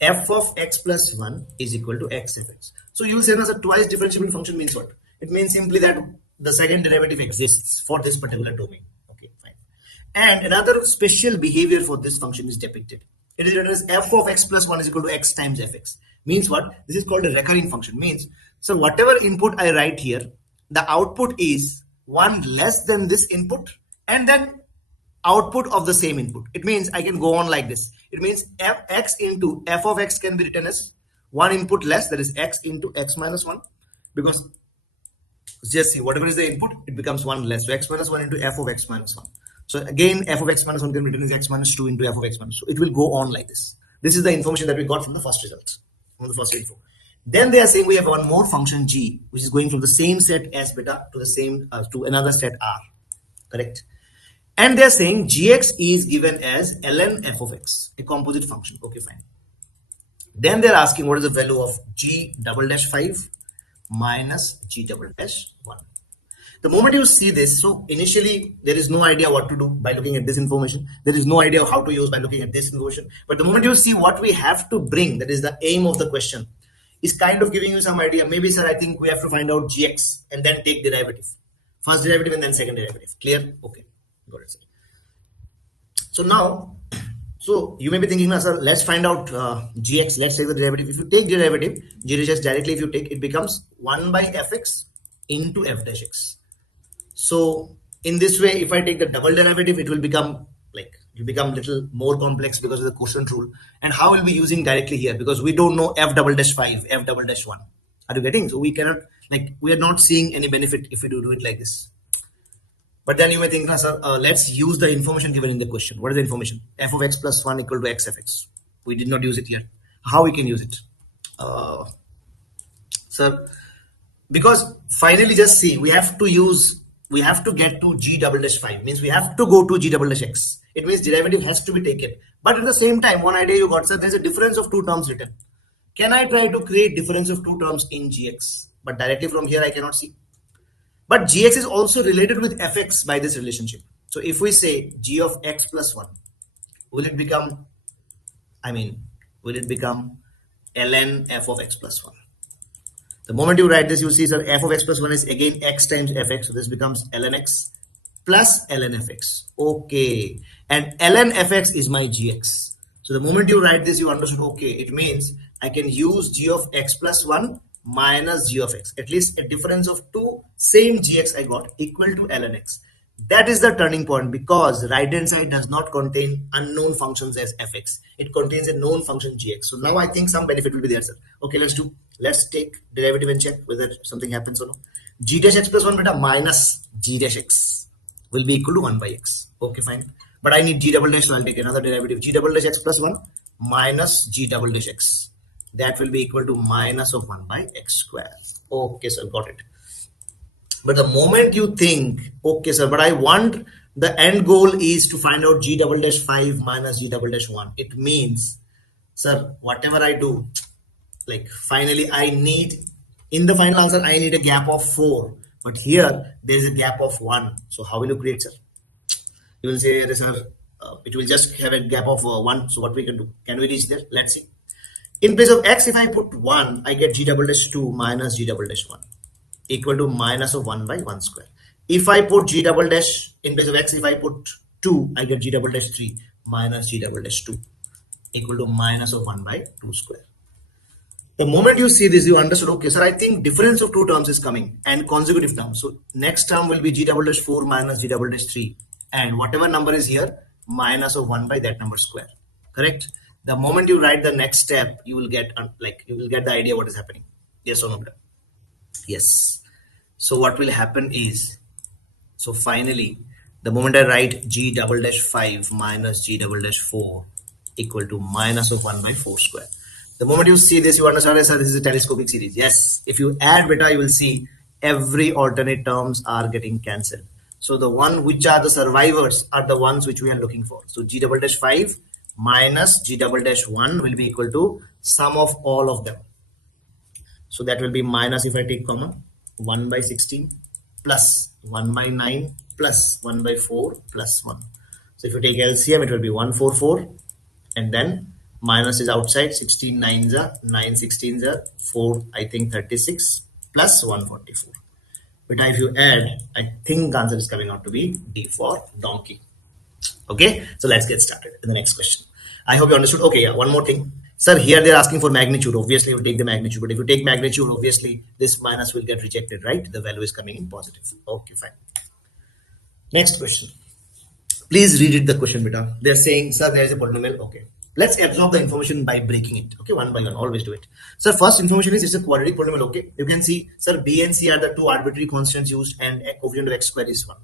f of x plus 1 is equal to x of x. So you will say as a twice differentiable function means what? It means simply that the second derivative exists for this particular domain. Okay, fine. And another special behavior for this function is depicted. It is written as f of x plus 1 is equal to x times fx. Means what? This is called a recurring function. Means, so whatever input I write here, the output is one less than this input and then output of the same input. It means I can go on like this. It means x into f of x can be written as one input less, that is x into x minus 1, because just see, whatever is the input, it becomes one less. So x minus 1 into f of x minus 1. So again, f of x minus 1 can be written as x minus 2 into f of x minus 2. So it will go on like this. This is the information that we got from the first result, from the first info. Then they are saying we have one more function g, which is going from the same set S beta to the same to another set R, correct? And they're saying gx is given as ln f of x, a composite function. Okay, fine. Then they're asking what is the value of g double dash 5 minus g double dash 1. The moment you see this, so initially there is no idea what to do by looking at this information. There is no idea how to use by looking at this information. But the moment you see what we have to bring, that is the aim of the question, is kind of giving you some idea. Maybe, sir, I think we have to find out gx and then take derivative. First derivative and then second derivative. Clear? Okay. Got it, sir. So now, so you may be thinking, sir, let's find out gx. Let's take the derivative. If you take derivative, gx directly, if you take, it becomes 1 by fx into f dash x. So in this way, if I take the double derivative, it will become little more complex because of the quotient rule. And how we'll be using directly here, because we don't know f double dash 5, f double dash 1. Are you getting? So we cannot, we are not seeing any benefit if we do it like this. But then you may think, sir, let's use the information given in the question. What is the information? F of x plus 1 equal to x of x. We did not use it yet. How we can use it? Sir, because finally just see, we have to get to g double dash 5. Means we have to go to g double dash x. It means derivative has to be taken. But at the same time, one idea you got, sir, there's a difference of 2 terms written. Can I try to create difference of 2 terms in gx? But directly from here, I cannot see. But gx is also related with fx by this relationship. So if we say g of x plus 1, will it become ln f of x plus 1? The moment you write this, you see, sir, f of x plus 1 is again x times fx. So this becomes ln x plus ln fx. Okay. And ln fx is my gx. So the moment you write this, you understood, okay, it means I can use g of x plus 1 minus g of x. At least a difference of 2 same gx I got equal to ln x. That is the turning point, because right hand side does not contain unknown functions as fx. It contains a known function gx. So now I think some benefit will be there, sir. Okay, let's take derivative and check whether something happens or not. G dash x plus 1 beta minus g dash x will be equal to 1 by x. Okay, fine. But I need g double dash, so I'll take another derivative. G double dash x plus 1 minus g double dash x. That will be equal to minus of 1 by x square. Okay, sir, got it. But the moment you think, okay, sir, but I want the end goal is to find out G double dash 5 minus G double dash 1. It means, sir, whatever I do, like finally I need, in the final answer, I need a gap of 4. But here, there is a gap of 1. So how will you create, sir? You will say, sir, it will just have a gap of 1. So what we can do? Can we reach there? Let's see. In place of x, if I put 1, I get G double dash 2 minus G double dash 1 equal to minus of 1 by 1 square. If I put G double dash in place of x, if I put 2, I get G double dash 3 minus G double dash 2 equal to minus of 1 by 2 square. The moment you see this, you understood, okay, sir, I think difference of two terms is coming and consecutive terms. So next term will be G double dash 4 minus G double dash 3. And whatever number is here, minus of 1 by that number square. Correct? The moment you write the next step, you will get the idea what is happening. Yes or no? Yes. So what will happen is, so finally, the moment I write G double dash 5 minus G double dash 4 equal to minus of 1 by 4 square. The moment you see this, you understand, this is a telescopic series. Yes. If you add beta, you will see every alternate terms are getting cancelled. So the one which are the survivors are the ones which we are looking for. So G double dash 5 minus G double dash 1 will be equal to sum of all of them. So that will be minus, if I take comma, 1 by 16 plus 1 by 9 plus 1 by 4 plus 1. So if you take LCM, it will be 144, and then minus is outside, 16 9s are 9 16s are 4, I think 36 plus 144. But if you add, I think answer is coming out to be D for donkey. Okay, so let's get started in the next question. I hope you understood. Okay, yeah, one more thing. Sir, here they're asking for magnitude. Obviously, you take the magnitude. But if you take magnitude, obviously, this minus will get rejected, right? The value is coming in positive. Okay, fine. Next question. Please read it, the question, beta. They're saying, sir, there is a polynomial. Okay. Let's absorb the information by breaking it. Okay, one by one. Always do it. Sir, first information is it's a quadratic polynomial. Okay. You can see, sir, B and C are the two arbitrary constants used, and a coefficient of x square is 1.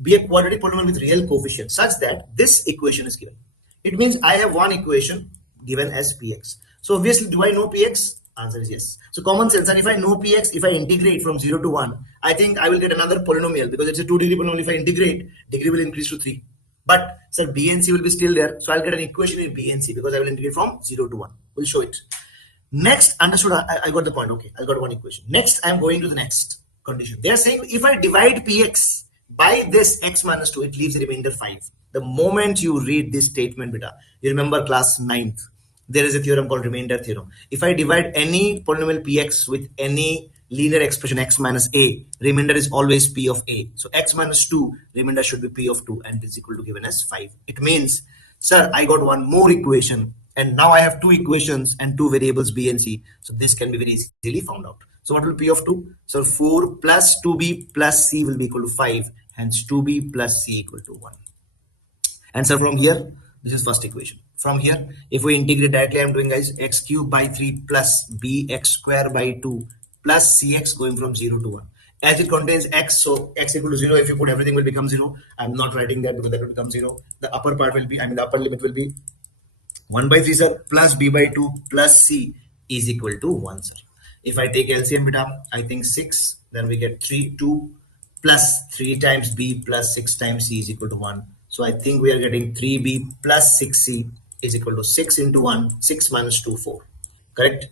Be a quadratic polynomial with real coefficients such that this equation is given. It means I have one equation given as px. So obviously, do I know px? Answer is yes. So common sense, and if I know px, if I integrate from 0 to 1, I think I will get another polynomial because it's a 2-degree polynomial. If I integrate, degree will increase to 3. But sir, B and C will be still there. So I'll get an equation in B and C because I will integrate from 0 to 1. We'll show it. Next, understood, I got the point. Okay, I got one equation. Next, I'm going to the next condition. They are saying if I divide px by this x minus 2, it leaves a remainder 5. The moment you read this statement, beta, you remember class 9th, there is a theorem called remainder theorem. If I divide any polynomial px with any linear expression x minus a, remainder is always p of a. So x minus 2, remainder should be p of 2, and it is equal to given as 5. It means, sir, I got one more equation, and now I have two equations and two variables b and c. So this can be very easily found out. So what will be p of 2? So 4 plus 2b plus c will be equal to 5. Hence 2b plus c equal to 1. And so from here, this is first equation. From here, if we integrate directly, I'm doing, guys, x cube by 3 plus bx square by 2 plus cx going from 0 to 1. As it contains x, so x equal to 0. If you put everything will become 0. I'm not writing that because that will become 0. The upper part will be, the upper limit will be 1 by 3, sir, plus b by 2 plus c is equal to 1, sir. If I take LCM beta, I think 6. Then we get 2 plus 3 times b plus 6 times c is equal to 1. So I think we are getting 3b plus 6c is equal to 6 into 1, 6 minus 2, 4. Correct?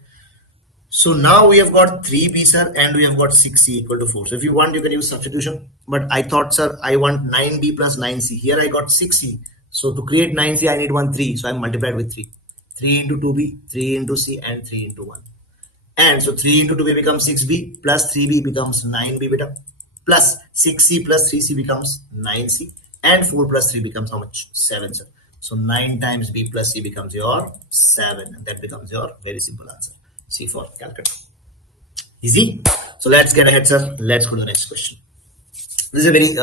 So now we have got 3b, sir, and we have got 6c equal to 4. So if you want, you can use substitution. But I thought, sir, I want 9b plus 9c. Here I got 6c. So to create 9c, I need 3. So I multiplied with 3. 3 into 2b, 3 into c, and 3 into 1. And so 3 into 2b becomes 6b, plus 3b becomes 9b beta, plus 6c plus 3c becomes 9c, and 4 plus 3 becomes how much? 7, sir. So 9 times b plus c becomes your 7. And that becomes your very simple answer. C for calculator. Easy. So let's get ahead, sir. Let's go to the next question. This is a very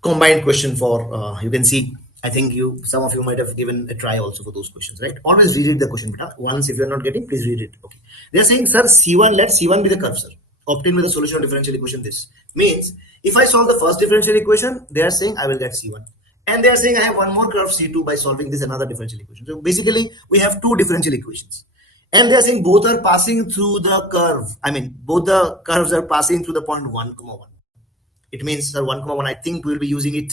combined question for, you can see, I think some of you might have given a try also for those questions, right? Always reread the question. Once if you're not getting, please read it. Okay. They're saying, sir, C1, let C1 be the curve, sir. Obtain with the solution of differential equation this. Means, if I solve the first differential equation, they are saying I will get C1. And they are saying I have one more curve C2 by solving this another differential equation. So basically, we have two differential equations. And they are saying both are passing through the curve. I mean, both the curves are passing through the point 1, 1. It means 1, 1. I think we will be using it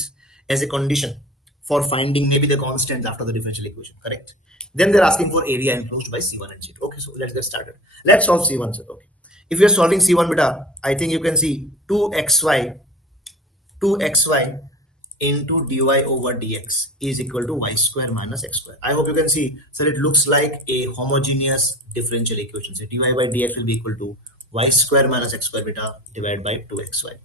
as a condition for finding maybe the constants after the differential equation, correct? Then they're asking for area enclosed by C1 and C2. Okay, so let's get started. Let's solve C1, sir. Okay. If you're solving C1 beta, I think you can see 2xy into dy over dx is equal to y square minus x square. I hope you can see, so it looks like a homogeneous differential equation. So dy by dx will be equal to y square minus x square beta divided by 2xy.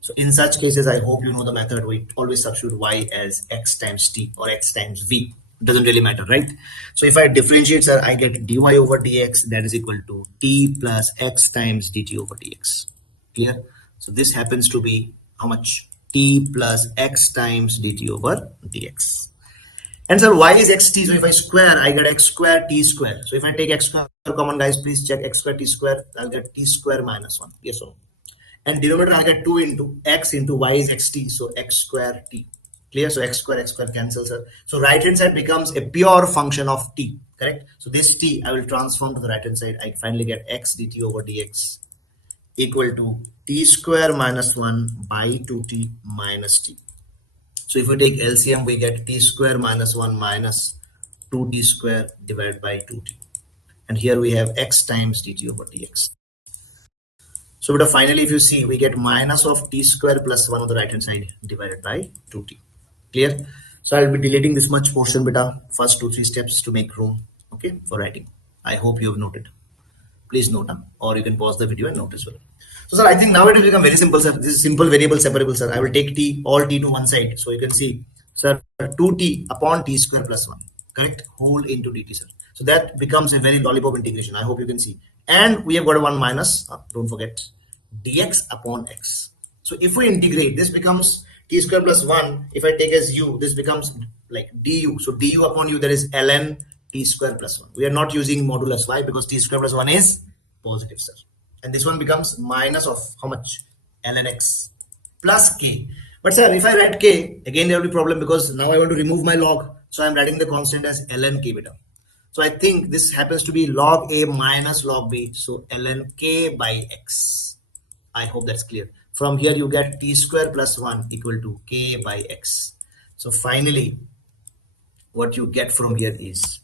So in such cases, I hope you know the method. We always substitute y as x times t or x times v. It doesn't really matter, right? So if I differentiate, sir, I get dy over dx that is equal to t plus x times dt over dx. Clear? So this happens to be how much? T plus x times dt over dx. And sir, y is xt. So if I square, I get x square t square. So if I take x square common, guys, please check x square t square. I'll get t square minus 1. Yes or no? And denominator I'll get 2 into x into y is xt. So x square t. Clear? So x square cancels. So right hand side becomes a pure function of t. Correct? So this t I will transform to the right hand side. I finally get x dt over dx equal to t square minus 1 by 2t minus t. So if we take LCM, we get t square minus 1 minus 2t square divided by 2t. And here we have x times dt over dx. So beta, finally, if you see, we get minus of t square plus 1 on the right hand side divided by 2t. Clear? So I'll be deleting this much portion beta, first 2-3 steps to make room, okay, for writing. I hope you have noted. Please note down, or you can pause the video and note as well. So sir, I think now it will become very simple, sir. This is simple variable separable, sir. I will take t, all t to one side. So you can see, sir, 2t upon t square plus 1, correct? Whole into dt, sir. So that becomes a very lollipop integration. I hope you can see. And we have got a 1 minus, don't forget, dx upon x. So if we integrate, this becomes t square plus 1. If I take as u, this becomes like du. So du upon u, there is ln t square plus 1. We are not using modulus. Why? Because t square plus 1 is positive, sir. And this one becomes minus of how much? Ln x plus k. But sir, if I write k, again there will be problem because now I want to remove my log. So I'm writing the constant as ln k beta. So I think this happens to be log a minus log b. So ln k by x. I hope that's clear. From here you get t square plus 1 equal to k by x. So finally, what you get from here is,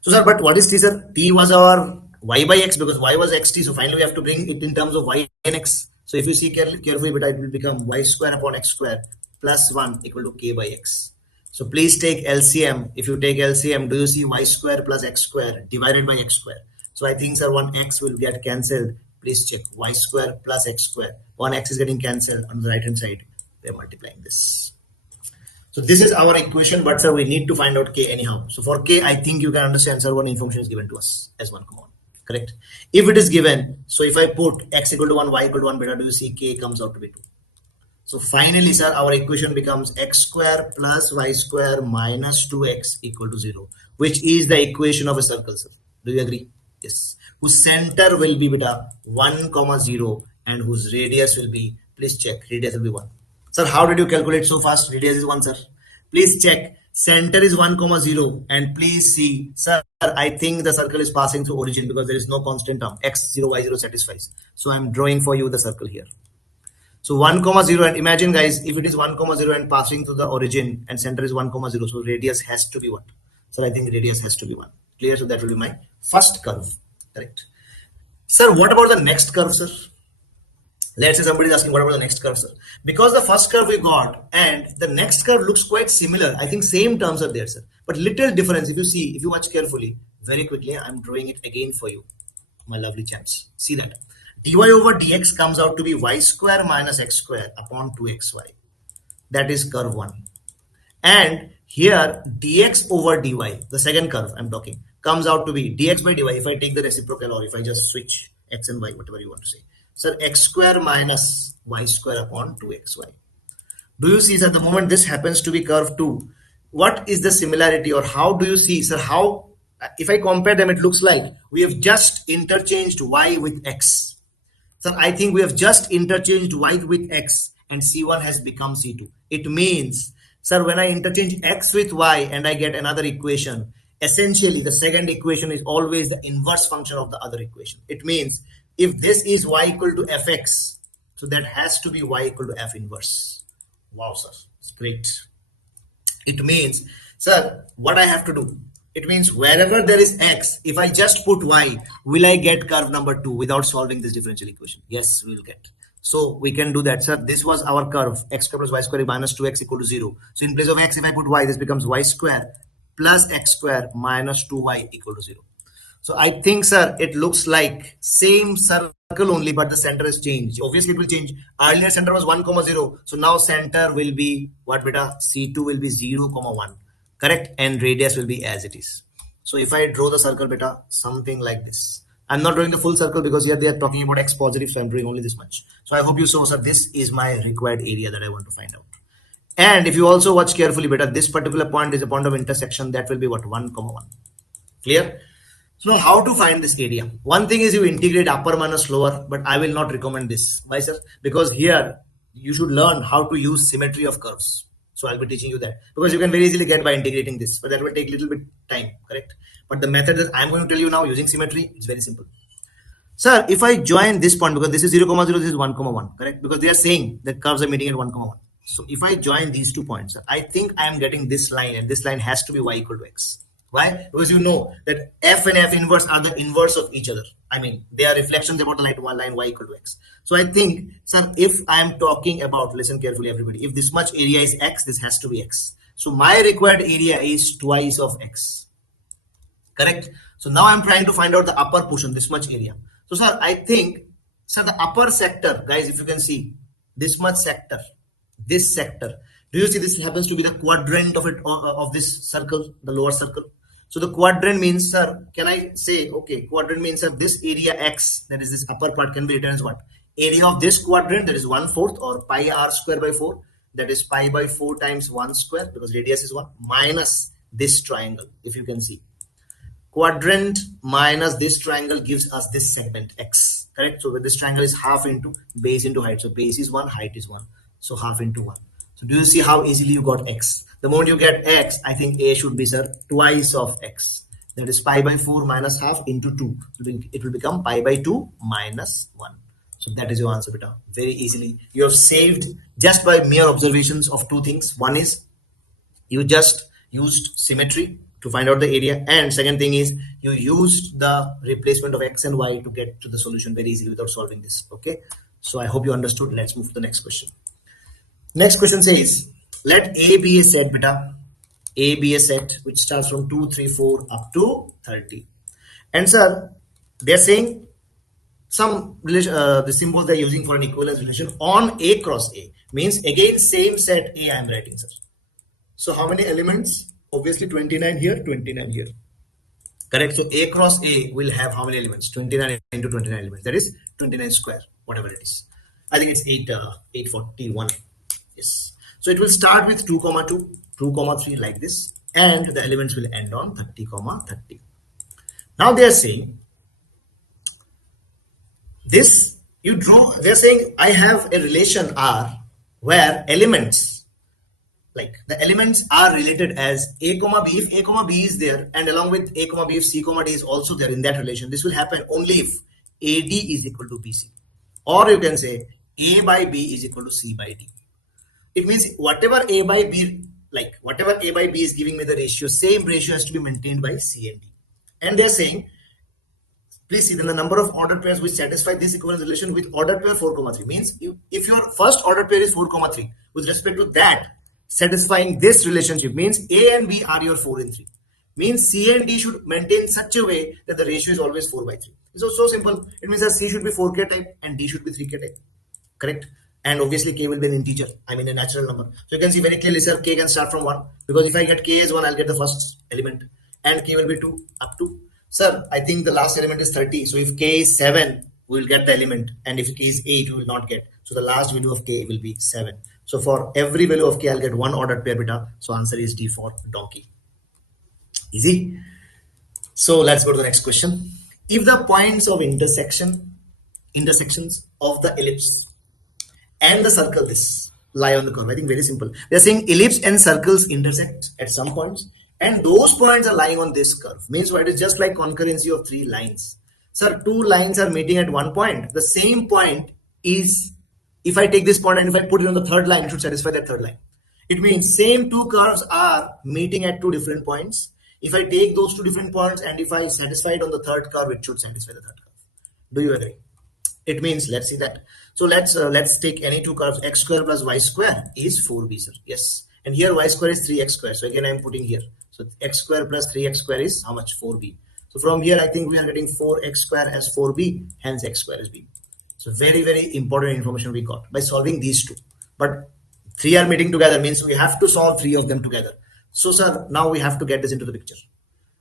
so sir, but what is t, sir? T was our y by x because y was xt. So finally we have to bring it in terms of y and x. So if you see carefully, but it will become y square upon x square plus 1 equal to k by x. So please take LCM. If you take LCM, do you see y square plus x square divided by x square? So I think, sir, one x will get cancelled. Please check y square plus x square. One x is getting cancelled on the right hand side. We are multiplying this. So this is our equation, but sir, we need to find out k anyhow. So for k, I think you can understand, sir, one information is given to us as 1, correct? If it is given, so if I put x equal to 1, y equal to 1 beta, do you see k comes out to be 2? So finally, sir, our equation becomes x square plus y square minus 2x equal to 0, which is the equation of a circle, sir. Do you agree? Yes. Whose center will be beta 1, 0 and whose radius will be, please check, radius will be 1. Sir, how did you calculate so fast? Radius is 1, sir. Please check. Center is 1, 0 and please see, sir, I think the circle is passing through origin because there is no constant term. X0, Y0 satisfies. So I'm drawing for you the circle here. So 1, 0 and imagine, guys, if it is 1, 0 and passing through the origin and center is 1, 0, so radius has to be 1. So I think radius has to be 1. Clear? So that will be my first curve. Correct. Sir, what about the next curve, sir? Let's say somebody is asking, what about the next curve, sir? Because the first curve we got and the next curve looks quite similar. I think same terms are there, sir. But little difference, if you see, if you watch carefully, very quickly, I'm drawing it again for you, my lovely champs. See that. dy over dx comes out to be y square minus x square upon 2xy. That is curve 1. And here dx over dy, the second curve I'm talking, comes out to be dx by dy. If I take the reciprocal or if I just switch x and y, whatever you want to say. Sir, x square minus y square upon 2xy. Do you see, sir, the moment this happens to be curve 2, what is the similarity or how do you see, sir, how, if I compare them, it looks like we have just interchanged y with x. So I think we have just interchanged y with x and C1 has become C2. It means, sir, when I interchange x with y and I get another equation, essentially the second equation is always the inverse function of the other equation. It means if this is y equal to fx, so that has to be y equal to f inverse. Wow, sir, it's great. It means, sir, what I have to do? It means wherever there is x, if I just put y, will I get curve number 2 without solving this differential equation? Yes, we will get. So we can do that, sir. This was our curve, x square plus y square minus 2x equal to 0. So in place of x, if I put y, this becomes y square plus x square minus 2y equal to 0. So I think, sir, it looks like same circle only, but the center has changed. Obviously, it will change. Earlier center was 1, 0. So now center will be what, beta? C2 will be 0, 1. Correct? And radius will be as it is. So if I draw the circle, beta, something like this. I'm not drawing the full circle because here they are talking about x positive, so I'm drawing only this much. So I hope you saw, sir, this is my required area that I want to find out. And if you also watch carefully, beta, this particular point is a point of intersection that will be what? 1, 1. Clear? So now how to find this area? One thing is you integrate upper minus lower, but I will not recommend this. Why, sir? Because here you should learn how to use symmetry of curves. So I'll be teaching you that because you can very easily get by integrating this, but that will take a little bit time, correct? But the method that I'm going to tell you now using symmetry, it's very simple. Sir, if I join this point, because this is 0, 0, this is 1, 1, correct? Because they are saying that curves are meeting at 1, 1. So if I join these 2 points, I think I am getting this line, and this line has to be y equal to x. Why? Because you know that f and f inverse are the inverse of each other. I mean, they are reflections about the line y equal to x. So I think, sir, if I am talking about, listen carefully, everybody, if this much area is x, this has to be x. So my required area is twice of x. Correct? So now I'm trying to find out the upper portion, this much area. So, sir, I think, sir, the upper sector, guys, if you can see, this much sector, this sector, do you see this happens to be the quadrant of it, of this circle, the lower circle? So the quadrant means, sir, can I say, okay, quadrant means, sir, this area x, that is this upper part, can be written as what? Area of this quadrant, that is 1/4, or pi r square by 4, that is pi by 4 times 1 square, because radius is 1, minus this triangle, if you can see. Quadrant minus this triangle gives us this segment x, correct? So this triangle is half into base into height. So base is 1, height is 1. So half into 1. So do you see how easily you got x? The moment you get x, I think a should be, sir, twice of x. That is pi by 4 minus half into 2. It will become pi by 2 minus 1. So that is your answer, beta. Very easily. You have saved just by mere observations of 2 things. One is you just used symmetry to find out the area, and second thing is you used the replacement of x and y to get to the solution very easily without solving this. Okay, so I hope you understood. Let's move to the next question. Next question says, let A be a set, beta. A be a set which starts from 2, 3, 4 up to 30. And sir, they're saying some relation, the symbols they're using for an equivalence relation on A cross A means again same set A I am writing, sir. So how many elements? Obviously 29 here, 29 here. Correct. So A cross A will have how many elements? 29 into 29 elements. That is 29 square, whatever it is. I think it's 841. Yes. So it will start with 2, 2, 2, 3 like this, and the elements will end on 30, 30. Now they are saying this, you draw, they're saying I have a relation R where elements, like the elements are related as A, B. If A, B is there, and along with A, B, if C, D is also there in that relation, this will happen only if AD is equal to BC. Or you can say A by B is equal to C by D. It means whatever A by B, like whatever A by B is giving me the ratio, same ratio has to be maintained by C and D. And they're saying, please see, then the number of ordered pairs which satisfy this equivalence relation with ordered pair 4, 3 means if your first ordered pair is 4, 3, with respect to that, satisfying this relationship means A and B are your 4 and 3. Means C and D should maintain such a way that the ratio is always 4 by 3. So simple. It means that C should be 4k type and D should be 3k type. Correct? And obviously K will be an integer. I mean a natural number. So you can see very clearly, sir, K can start from 1. Because if I get K as 1, I'll get the first element. And K will be 2 up to. Sir, I think the last element is 30. So if K is 7, we will get the element. And if K is 8, we will not get. So the last value of K will be 7. So for every value of K, I'll get one ordered pair, beta. So answer is D for donkey. Easy. So let's go to the next question. If the points of intersections of the ellipse and the circle this lie on the curve, I think very simple. They're saying ellipse and circles intersect at some points and those points are lying on this curve. Means what? It's just like concurrency of three lines. Sir, two lines are meeting at one point. The same point is, if I take this point and if I put it on the third line, it should satisfy that third line. It means same two curves are meeting at two different points. If I take those two different points and if I satisfy it on the third curve, it should satisfy the third curve. Do you agree? It means, let's see that. So let's take any two curves. X square plus y square is 4b, sir. Yes. And here y square is 3x square. So again, I'm putting here. So x square plus 3x square is how much? 4b. So from here, I think we are getting 4x square as 4b. Hence, x square is b. So very, very important information we got by solving these two. But three are meeting together means we have to solve three of them together. So, sir, now we have to get this into the picture.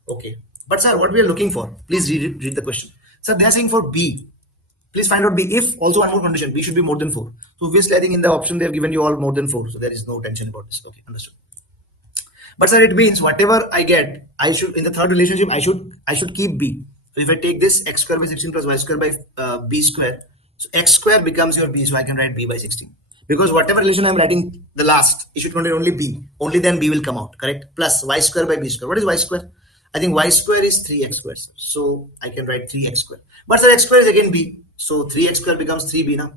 Okay. But, sir, what we are looking for? Please read the question. Sir, they are saying for b. Please find out b. If also one more condition, b should be more than 4. So obviously, I think in the option they have given you all more than 4. So there is no tension about this. Okay, understood. But sir, it means whatever I get, I should, in the third relationship, I should keep b. So if I take this x square by 16 plus y square by b square, so x square becomes your b. So I can write b by 16. Because whatever relation I'm writing the last, it should contain only b. Only then b will come out, correct? Plus y square by b square. What is y square? I think y square is 3x square. So I can write 3x square. But sir, x square is again b. So 3x square becomes 3b now.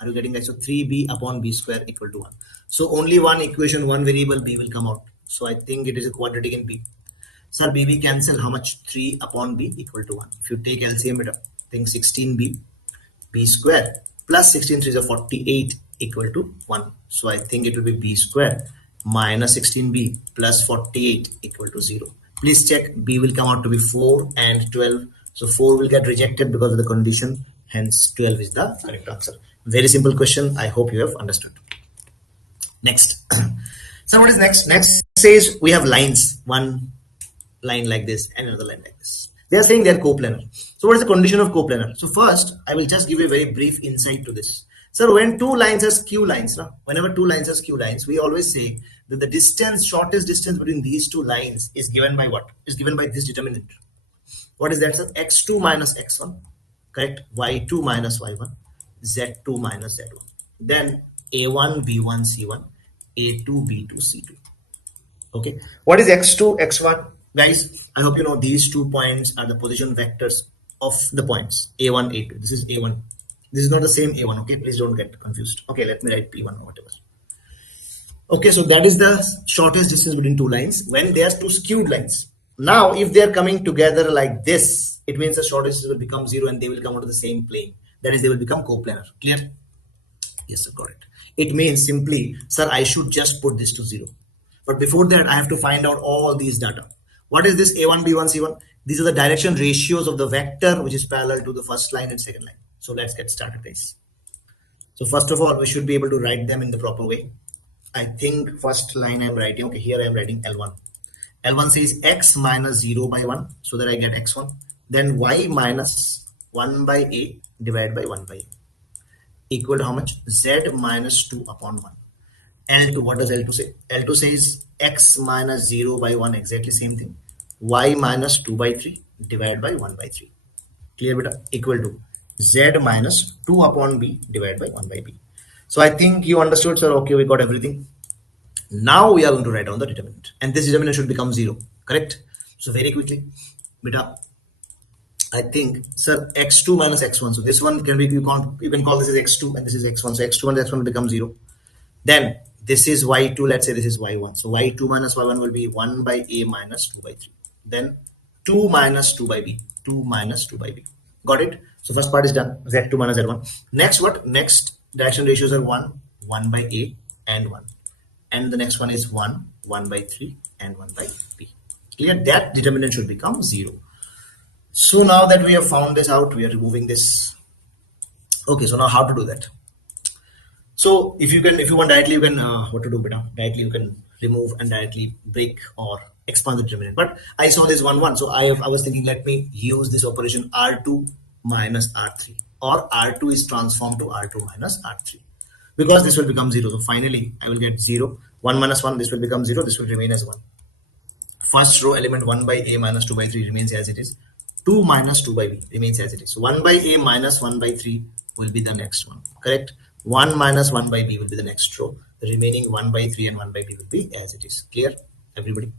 Are you getting that? So 3b upon b square equal to 1. So only one equation, one variable b will come out. So I think it is a quadratic in b. Sir, b cancel. How much? 3 upon b equal to 1. If you take LCM, it think 16b b square plus 16 3 is a 48 equal to 1. So I think it will be b square minus 16b plus 48 equal to 0. Please check. B will come out to be 4 and 12. So 4 will get rejected because of the condition. Hence 12 is the correct answer. Very simple question. I hope you have understood. Next. So what is next? Next says we have lines. One line like this and another line like this. They are saying they are coplanar. So what is the condition of coplanar? So first, I will just give you a very brief insight to this. So when two lines are skew lines, whenever two lines are skew lines, we always say that the distance, shortest distance between these two lines is given by what? Is given by this determinant. What is that, sir? x2 minus x1, correct? y2 minus y1, z2 minus z1. Then a1, b1, c1, a2, b2, c2. Okay. What is x2, x1? Guys, I hope you know these 2 points are the position vectors of the points a1, a2. This is a1. This is not the same a1. Okay, please don't get confused. Okay, let me write p1 or whatever. Okay, so that is the shortest distance between two lines when they are two skewed lines. Now, if they are coming together like this, it means the shortest distance will become 0 and they will come onto the same plane. That is, they will become coplanar. Clear? Yes, sir, got it. It means simply, sir, I should just put this to 0. But before that, I have to find out all these data. What is this a1, b1, c1? These are the direction ratios of the vector which is parallel to the first line and second line. So let's get started, guys. So first of all, we should be able to write them in the proper way. I think first line I'm writing, okay, here I'm writing L1. L1 says x minus 0 by 1, so that I get x1. Then y minus 1 by a divided by 1 by a equal to how much? Z minus 2 upon 1. L2, what does L2 say? L2 says x minus 0 by 1, exactly same thing. Y minus 2 by 3 divided by 1 by 3. Clear, beta? Equal to Z minus 2 upon b divided by 1 by b. So I think you understood, sir. Okay, we got everything. Now we are going to write down the determinant. And this determinant should become 0, correct? So very quickly, beta, I think, sir, x2 minus x1. So this one can be, you can call this as x2 and this is x1. So x2 and x1 will become 0. Then this is y2, let's say this is y1. So y2 minus y1 will be 1 by a minus 2 by 3. Then 2 minus 2 by b. 2 minus 2 by b. Got it? So first part is done. Z2 minus Z1. Next what? Next direction ratios are 1, 1 by a and 1. And the next one is 1, 1 by 3 and 1 by b. Clear? That determinant should become 0. So now that we have found this out, we are removing this. Okay, so now how to do that? So if you want directly, you can what to do, beta? Directly you can remove and directly break or expand the determinant. But I saw this 1 1, so I was thinking, let me use this operation R2 minus R3, or R2 is transformed to R2 minus R3, because this will become 0. So finally I will get 0. 1 minus 1, this will become 0. This will remain as 1. First row element 1 by a minus 2 by 3 remains as it is. 2 minus 2 by b remains as it is. So 1 by a minus 1 by 3 will be the next one, correct? 1 minus 1 by b will be the next row. The remaining 1 by 3 and 1 by b will be as it is. Clear, everybody?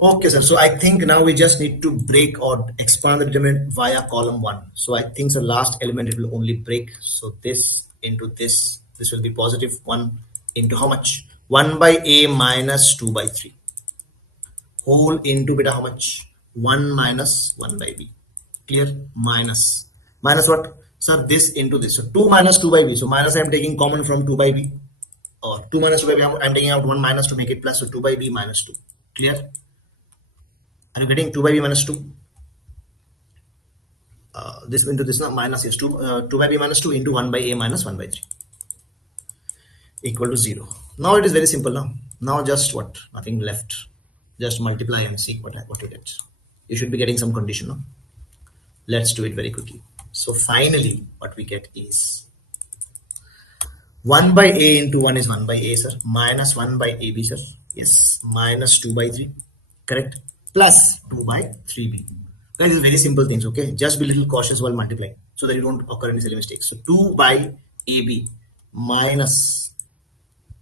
Okay, sir. So I think now we just need to break or expand the determinant via column 1. So I think the last element it will only break. So this into this will be positive 1 into how much? 1 by a minus 2 by 3. Whole into beta how much? 1 minus 1 by b. Clear? Minus. Minus what? Sir, this into this. So 2 minus 2 by b. So minus I am taking common from 2 by b. Or 2 minus 2 by b, I am taking out 1 minus to make it plus. So 2 by b minus 2. Clear? Are you getting 2 by b minus 2? This into this now minus is 2 by b minus 2 into 1 by a minus 1 by 3 equal to 0. Now it is very simple now. Now just what? Nothing left. Just multiply and see what you get. You should be getting some condition now. Let's do it very quickly. So finally what we get is 1 by a into 1 is 1 by a, sir, minus 1 by ab, sir, yes, minus 2 by 3, correct, plus 2 by 3b. Guys, it's very simple things, okay? Just be a little cautious while multiplying so that you don't occur any silly mistakes. So 2 by ab minus,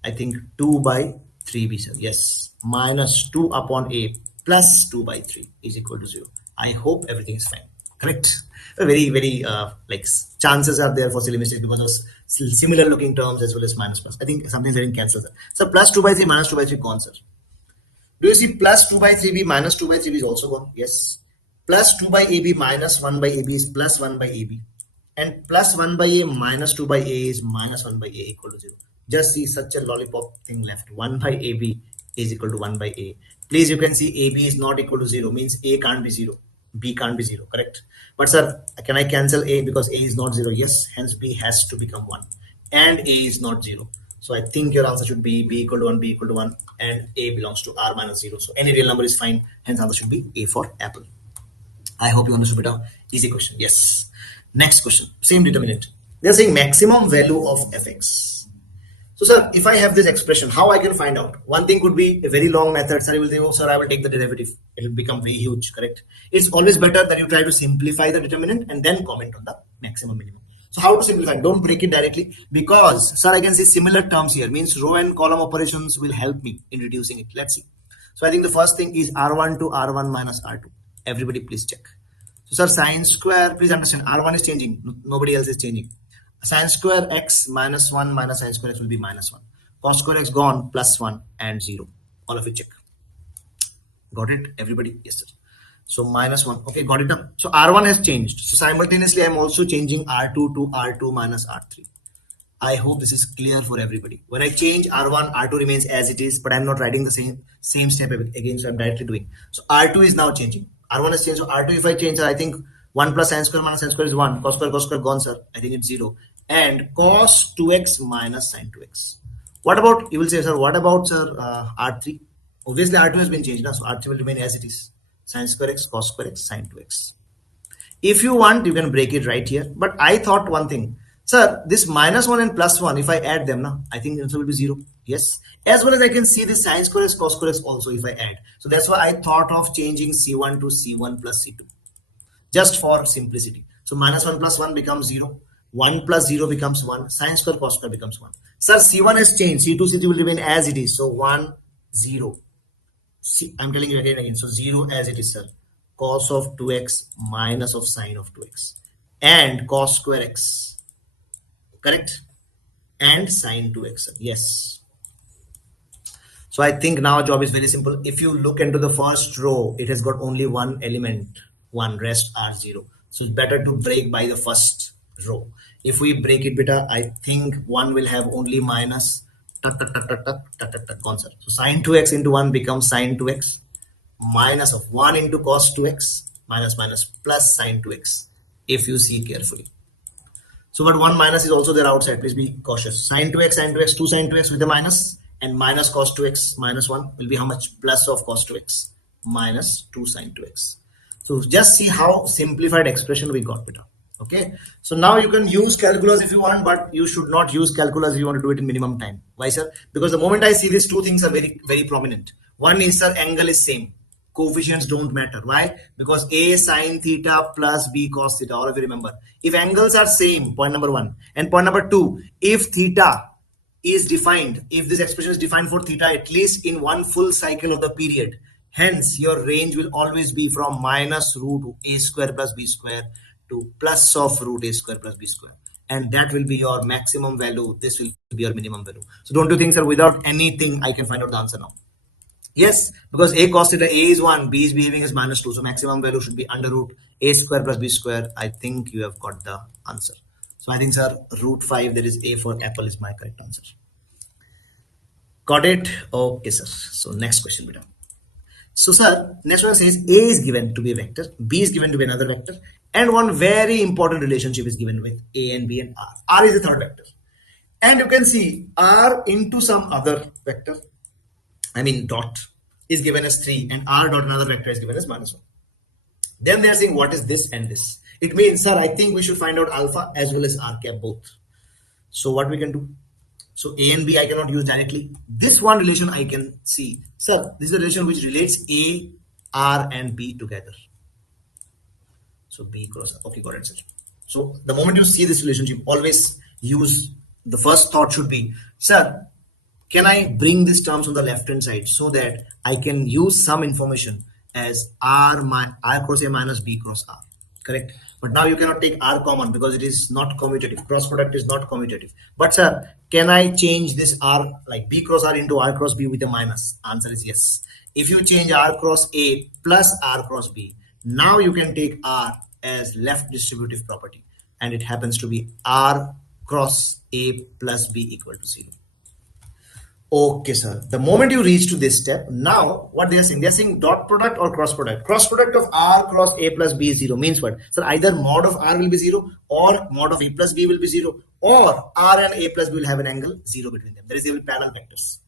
I think 2 by 3b, sir, yes, minus 2 upon a plus 2 by 3 is equal to 0. I hope everything is fine. Correct. Very like chances are there for silly mistakes because of similar looking terms as well as minus plus. I think something's getting cancelled. So plus 2 by 3 minus 2 by 3 gone, sir. Do you see plus 2 by 3b minus 2 by 3b is also gone? Yes. Plus 2 by ab minus 1 by ab is plus 1 by ab. And plus 1 by a minus 2 by a is minus 1 by a equal to 0. Just see such a lollipop thing left. 1 by ab is equal to 1 by a. Please, you can see ab is not equal to 0, means a can't be 0. B can't be 0, correct? But sir, can I cancel a because a is not 0? Yes, hence b has to become 1 and a is not 0. So I think your answer should be b equal to 1, b equal to 1 and a belongs to r minus 0. So any real number is fine, hence answer should be a for apple. I hope you understood better. Easy question. Yes. Next question, same determinant. They're saying maximum value of fx. So sir, if I have this expression, how I can find out? One thing could be a very long method. Sir, you will think, oh sir, I will take the derivative. It will become very huge, correct? It's always better that you try to simplify the determinant and then comment on the maximum minimum. So how to simplify? Don't break it directly because sir, I can see similar terms here. Means row and column operations will help me in reducing it. Let's see. So I think the first thing is R1 to R1 minus R2. Everybody please check. So sir, sine square, please understand R1 is changing. Nobody else is changing. Sine square x minus 1 minus sine square x will be minus 1. Cos square x gone, plus 1 and 0. All of you check. Got it? Everybody? Yes, sir. So minus 1. Okay, got it up. So R1 has changed. So simultaneously, I'm also changing R2 to R2 minus R3. I hope this is clear for everybody. When I change R1, R2 remains as it is, but I'm not writing the same step again, so I'm directly doing. So R2 is now changing. R1 has changed. So R2, if I change, I think 1 plus sine square minus sine square is 1. Cos square gone, sir. I think it's 0. And cos 2x minus sine 2x. What about, you will say, sir, what about, sir, R3? Obviously, R2 has been changed now, so R3 will remain as it is. Sine square x, cos square x, sine 2x. If you want, you can break it right here. But I thought one thing. Sir, this minus 1 and plus 1, if I add them now, I think the answer will be 0. Yes. As well as I can see this sine square x, cos square x also if I add. So that's why I thought of changing C1 to C1 plus C2. Just for simplicity. So minus 1 plus 1 becomes 0. 1 plus 0 becomes 1. Sine square cos square becomes 1. Sir, C1 has changed. C2, C3 will remain as it is. So 1, 0. See, I'm telling you again and again. So 0 as it is, sir. Cos of 2x minus of sine of 2x. And cos square x. Correct? And sine 2x, sir. Yes. So I think now our job is very simple. If you look into the first row, it has got only one element. 1, rest are 0. So it's better to break by the first row. If we break it beta, I think 1 will have only minus concept. So sine 2x into 1 becomes sine 2x minus of 1 into cos 2x minus plus sine 2x if you see carefully. So but 1 minus is also there outside. Please be cautious. Sine 2x, 2 sine 2x with a minus and minus cos 2x minus 1 will be how much? Plus of cos 2x minus 2 sine 2x. So just see how simplified expression we got beta. Okay, so now you can use calculus if you want, but you should not use calculus if you want to do it in minimum time. Why, sir? Because the moment I see these two things are very prominent. One is, sir, angle is same. Coefficients don't matter. Why? Because a sine theta plus b cos theta. All of you remember. If angles are same, point number 1. And point number 2, if theta is defined, if this expression is defined for theta at least in one full cycle of the period, Hence, your range will always be from minus root a square plus b square to plus of root a square plus b square. And that will be your maximum value. This will be your minimum value. So don't you think, sir, without anything, I can find out the answer now? Yes, because a cos theta a is 1, b is behaving as minus 2. So maximum value should be under root a square plus b square. I think you have got the answer. So I think, sir, root 5, that is a for apple, is my correct answer. Got it? Okay, sir. So next question, beta. So, sir, next one says A is given to be a vector, B is given to be another vector, and one very important relationship is given with A and B and R. R is the third vector. And you can see R into some other vector, I mean dot, is given as 3, and R dot another vector is given as minus 1. Then they are saying what is this and this. It means, sir, I think we should find out alpha as well as R cap both. So what we can do? So A and B I cannot use directly. This one relation I can see. Sir, this is a relation which relates A, R and B together. So B cross R. Okay, got it, sir. So the moment you see this relationship, always use, the first thought should be, sir, can I bring these terms on the left hand side so that I can use some information as R cross A minus B cross R. Correct? But now you cannot take R common because it is not commutative. Cross product is not commutative. But sir, can I change this R, like B cross R into R cross B with a minus? Answer is yes. If you change R cross A plus R cross B, now you can take R as left distributive property. And it happens to be R cross A plus B equal to 0. Okay, sir. The moment you reach to this step, now what they are saying dot product or cross product. Cross product of R cross A plus B is 0 means what? So either mod of R will be 0 or mod of A plus B will be 0, or R and A plus B will have an angle 0 between them. That is, they will be parallel vectors.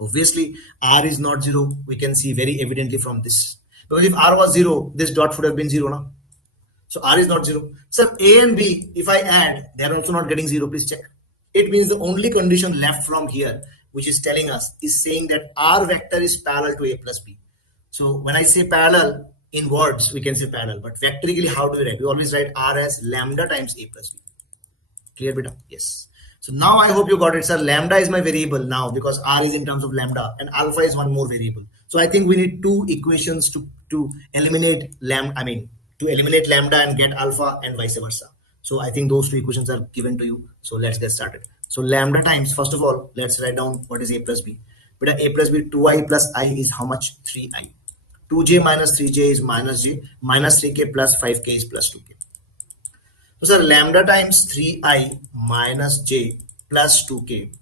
Obviously, R is not 0. We can see very evidently from this. Because if R was 0, this dot would have been 0 now. So R is not 0. So A and B, if I add, they are also not getting 0. Please check. It means the only condition left from here, which is telling us, is saying that R vector is parallel to A plus B. So when I say parallel, in words, we can say parallel, but vectorically, how do we write? We always write R as lambda times A plus B. Clear, beta? Yes. So now I hope you got it, sir. Lambda is my variable now because R is in terms of lambda and alpha is one more variable. So I think we need two equations to eliminate lambda, to eliminate lambda and get alpha and vice versa. So I think those two equations are given to you. So let's get started. So lambda times, first of all, let's write down what is A plus B. But A plus B, 2i plus I is how much? 3i. 2j minus 3j is minus j. Minus 3k plus 5k is plus 2k. So sir, lambda times 3i minus j plus 2k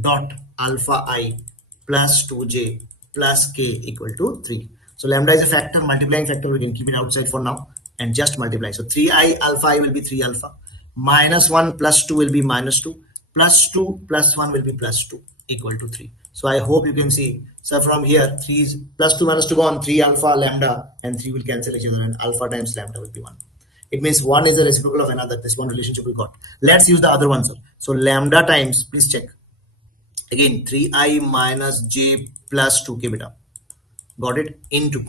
dot alpha I plus 2j plus k equal to 3. So lambda is a factor, multiplying factor. We can keep it outside for now and just multiply. So 3i alpha I will be 3 alpha. Minus 1 plus 2 will be minus 2. Plus 2 plus 1 will be plus 2 equal to 3. So I hope you can see. So from here, 3 is plus 2 minus 2 gone, 3 alpha lambda and 3 will cancel each other and alpha times lambda will be 1. It means one is a reciprocal of another. This one relationship we got. Let's use the other one, sir. So lambda times, please check. Again, 3i minus j plus 2k beta. Got it? Into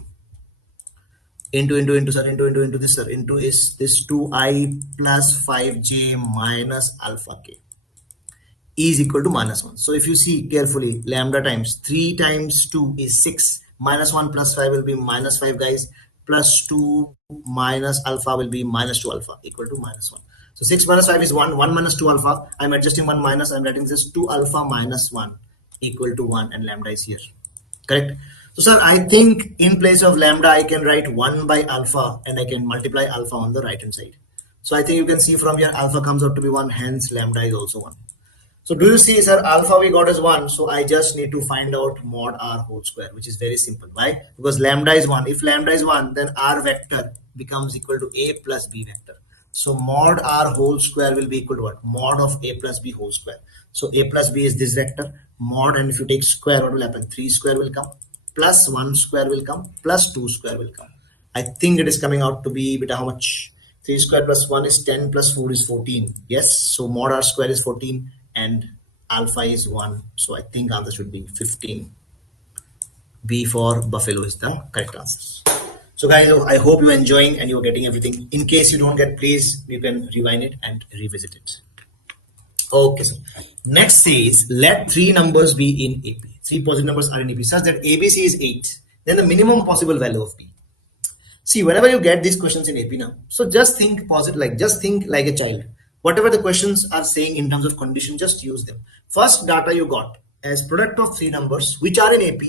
this, sir. Into is this 2i plus 5j minus alpha k is equal to minus 1. So if you see carefully, lambda times 3 times 2 is 6. Minus 1 plus 5 will be minus 5, guys. Plus 2 minus alpha will be minus 2 alpha equal to minus 1. So 6 minus 5 is 1. 1 minus 2 alpha. I'm adjusting 1 minus. I'm writing this 2 alpha minus 1 equal to 1 and lambda is here. Correct? So sir, I think in place of lambda, I can write 1 by alpha and I can multiply alpha on the right hand side. So I think you can see from here alpha comes out to be 1. Hence lambda is also 1. So do you see, sir, alpha we got as 1. So I just need to find out mod R whole square, which is very simple. Why? Because lambda is 1. If lambda is 1, then R vector becomes equal to A plus B vector. So mod R whole square will be equal to what? Mod of A plus B whole square. So A plus B is this vector. Mod, and if you take square, what will happen? 3 square will come. Plus 1 square will come. Plus 2 square will come. I think it is coming out to be beta how much? 3 square plus 1 is 10 plus 4 is 14. Yes. So mod R square is 14. And alpha is 1. So I think answer should be 15. B for buffalo is the correct answer. So guys, I hope you're enjoying and you're getting everything. In case you don't get, please, you can rewind it and revisit it. Okay, so next says let 3 numbers be in AP. 3 positive numbers are in AP such that ABC is 8. then the minimum possible value of B. See, whenever you get these questions in AP now, so just think positive, just think like a child. Whatever the questions are saying in terms of condition, just use them. First data you got as product of three numbers which are in AP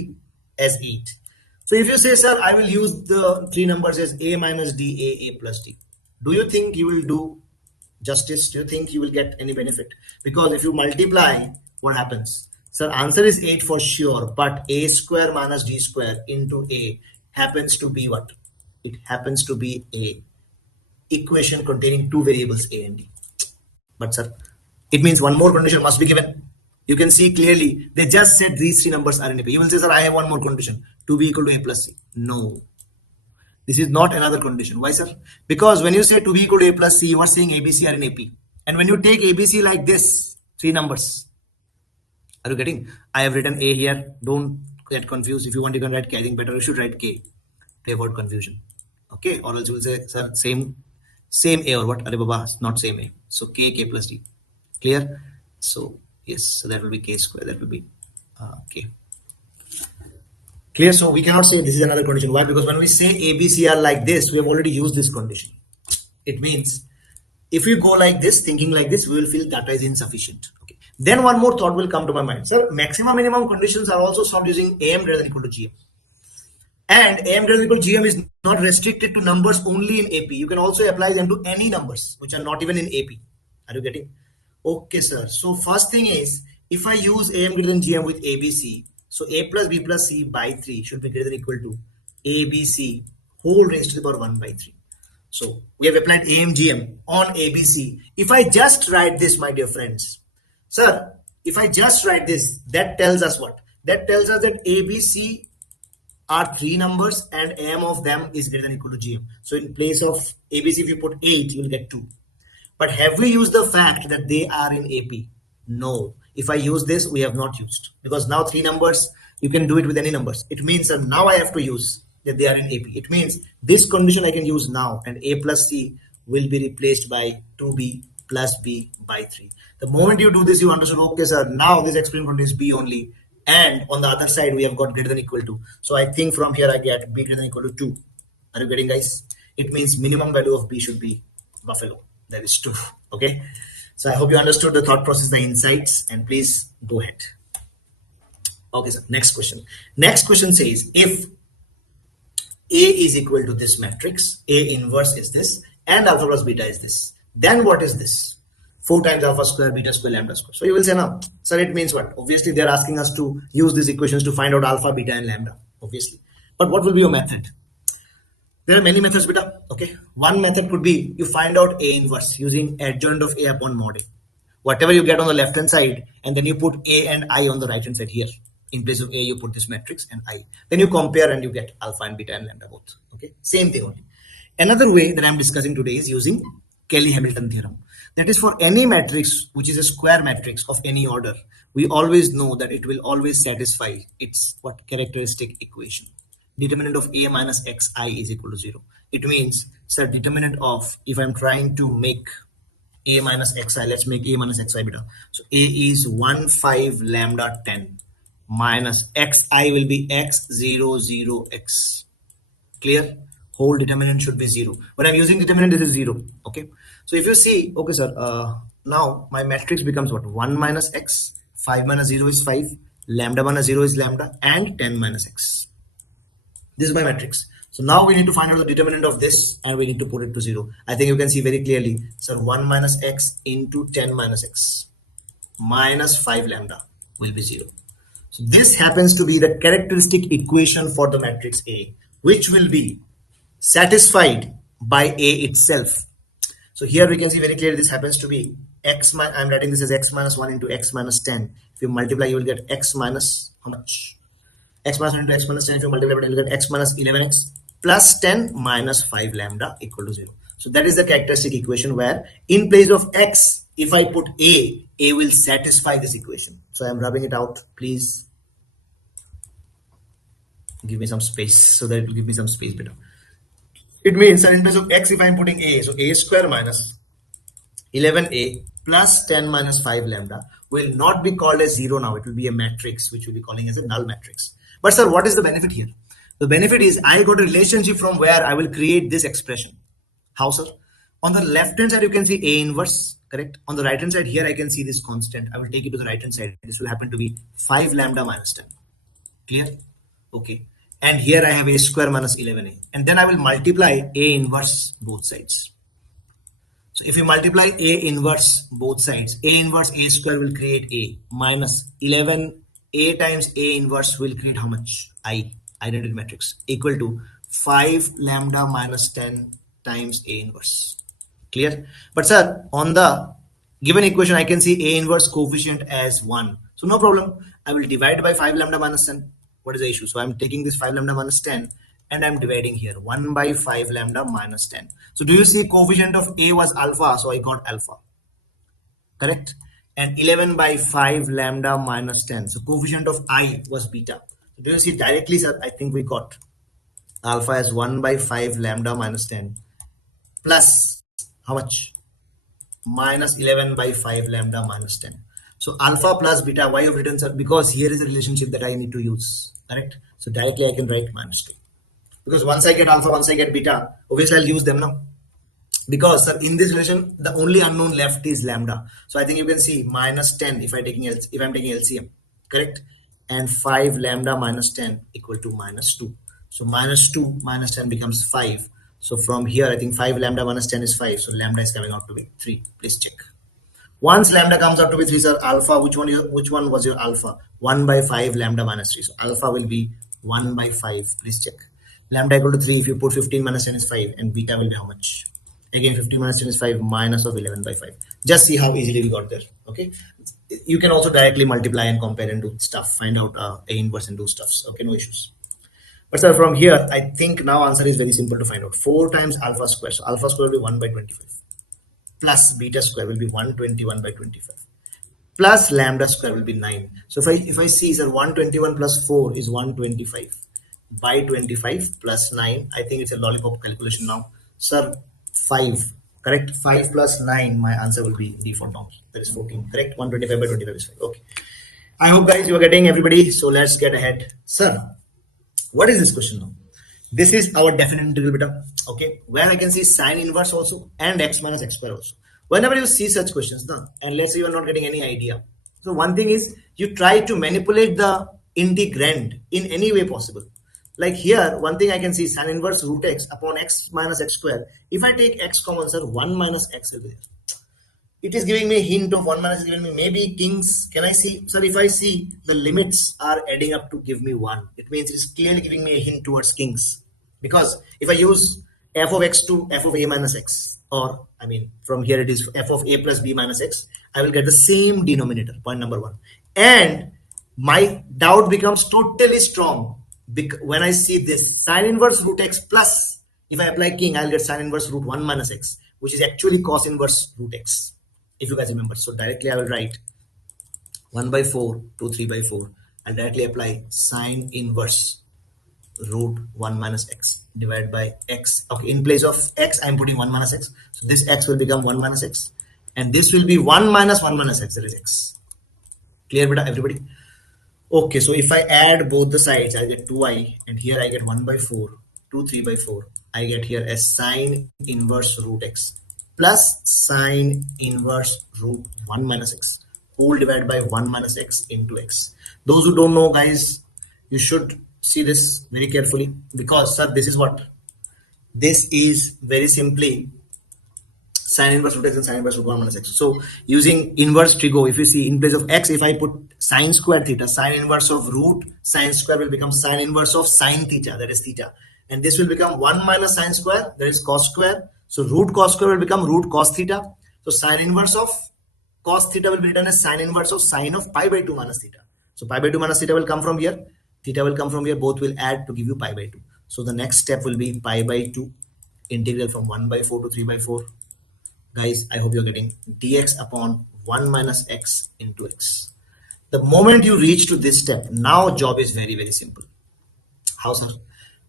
as 8. So if you say, sir, I will use the three numbers as A minus D, A plus D, do you think you will do justice? Do you think you will get any benefit? Because if you multiply, what happens? Sir, answer is 8 for sure, but A square minus D square into A happens to be what? It happens to be a equation containing two variables A and D. But sir, it means one more condition must be given. You can see clearly they just said these three numbers are in AP. You will say, sir, I have one more condition, 2B equal to A plus C. No, this is not another condition. Why, sir? Because when you say 2B equal to A plus C, you are saying ABC are in AP. And when you take ABC like this, three numbers, are you getting? I have written A here. Don't get confused. If you want, you can write K. I think better you should write K to avoid confusion. Okay, or else you will say, sir, same A or what? Arey baba, not same A. So K plus D. Clear? So yes, so that will be K square. That will be K. Clear? So we cannot say this is another condition. Why? Because when we say ABC are like this, we have already used this condition. It means if we go like this, thinking like this, we will feel data is insufficient. Okay. Then one more thought will come to my mind. Sir, maximum minimum conditions are also solved using AM greater than equal to GM. And AM greater than equal to GM is not restricted to numbers only in AP. You can also apply them to any numbers which are not even in AP. Are you getting? Okay, sir. So first thing is, if I use AM greater than GM with ABC, so A plus B plus C by 3 should be greater than equal to ABC whole raised to the power 1 by 3. So we have applied AM GM on ABC. If I just write this, my dear friends, sir, if I just write this, that tells us what? That tells us that ABC are three numbers and AM of them is greater than equal to GM. So in place of ABC, if you put 8, you will get 2. But have we used the fact that they are in AP? No. If I use this, we have not used. Because now three numbers, you can do it with any numbers. It means that now I have to use that they are in AP. It means this condition I can use now, and A plus C will be replaced by 2B plus B by 3. The moment you do this, you understand, okay, sir, now this expression contains B only. And on the other side, we have got greater than equal to. So I think from here I get B greater than equal to 2. Are you getting, guys? It means minimum value of B should be buffalo. That is 2. Okay. So I hope you understood the thought process, the insights, and please go ahead. Okay, sir. Next question. Next question says, if A is equal to this matrix, A inverse is this, and alpha plus beta is this, then what is this? 4 times alpha square, beta square, lambda square. So you will say, now, sir, it means what? Obviously, they're asking us to use these equations to find out alpha, beta, and lambda, obviously. But what will be your method? There are many methods, beta. Okay. One method could be you find out A inverse using adjoint of A upon mod A. Whatever you get on the left hand side, and then you put A and I on the right hand side here. In place of A, you put this matrix and I. Then you compare and you get alpha and beta and lambda both. Okay. Same thing only. Another way that I'm discussing today is using Kelly-Hamilton theorem. That is, for any matrix which is a square matrix of any order, we always know that it will always satisfy its what characteristic equation. Determinant of A minus xi is equal to 0. It means, sir, determinant of, if I'm trying to make A minus xi, let's make A minus xi beta. So A is 1, 5, lambda 10 minus xi will be x 0, 0, x. Clear? Whole determinant should be 0. When I'm using determinant, this is 0. Okay. So if you see, okay, sir, now my matrix becomes what? 1 minus x, 5 minus 0 is 5, lambda minus 0 is lambda, and 10 minus x. This is my matrix. So now we need to find out the determinant of this, and we need to put it to 0. I think you can see very clearly. So 1 minus x into 10 minus x minus 5 lambda will be 0. So this happens to be the characteristic equation for the matrix A, which will be satisfied by A itself. So here we can see very clearly this happens to be x, I'm writing this as x minus 1 into x minus 10. If you multiply, you will get x minus, how much? X minus 1 into x minus 10. If you multiply, you will get x minus 11x plus 10 minus 5 lambda equal to 0. So that is the characteristic equation where in place of x, if I put A will satisfy this equation. So I'm rubbing it out. Please give me some space so that it will give me some space better. It means that in place of x, if I'm putting A, so A square minus 11A plus 10 minus 5 lambda will not be called as 0 now. It will be a matrix which we'll be calling as a null matrix. But sir, what is the benefit here? The benefit is I got a relationship from where I will create this expression. How, sir? On the left hand side, you can see A inverse, correct? On the right hand side, here I can see this constant. I will take it to the right hand side. This will happen to be 5 lambda minus 10. Clear? Okay. And here I have A square minus 11A. And then I will multiply A inverse both sides. So if you multiply A inverse both sides, A inverse A square will create A minus 11 A times A inverse will create how much? I, identity matrix, equal to 5 lambda minus 10 times A inverse. Clear? But sir, on the given equation, I can see A inverse coefficient as 1. So no problem. I will divide by 5 lambda minus 10. What is the issue? So I'm taking this 5 lambda minus 10 and I'm dividing here 1 by 5 lambda minus 10. So do you see coefficient of A was alpha? So I got alpha. Correct? And 11 by 5 lambda minus 10. So coefficient of I was beta. So do you see directly, sir? I think we got alpha as 1 by 5 lambda minus 10 plus how much? Minus 11 by 5 lambda minus 10. So alpha plus beta, why have written, sir? Because here is a relationship that I need to use, correct? So directly I can write minus 2. Because once I get alpha, once I get beta, obviously I'll use them now. Because, sir, in this relation, the only unknown left is lambda. So I think you can see minus 10 if I'm taking LCM, correct? And 5 lambda minus 10 equal to minus 2. So minus 2 minus 10 becomes 5. So from here, I think 5 lambda minus 10 is 5. So lambda is coming out to be 3. Please check. Once lambda comes out to be 3, sir, alpha, which one was your alpha? 1 by 5 lambda minus 3. So alpha will be 1 by 5. Please check. Lambda equal to 3. If you put 15 minus 10 is 5. And beta will be how much? Again, 15 minus 10 is 5 minus of 11 by 5. Just see how easily we got there. Okay. You can also directly multiply and compare and do stuff. Find out A inverse and do stuffs. Okay, no issues. But sir, from here, I think now answer is very simple to find out. 4 times alpha square. So alpha square will be 1 by 25. Plus beta square will be 121 by 25. Plus lambda square will be 9. So if I see, sir, 121 plus 4 is 125 by 25 plus 9. I think it's a lollipop calculation now. Sir, 5. Correct? 5 plus 9. My answer will be default norms. That is 14. Correct? 125 by 25 is 5. Okay. I hope, guys, you are getting everybody. So let's get ahead. Sir, what is this question now? This is our definite integral beta, okay, where I can see sine inverse also and x minus x square also. Whenever you see such questions, and let's say you are not getting any idea. So one thing is you try to manipulate the integrand in any way possible. Like here, one thing I can see sine inverse root x upon x minus x square. If I take x common, sir, 1 minus x will be there. It is giving me a hint of 1 minus, giving me maybe kings. Can I see? Sir, if I see the limits are adding up to give me 1, it means it is clearly giving me a hint towards kings. Because if I use f of x to f of a minus x, or I mean from here it is f of a plus b minus x, I will get the same denominator, point number 1. And my doubt becomes totally strong when I see this sine inverse root x plus, if I apply king, I'll get sine inverse root 1 minus x, which is actually cos inverse root x. If you guys remember, so directly I will write 1 by 4 to 3 by 4. I'll directly apply sine inverse root 1 minus x divided by x. Okay, in place of x, I'm putting 1 minus x. So this x will become 1 minus x. And this will be 1 minus 1 minus x, that is x. Clear, beta, everybody? Okay, so if I add both the sides, I get 2i. And here I get 1 by 4 to 3 by 4. I get here as sine inverse root x plus sine inverse root 1 minus x whole divided by 1 minus x into x. Those who don't know, guys, you should see this very carefully, because, sir, this is what? This is very simply sine inverse root x and sine inverse root 1 minus x. So using inverse trigo, if you see in place of x, if I put sine square theta, sine inverse of root sine square will become sine inverse of sine theta, that is theta. And this will become 1 minus sine square, that is cos square. So root cos square will become root cos theta. So sine inverse of cos theta will be written as sine inverse of sine of pi by 2 minus theta. So pi by 2 minus theta will come from here. Theta will come from here. Both will add to give you pi by 2. So the next step will be pi by 2 integral from 1 by 4 to 3 by 4. Guys, I hope you're getting dx upon 1 minus x into x. The moment you reach to this step, now job is very, very simple. How, sir?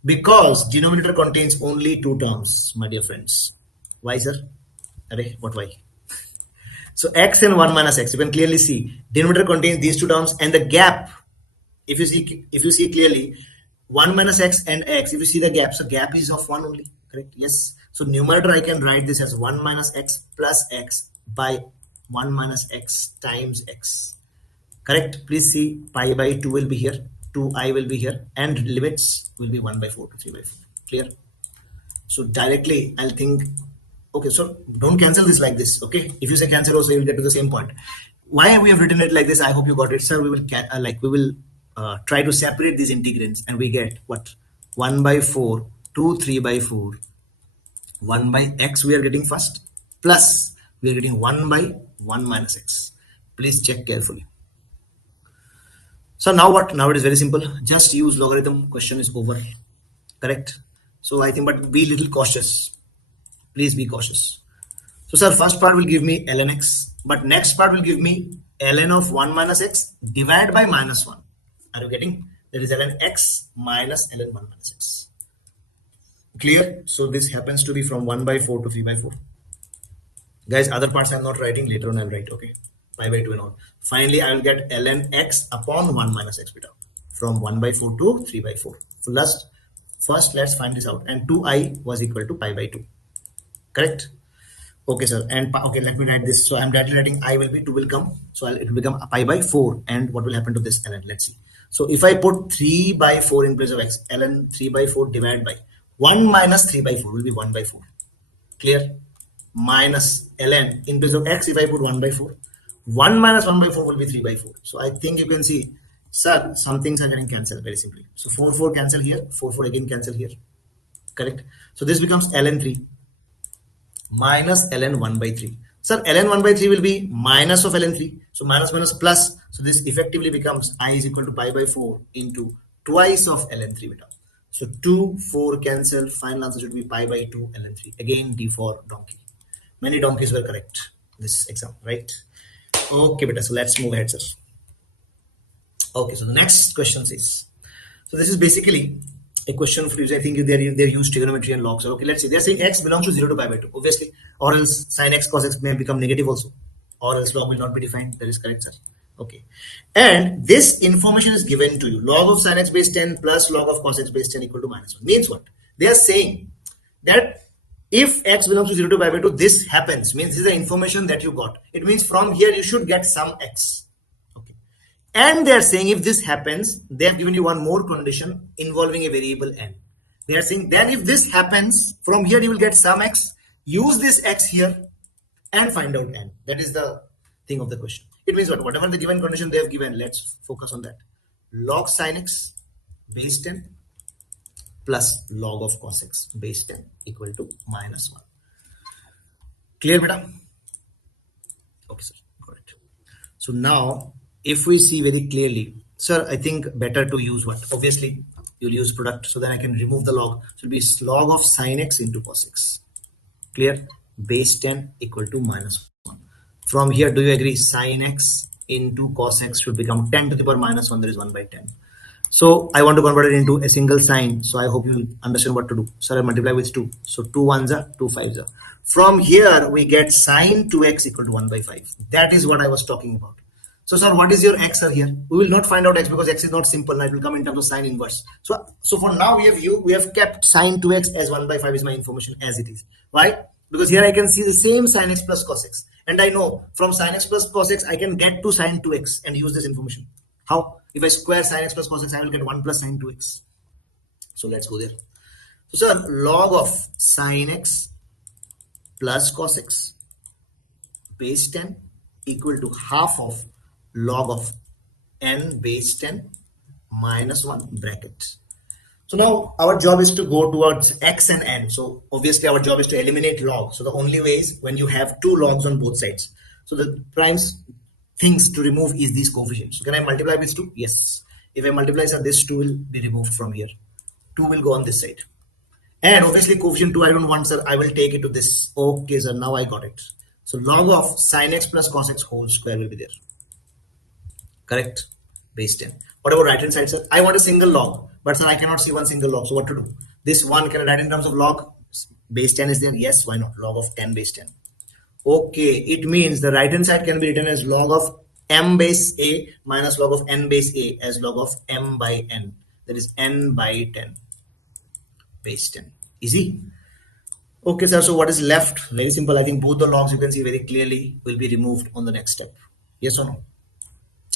Because denominator contains only 2 terms, my dear friends. Why, sir? Array, what why? So x and 1 minus x, you can clearly see denominator contains these 2 terms, and the gap, if you see clearly, 1 minus x and x, if you see the gap, so gap is of 1 only, correct? Yes. So numerator I can write this as 1 minus x plus x by 1 minus x times x, correct? Please see pi by 2 will be here, 2i will be here, and limits will be 1 by 4 to 3 by 4. Clear? So directly I'll think, okay, so don't cancel this like this, okay? If you say cancel also, you'll get to the same point. Why we have written it like this, I hope you got it, sir. We will try to separate these integrands, and we get what? 1 by 4 to 3 by 4, 1 by x we are getting first, plus we are getting 1 by 1 minus x. Please check carefully. So now what? Now it is very simple. Just use logarithm. Question is over. Correct? So I think, but be little cautious. Please be cautious. So sir, first part will give me ln x, but next part will give me ln of 1 minus x divided by minus 1. Are you getting? That is ln x minus ln 1 minus x. Clear? So this happens to be from 1 by 4 to 3 by 4. Guys, other parts I'm not writing. Later on I'll write, okay? Pi by 2 and all. Finally, I will get ln x upon 1 minus x beta from 1 by 4 to 3 by 4. So first let's find this out. And 2i was equal to pi by 2. Correct? Okay, sir. And okay, let me write this. So I'm directly writing I will be 2 will come. So it will become pi by 4. And what will happen to this ln? Let's see. So if I put 3 by 4 in place of x, ln 3 by 4 divided by 1 minus 3 by 4 will be 1 by 4. Clear? Minus ln in place of x, if I put 1 by 4, 1 minus 1 by 4 will be 3 by 4. So I think you can see, sir, some things are getting cancelled very simply. So 4 4 cancel here, 4 4 again cancel here. Correct? So this becomes ln 3 minus ln 1 by 3. Sir, ln 1 by 3 will be minus of ln 3. So minus minus plus. So this effectively becomes I is equal to pi by 4 into twice of ln 3 beta. So 2, 4 cancel. Final answer should be pi by 2 ln 3. Again, D for donkey. Many donkeys were correct this exam, right? Okay, beta. So let's move ahead, sir. Okay, so the next question is, so this is basically a question for you. I think they're used trigonometry and logs. Okay, let's see. They're saying x belongs to 0 to pi by 2, obviously, or else sin x cos x may become negative also, or else log will not be defined. That is correct, sir. Okay, and this information is given to you. Log of sin x base 10 plus log of cos x base 10 equal to minus 1. Means what? They are saying that if x belongs to 0 to pi by 2, this happens. Means this is the information that you got. It means from here you should get some x. Okay. And they are saying if this happens, they have given you one more condition involving a variable n. They are saying then if this happens, from here you will get some x. Use this x here and find out n. That is the thing of the question. It means what? Whatever the given condition they have given, let's focus on that. Log sin x base 10 plus log of cos x base 10 equal to minus 1. Clear, beta? Okay, sir. Got it. So now, if we see very clearly, sir, I think better to use what? Obviously, you'll use product. So then I can remove the log. So it'll be log of sin x into cos x. Clear? Base 10 equal to minus 1. From here, do you agree? Sin x into cos x should become 10 to the power minus 1. That is 1 by 10. So I want to convert it into a single sign. So I hope you understand what to do. So I multiply with 2. So 2 1s are 2 5s are. From here we get sin 2x equal to 1 by 5. That is what I was talking about. So sir, what is your x are here? We will not find out x because x is not simple. Now it will come in terms of sin inverse. So for now we have kept sin 2x as 1 by 5 is my information as it is. Why? Because here I can see the same sin x plus cos x. And I know from sin x plus cos x I can get to sin 2x and use this information. How? If I square sin x plus cos x, I will get 1 plus sin 2x. So let's go there. So sir, log of sin x plus cos x base 10 equal to half of log of n base 10 minus 1 bracket. So now our job is to go towards x and n. So obviously our job is to eliminate log. So the only way is when you have two logs on both sides. So the primes things to remove is these coefficients. So can I multiply with 2? Yes. If I multiply, sir, this 2 will be removed from here. 2 will go on this side. And obviously coefficient 2 I don't want, sir. I will take it to this. Okay, sir. Now I got it. So log of sin x plus cos x whole square will be there. Correct? Base 10. What about right hand side, sir? I want a single log. But sir, I cannot see one single log. So what to do? This one, can I write in terms of log? Base 10 is there. Yes, why not? Log of 10 base 10. Okay, it means the right hand side can be written as log of m base a minus log of n base a as log of m by n. that is n by 10 base 10. Easy. Okay, sir. So what is left? Very simple. I think both the logs you can see very clearly will be removed on the next step. Yes or no?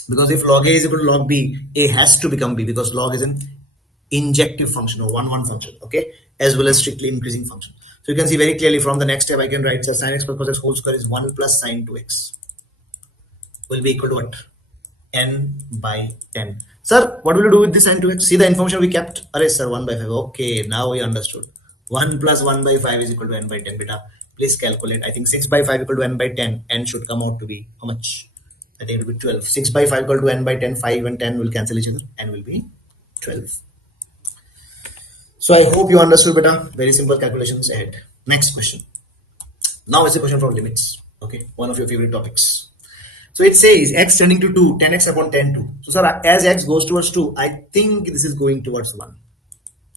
Because if log A is equal to log B, A has to become B because log is an injective function or 1 function, okay, as well as strictly increasing function. So you can see very clearly from the next step I can write that sin x plus cos x whole square is 1 plus sin 2x will be equal to what? N by 10. Sir, what will you do with this sin 2x? See the information we kept? Array sir, 1 by 5. Okay, now we understood. 1 plus 1 by 5 is equal to n by 10. Beta, please calculate. I think 6 by 5 equal to n by 10. N should come out to be how much? I think it will be 12. 6 by 5 equal to n by 10. 5 and 10 will cancel each other. N will be 12. So I hope you understood, beta. Very simple calculations ahead. Next question. Now it's a question from limits. Okay, one of your favorite topics. So it says x tending to 2, 10x upon 10 2. So sir, as x goes towards 2, I think this is going towards 1.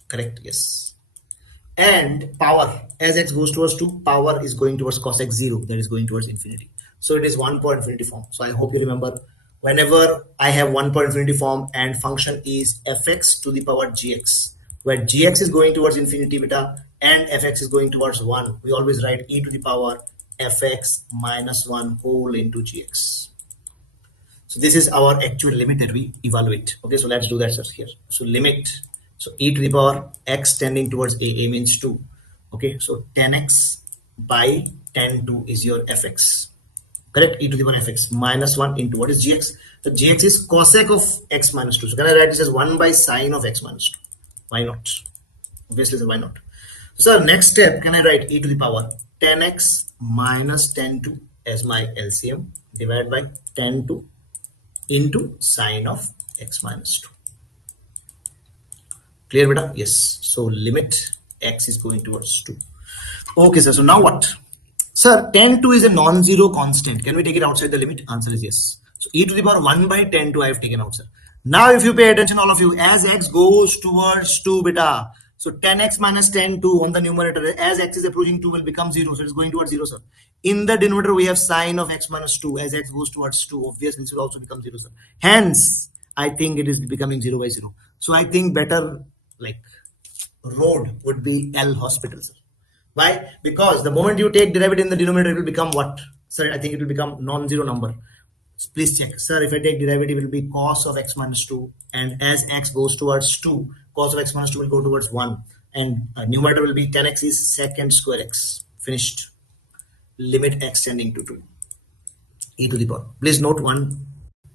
Correct? Yes. And power, as x goes towards 2, power is going towards cos x 0, that is going towards infinity. So it is 1 point infinity form. So I hope you remember whenever I have 1 point infinity form and function is fx to the power gx, where gx is going towards infinity beta and fx is going towards 1, we always write e to the power fx minus 1 whole into gx. So this is our actual limit that we evaluate. Okay, so let's do that here. So limit, so e to the power x tending towards a means 2. Okay, so 10x by 10 2 is your fx. Correct? E to the power fx minus 1 into what is gx? The gx is cosec of x minus 2. So can I write this as 1 by sine of x minus 2? Why not? Obviously, why not? So next step, can I write e to the power 10x minus 10 2 as my LCM divided by 10 2 into sine of x minus 2. Clear, beta? Yes. So limit x is going towards 2. Okay, sir. So now what? Sir, 10 2 is a non-zero constant. Can we take it outside the limit? Answer is yes. So e to the power 1 by 10 2 I have taken out, sir. Now if you pay attention, all of you, as x goes towards 2 beta, so 10x minus 10 2 on the numerator, as x is approaching 2 will become 0, so it's going towards 0, sir. In the denominator we have sine of x minus 2, as x goes towards 2, obviously this will also become 0, sir. Hence I think it is becoming 0 by 0. So I think better like road would be L hospital, sir. Why? Because the moment you take derivative in the denominator, it will become what? Sir, I think it will become non-zero number. Please check. Sir, if I take derivative, it will be cos of x minus 2. And as x goes towards 2, cos of x minus 2 will go towards 1. And numerator will be 10x is secant square x. Finished. Limit x tending to 2. E to the power. Please note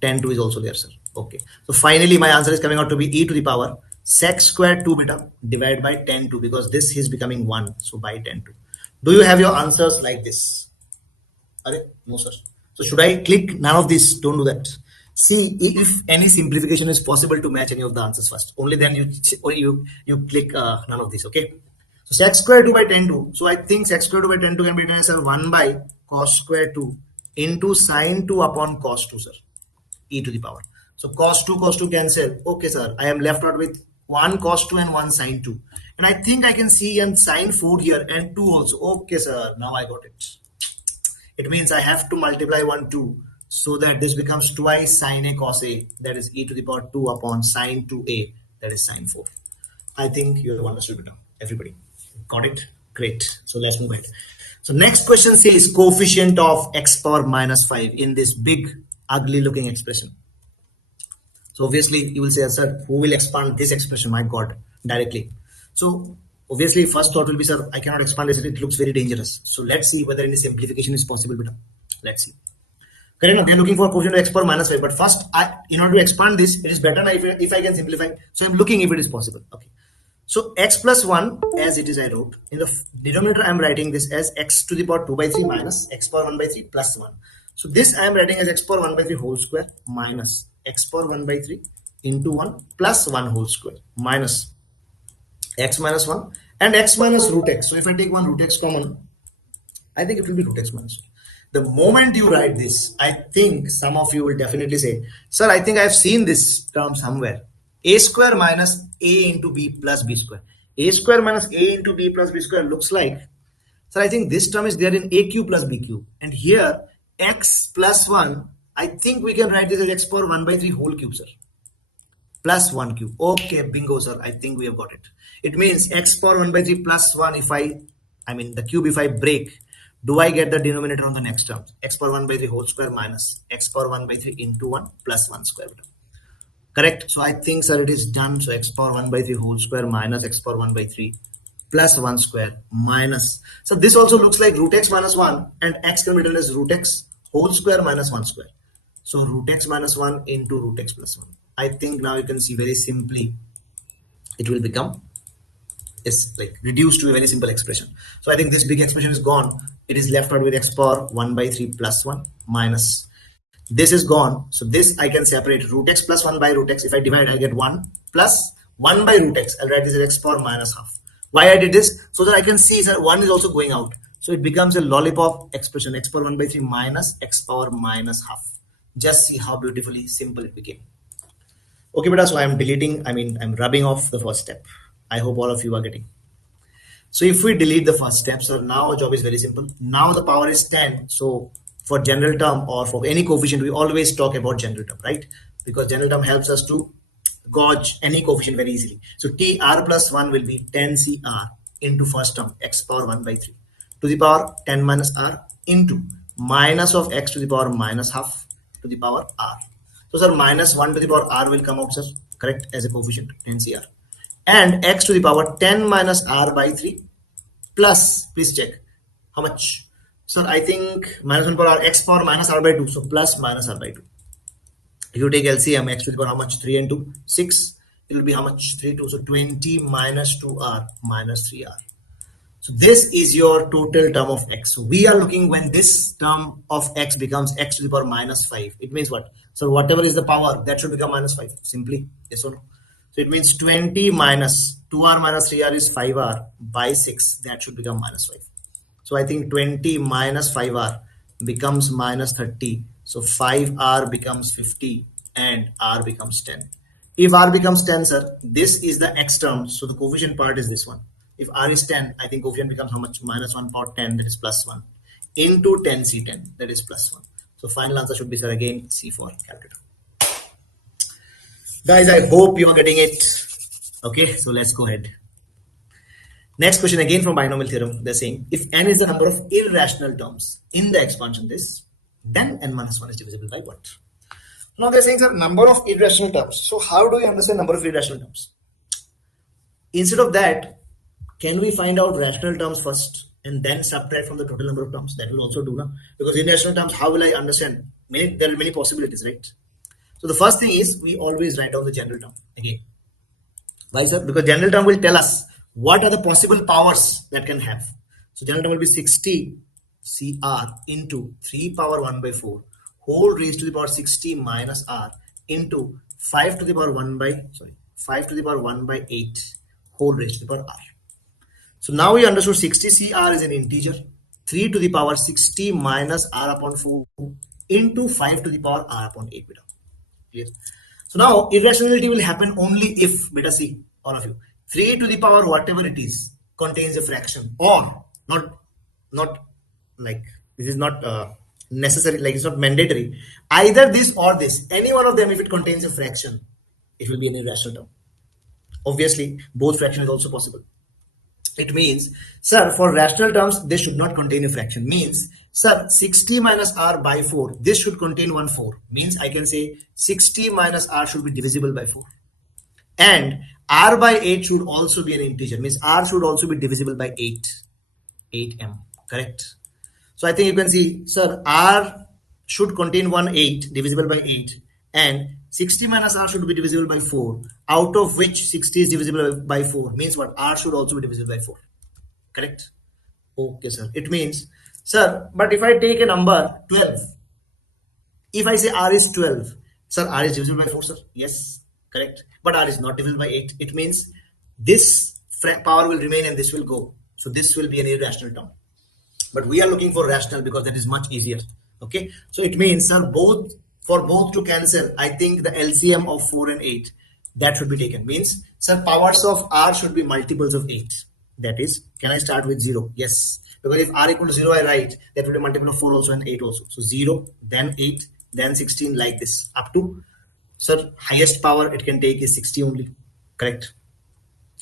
10 2 is also there, sir. Okay. So finally, my answer is coming out to be e to the power sec square 2 beta divided by 10 2 because this is becoming 1. So by 10 2. Do you have your answers like this? No, sir. So should I click none of this? Don't do that. See if any simplification is possible to match any of the answers first. Only then you click none of this. Okay. So sec square 2 by 10 2. So I think sec square 2 by 10 2 can be written as 1 by cos square 2 into sine 2 upon cos 2, sir. E to the power. So cos 2 cancel. Okay, sir. I am left out with 1 cos 2 and 1 sine 2. And I think I can see and sine 4 here and 2 also. Okay, sir. Now I got it. It means I have to multiply 1, 2 so that this becomes twice sine a cos a, that is e to the power 2 upon sine 2a, that is sine 4. I think you have understood it now. Everybody got it? Great. So let's move ahead. So next question says coefficient of x power minus 5 in this big ugly looking expression. So obviously you will say, sir, who will expand this expression? My God, directly. So obviously first thought will be, sir, I cannot expand this. It looks very dangerous. So let's see whether any simplification is possible. Beta. Let's see. Correct. We are looking for coefficient of x power minus 5. But first, in order to expand this, it is better if I can simplify. So I'm looking if it is possible. Okay. So x plus 1 as it is I wrote. In the denominator I am writing this as x to the power 2 by 3 minus x power 1 by 3 plus 1. So this I am writing as x power 1 by 3 whole square minus x power 1 by 3 into 1 plus 1 whole square minus x minus 1 and x minus root x. So if I take 1 root x common, I think it will be root x minus 1. The moment you write this, I think some of you will definitely say, sir, I think I have seen this term somewhere. A square minus a into b plus b square. A square minus a into b plus b square looks like, sir, I think this term is there in a cube plus b cube. And here x plus 1, I think we can write this as x power 1 by 3 whole cube, sir. plus 1 cube. Okay, bingo, sir. I think we have got it. It means x power 1 by 3 plus 1 if I mean the cube if I break, do I get the denominator on the next term? X power 1 by 3 whole square minus x power 1 by 3 into 1 plus 1 square root. Correct? So I think, sir, it is done. So x power 1 by 3 whole square minus x power 1 by 3 plus 1 square minus. So this also looks like root x minus 1 and x can be written as root x whole square minus 1 square. So root x minus 1 into root x plus 1. I think now you can see very simply it will become is like reduced to a very simple expression. So I think this big expression is gone. It is left out with x power 1 by 3 plus 1 minus. This is gone. So this I can separate root x plus 1 by root x. If I divide, I get 1 plus 1 by root x. I'll write this as x power minus half. Why I did this? So that I can see that 1 is also going out. So it becomes a lollipop expression, x power 1 by 3 minus x power minus half. Just see how beautifully simple it became. Okay, beta, so I'm deleting, I'm rubbing off the first step. I hope all of you are getting. So if we delete the first step, so now our job is very simple. Now the power is 10. So for general term or for any coefficient, we always talk about general term, right? Because general term helps us to gauge any coefficient very easily. So TR plus 1 will be 10 CR into first term, x power 1 by 3 to the power 10 minus R into minus of x to the power minus half to the power R. So sir, minus 1 to the power R will come out, sir, correct, as a coefficient, 10 CR. And x to the power 10 minus R by 3 plus, please check, how much? So I think minus 1 power R, x power minus R by 2, so plus minus R by 2. If you take LCM, x to the power how much? 3 and 2, 6. It will be how much? 3, 2. So 20 minus 2R minus 3R. So this is your total term of x. So we are looking when this term of x becomes x to the power minus 5. It means what? So whatever is the power, that should become minus 5. Simply, yes or no? So it means 20 minus 2R minus 3R is 5R by 6. That should become minus 5. So I think 20 minus 5R becomes minus 30. So 5R becomes 50 and R becomes 10. If R becomes 10, sir, this is the x term. So the coefficient part is this one. If R is 10, I think coefficient becomes how much? Minus 1 power 10, that is plus 1, into 10C10, that is plus 1. So final answer should be, sir, again C for calculator. Guys, I hope you are getting it. Okay, so let's go ahead. Next question again from binomial theorem. They're saying if n is the number of irrational terms in the expansion this, then n minus 1 is divisible by what? Now they're saying, sir, number of irrational terms. So how do we understand number of irrational terms? Instead of that, can we find out rational terms first and then subtract from the total number of terms? That will also do now. Because irrational terms, how will I understand? There are many possibilities, right? So the first thing is we always write down the general term again. Why, sir? Because general term will tell us what are the possible powers that can have. So general term will be 60 CR into 3 power 1 by 4 whole raised to the power 60 minus R into 5 to the power 1 by 8 whole raised to the power R. So now we understood 60 CR is an integer, 3 to the power 60 minus R upon 4 into 5 to the power R upon 8 beta. Clear? So now irrationality will happen only if, beta see, all of you, 3 to the power whatever it is contains a fraction, or not like this is not necessary, like it's not mandatory. Either this or this, any one of them, if it contains a fraction, it will be an irrational term. Obviously, both fraction is also possible. It means, sir, for rational terms, they should not contain a fraction. Means, sir, 60 minus R by 4, this should contain 1 4. Means I can say 60 minus R should be divisible by 4. And R by 8 should also be an integer. Means R should also be divisible by 8m. Correct? So I think you can see, sir, R should contain 8 divisible by 8. And 60 minus R should be divisible by 4, out of which 60 is divisible by 4. Means what? R should also be divisible by 4. Correct? Okay, sir. It means, sir, but if I take a number 12, if I say R is 12, sir, R is divisible by 4, sir? Yes, correct. But R is not divisible by 8. It means this power will remain and this will go. So this will be an irrational term. But we are looking for rational because that is much easier. Okay. So it means, sir, for both to cancel, I think the LCM of 4 and 8, that should be taken. Means, sir, powers of R should be multiples of 8. That is, can I start with 0? Yes. Because if R equal to 0, I write, that will be multiple of 4 also and 8 also. So 0, then 8, then 16, like this, up to Sir, highest power it can take is 60 only. Correct.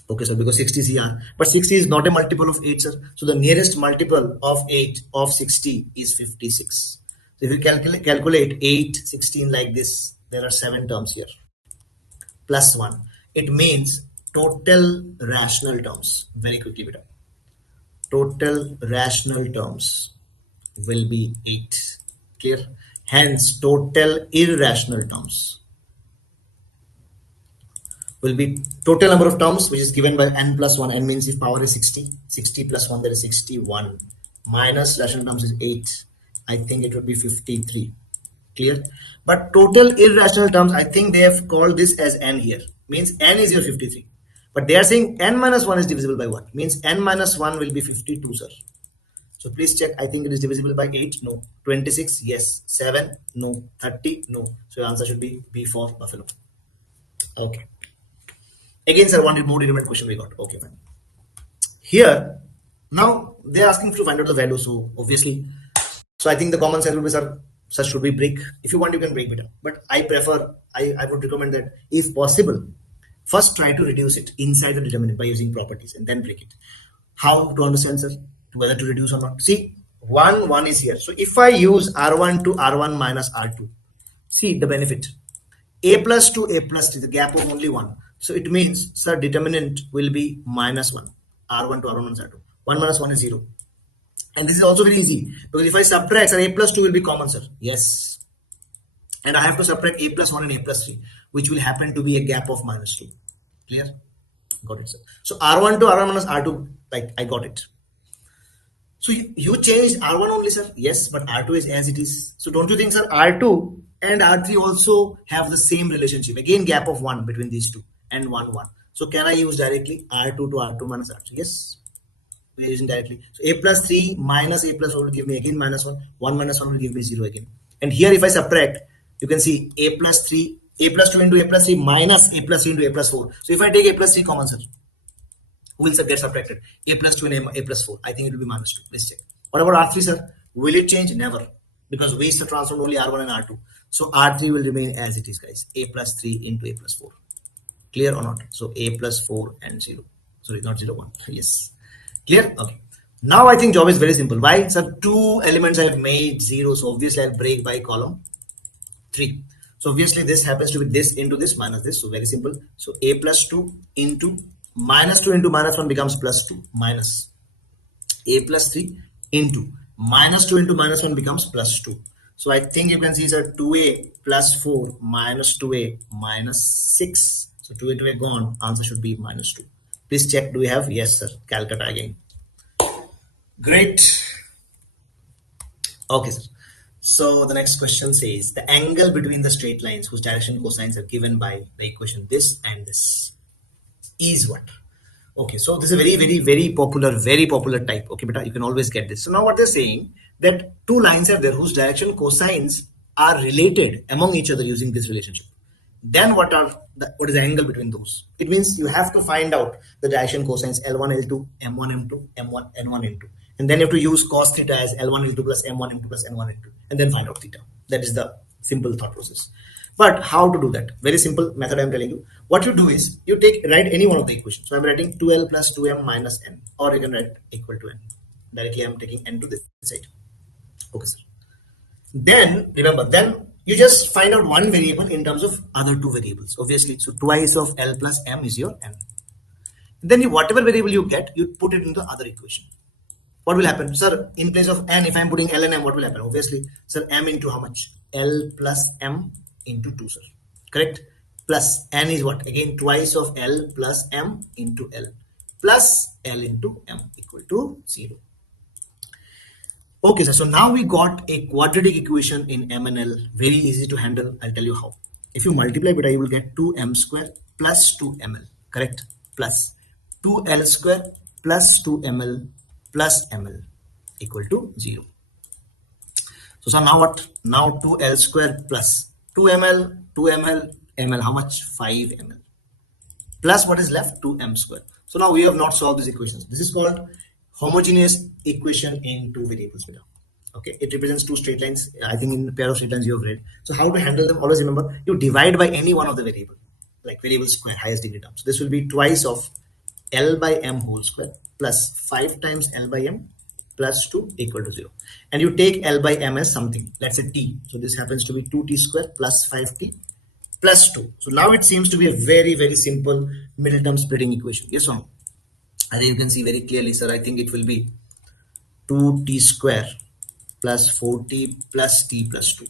Okay, sir, because 60 is here. But 60 is not a multiple of 8, sir. So the nearest multiple of 8 of 60 is 56. So if you calculate 8, 16 like this, there are 7 terms here. Plus 1. It means total rational terms. Very quickly, beta. Total rational terms will be 8. Clear? Hence, total irrational terms will be total number of terms, which is given by n plus 1. N means if power is 60, 60 plus 1, that is 61. Minus rational terms is 8. I think it would be 53. Clear? But total irrational terms, I think they have called this as n here. Means n is your 53. But they are saying n minus 1 is divisible by what? Means n minus 1 will be 52, sir. So please check. I think it is divisible by 8. No. 26. Yes. 7. No. 30. No. So your answer should be B for Buffalo. Okay. Again, sir, one more relevant question we got. Okay, fine. Here, now they are asking to find out the value. So obviously, so I think the common sense will be, sir, such should we break? If you want, you can break better. But I prefer, I would recommend that if possible, first try to reduce it inside the determinant by using properties and then break it. How to understand, sir? Whether to reduce or not. See, 1 is here. So if I use R1 to R1 minus R2, see the benefit. A plus to A plus 3, the gap of only 1. So it means, sir, determinant will be minus 1. R1 to R1 minus R2. 1 minus 1 is 0. And this is also very easy. Because if I subtract, sir, A plus 2 will be common, sir. Yes. And I have to subtract A plus 1 and A plus 3, which will happen to be a gap of minus 2. Clear? Got it, sir. So R1 to R1 minus R2, like I got it. So you changed R1 only, sir? Yes, but R2 is as it is. So don't you think, sir, R2 and R3 also have the same relationship? Again, gap of 1 between these two and 1, 1. So can I use directly R2 to R2 minus R3? Yes, we are using directly. So A plus 3 minus A plus 1 will give me again minus 1. 1 minus 1 will give me 0 again. And here if I subtract, you can see A plus 3, A plus 2 into A plus 3 minus A plus 3 into A plus 4. So if I take A plus 3 common, sir, who will get subtracted? A plus 2 and A plus 4. I think it will be minus 2. Let's check. What about R3, sir? Will it change? Never. Because we transformed only R1 and R2. So R3 will remain as it is, guys. A plus 3 into A plus 4. Clear or not? So A plus 4 and 0. Sorry, not 0, 1. Yes. Clear? Okay. Now I think job is very simple. Why? Sir, 2 elements I have made 0. So obviously I'll break by column 3. So obviously this happens to be this into this minus this. So very simple. So A plus 2 into minus 2 into minus 1 becomes plus 2 minus A plus 3 into minus 2 into minus 1 becomes plus 2. So I think you can see, sir, 2A plus 4 minus 2A minus 6. So 2A to A gone. Answer should be minus 2. Please check. Do we have? Yes, sir. Calcutta again. Great. Okay, sir. So the next question says the angle between the straight lines whose direction cosines are given by the equation this and this is what? Okay, so this is a very popular type. Okay, but you can always get this. So now what they're saying that two lines are there whose direction cosines are related among each other using this relationship. Then what is the angle between those? It means you have to find out the direction cosines L1, L2, M1, M2, M1, N1, N2. And then you have to use cos theta as L1, L2 plus M1, M2 plus N1, N2. And then find out theta. That is the simple thought process. But how to do that? Very simple method I'm telling you. What you do is you write any one of the equations. So I'm writing 2L plus 2M minus N. Or you can write equal to N. Directly I'm taking N to this side. Okay, sir. Then remember, then you just find out one variable in terms of other two variables. Obviously, so twice of L plus M is your N. Then whatever variable you get, you put it into the other equation. What will happen? Sir, in place of N, if I'm putting L and M, what will happen? Obviously, sir, M into how much? L plus M into 2, sir. Correct? Plus N is what? Again, twice of L plus M into L. Plus L into M equal to 0. Okay, sir. So now we got a quadratic equation in M and L. Very easy to handle. I'll tell you how. If you multiply beta, you will get 2M square plus 2ML. Correct? Plus 2L square plus 2ML plus ML equal to 0. So now what? Now 2L square plus 2ML, 2ML, ML, how much? 5ML. Plus what is left? 2M square. So now we have not solved these equations. This is called homogeneous equation in two variables. Okay, it represents two straight lines. I think in a pair of straight lines you have read. So how to handle them? Always remember, you divide by any one of the variable, like variable square, highest degree term. So this will be twice of L by M whole square plus 5 times L by M plus 2 equal to 0. And you take L by M as something, let's say T. So this happens to be 2T square plus 5T plus 2. So now it seems to be a very, very simple middle term splitting equation. Yes or no? I think you can see very clearly, sir. I think it will be 2T square plus 4T plus T plus 2.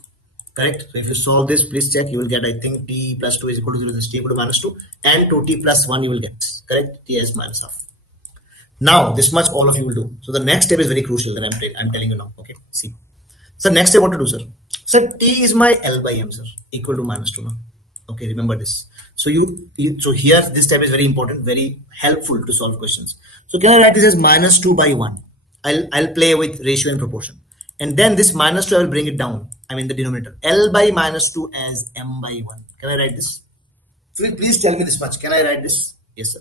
Correct? So if you solve this, please check. You will get, I think, T plus 2 is equal to 0, this T equal to minus 2, and 2T plus 1 you will get. Correct? T is minus half. Now, this much all of you will do. So the next step is very crucial that I'm telling you now. Okay, see. So next step, what to do, sir? Sir, T is my L by M, sir, equal to minus 2 now. Okay, remember this. So so here this step is very important, very helpful to solve questions. So can I write this as minus 2 by 1? I'll play with ratio and proportion. And then this minus 2, I will bring it down. I mean the denominator. L by minus 2 as M by 1. Can I write this? Please tell me this much. Can I write this? Yes, sir.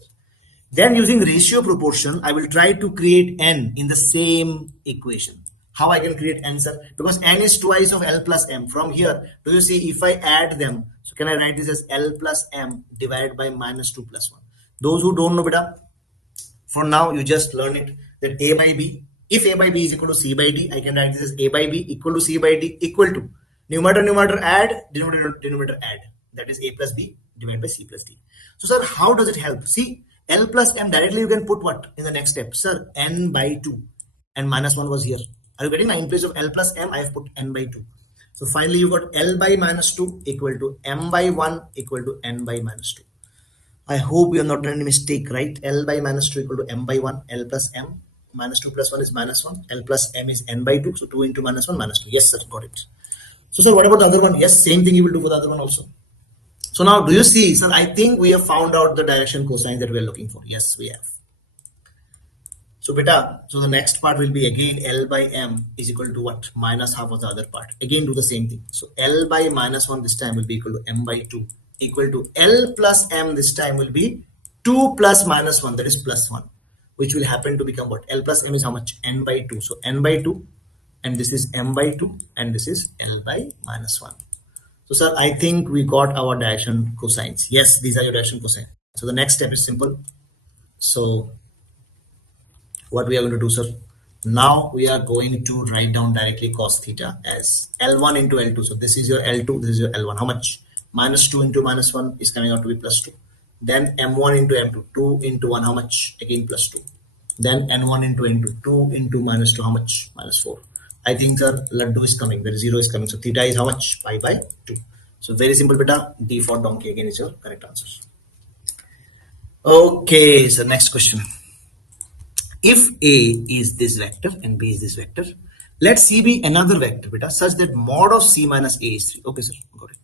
Then using ratio proportion, I will try to create n in the same equation. How I can create n, sir? Because n is twice of L plus M. From here, do you see if I add them, so can I write this as L plus M divided by minus 2 plus 1? Those who don't know, beta, for now you just learn it that A by B, if A by B is equal to C by D, I can write this as A by B equal to C by D equal to numerator add, denominator add. That is A plus B divided by C plus D. So, sir, how does it help? See, L plus M directly you can put what in the next step? Sir, n by 2 and minus 1 was here. Are you getting? Now in place of L plus M, I have put n by 2. So finally you got L by minus 2 equal to M by 1 equal to n by minus 2. I hope you are not any mistake, right? L by minus 2 equal to M by 1, L plus M, minus 2 plus 1 is minus 1, L plus M is n by 2, so 2 into minus 1, minus 2. Yes, sir, got it. So, sir, what about the other one? Yes, same thing you will do for the other one also. So now, do you see, sir, I think we have found out the direction cosine that we are looking for. Yes, we have. So beta, so the next part will be again L by M is equal to what? Minus half of the other part. Again, do the same thing. So L by minus 1 this time will be equal to M by 2 equal to L plus M this time will be 2 plus minus 1, that is plus 1, which will happen to become what? L plus M is how much? N by 2. So N by 2, and this is M by 2, and this is L by minus 1. So, sir, I think we got our direction cosines. Yes, these are your direction cosines. So the next step is simple. So what we are going to do, sir? Now we are going to write down directly cos theta as L1 into L2. So this is your L2, this is your L1. How much? Minus 2 into minus 1 is coming out to be plus 2. Then M1 into M2, 2 into 1, how much? Again plus 2. Then N1 into N2, 2 into minus 2, how much? Minus 4. I think, sir, Laddu is coming, there is 0 is coming. So theta is how much? Pi by 2. So very simple, beta. D for donkey again is your correct answer. Okay, so next question. If A is this vector and B is this vector, let C be another vector, beta, such that mod of C minus A is 3. Okay, sir, got it.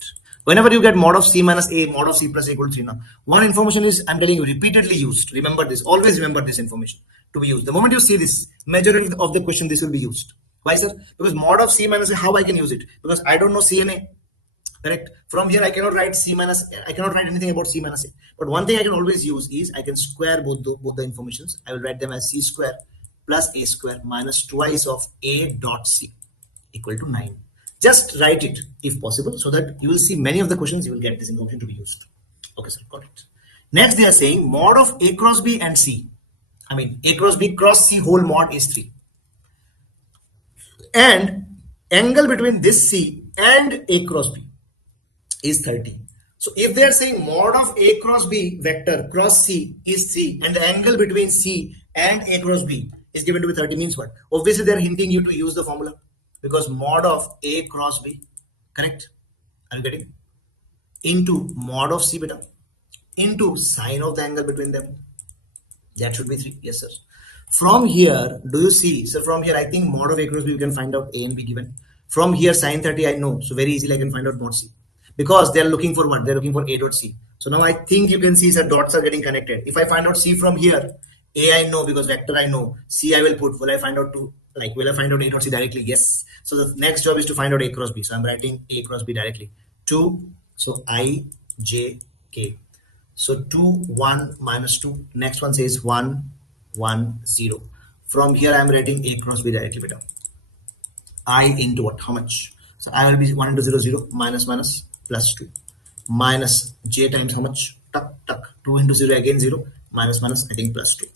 Whenever you get mod of C minus A, mod of C plus A equal to 3 now. One information is, I'm telling you, repeatedly used. Remember this. Always remember this information to be used. The moment you see this, majority of the question, this will be used. Why, sir? Because mod of C minus A, how I can use it? Because I don't know C and A. Correct? From here, I cannot write C minus A. I cannot write anything about C minus A. But one thing I can always use is I can square both the informations. I will write them as C square plus A square minus twice of A dot C equal to 9. Just write it if possible so that you will see many of the questions you will get this information to be used. Okay, sir, got it. Next, they are saying mod of A cross B and C. I mean, A cross B cross C whole mod is 3. And angle between this C and A cross B is 30. So if they are saying mod of A cross B vector cross C is 3 and the angle between C and A cross B is given to be 30, means what? Obviously they are hinting you to use the formula because mod of A cross B, correct? Are you getting? Into mod of C beta into sine of the angle between them. That should be 3. Yes, sir. From here, do you see? So from here, I think mod of A cross B, we can find out A and B given. From here, sine 30, I know. So very easily I can find out mod C. Because they are looking for what? They are looking for A dot C. So now I think you can see that dots are getting connected. If I find out C from here, A I know because vector I know. C I will put. Will I find out will I find out A dot C directly? Yes. So the next job is to find out A cross B. So I'm writing A cross B directly. 2. So I, J, K. So 2, 1, minus 2. Next one says 1, 1, 0. From here I'm writing A cross B directly, beta. I into what? How much? So I will be 1 into 0, 0, minus, minus, plus 2. Minus j times how much? Tuck, tuck. 2 into 0, again 0, minus, minus, I think plus 2.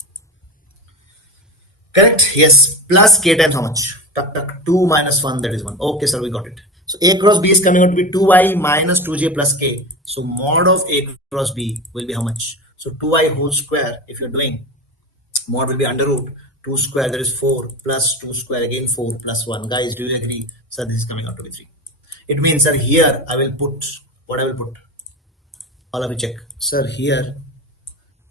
Correct? Yes. Plus k times how much? Tuck, tuck. 2 minus 1, that is 1. Okay, sir, we got it. So a cross b is coming out to be 2i minus 2j plus k. So mod of a cross b will be how much? So 2i whole square, if you're doing, mod will be under root 2 square, that is 4, plus 2 square, again 4, plus 1. Guys, do you agree? Sir, this is coming out to be 3. It means, sir, here I will put, what I will put? All of you check. Sir, here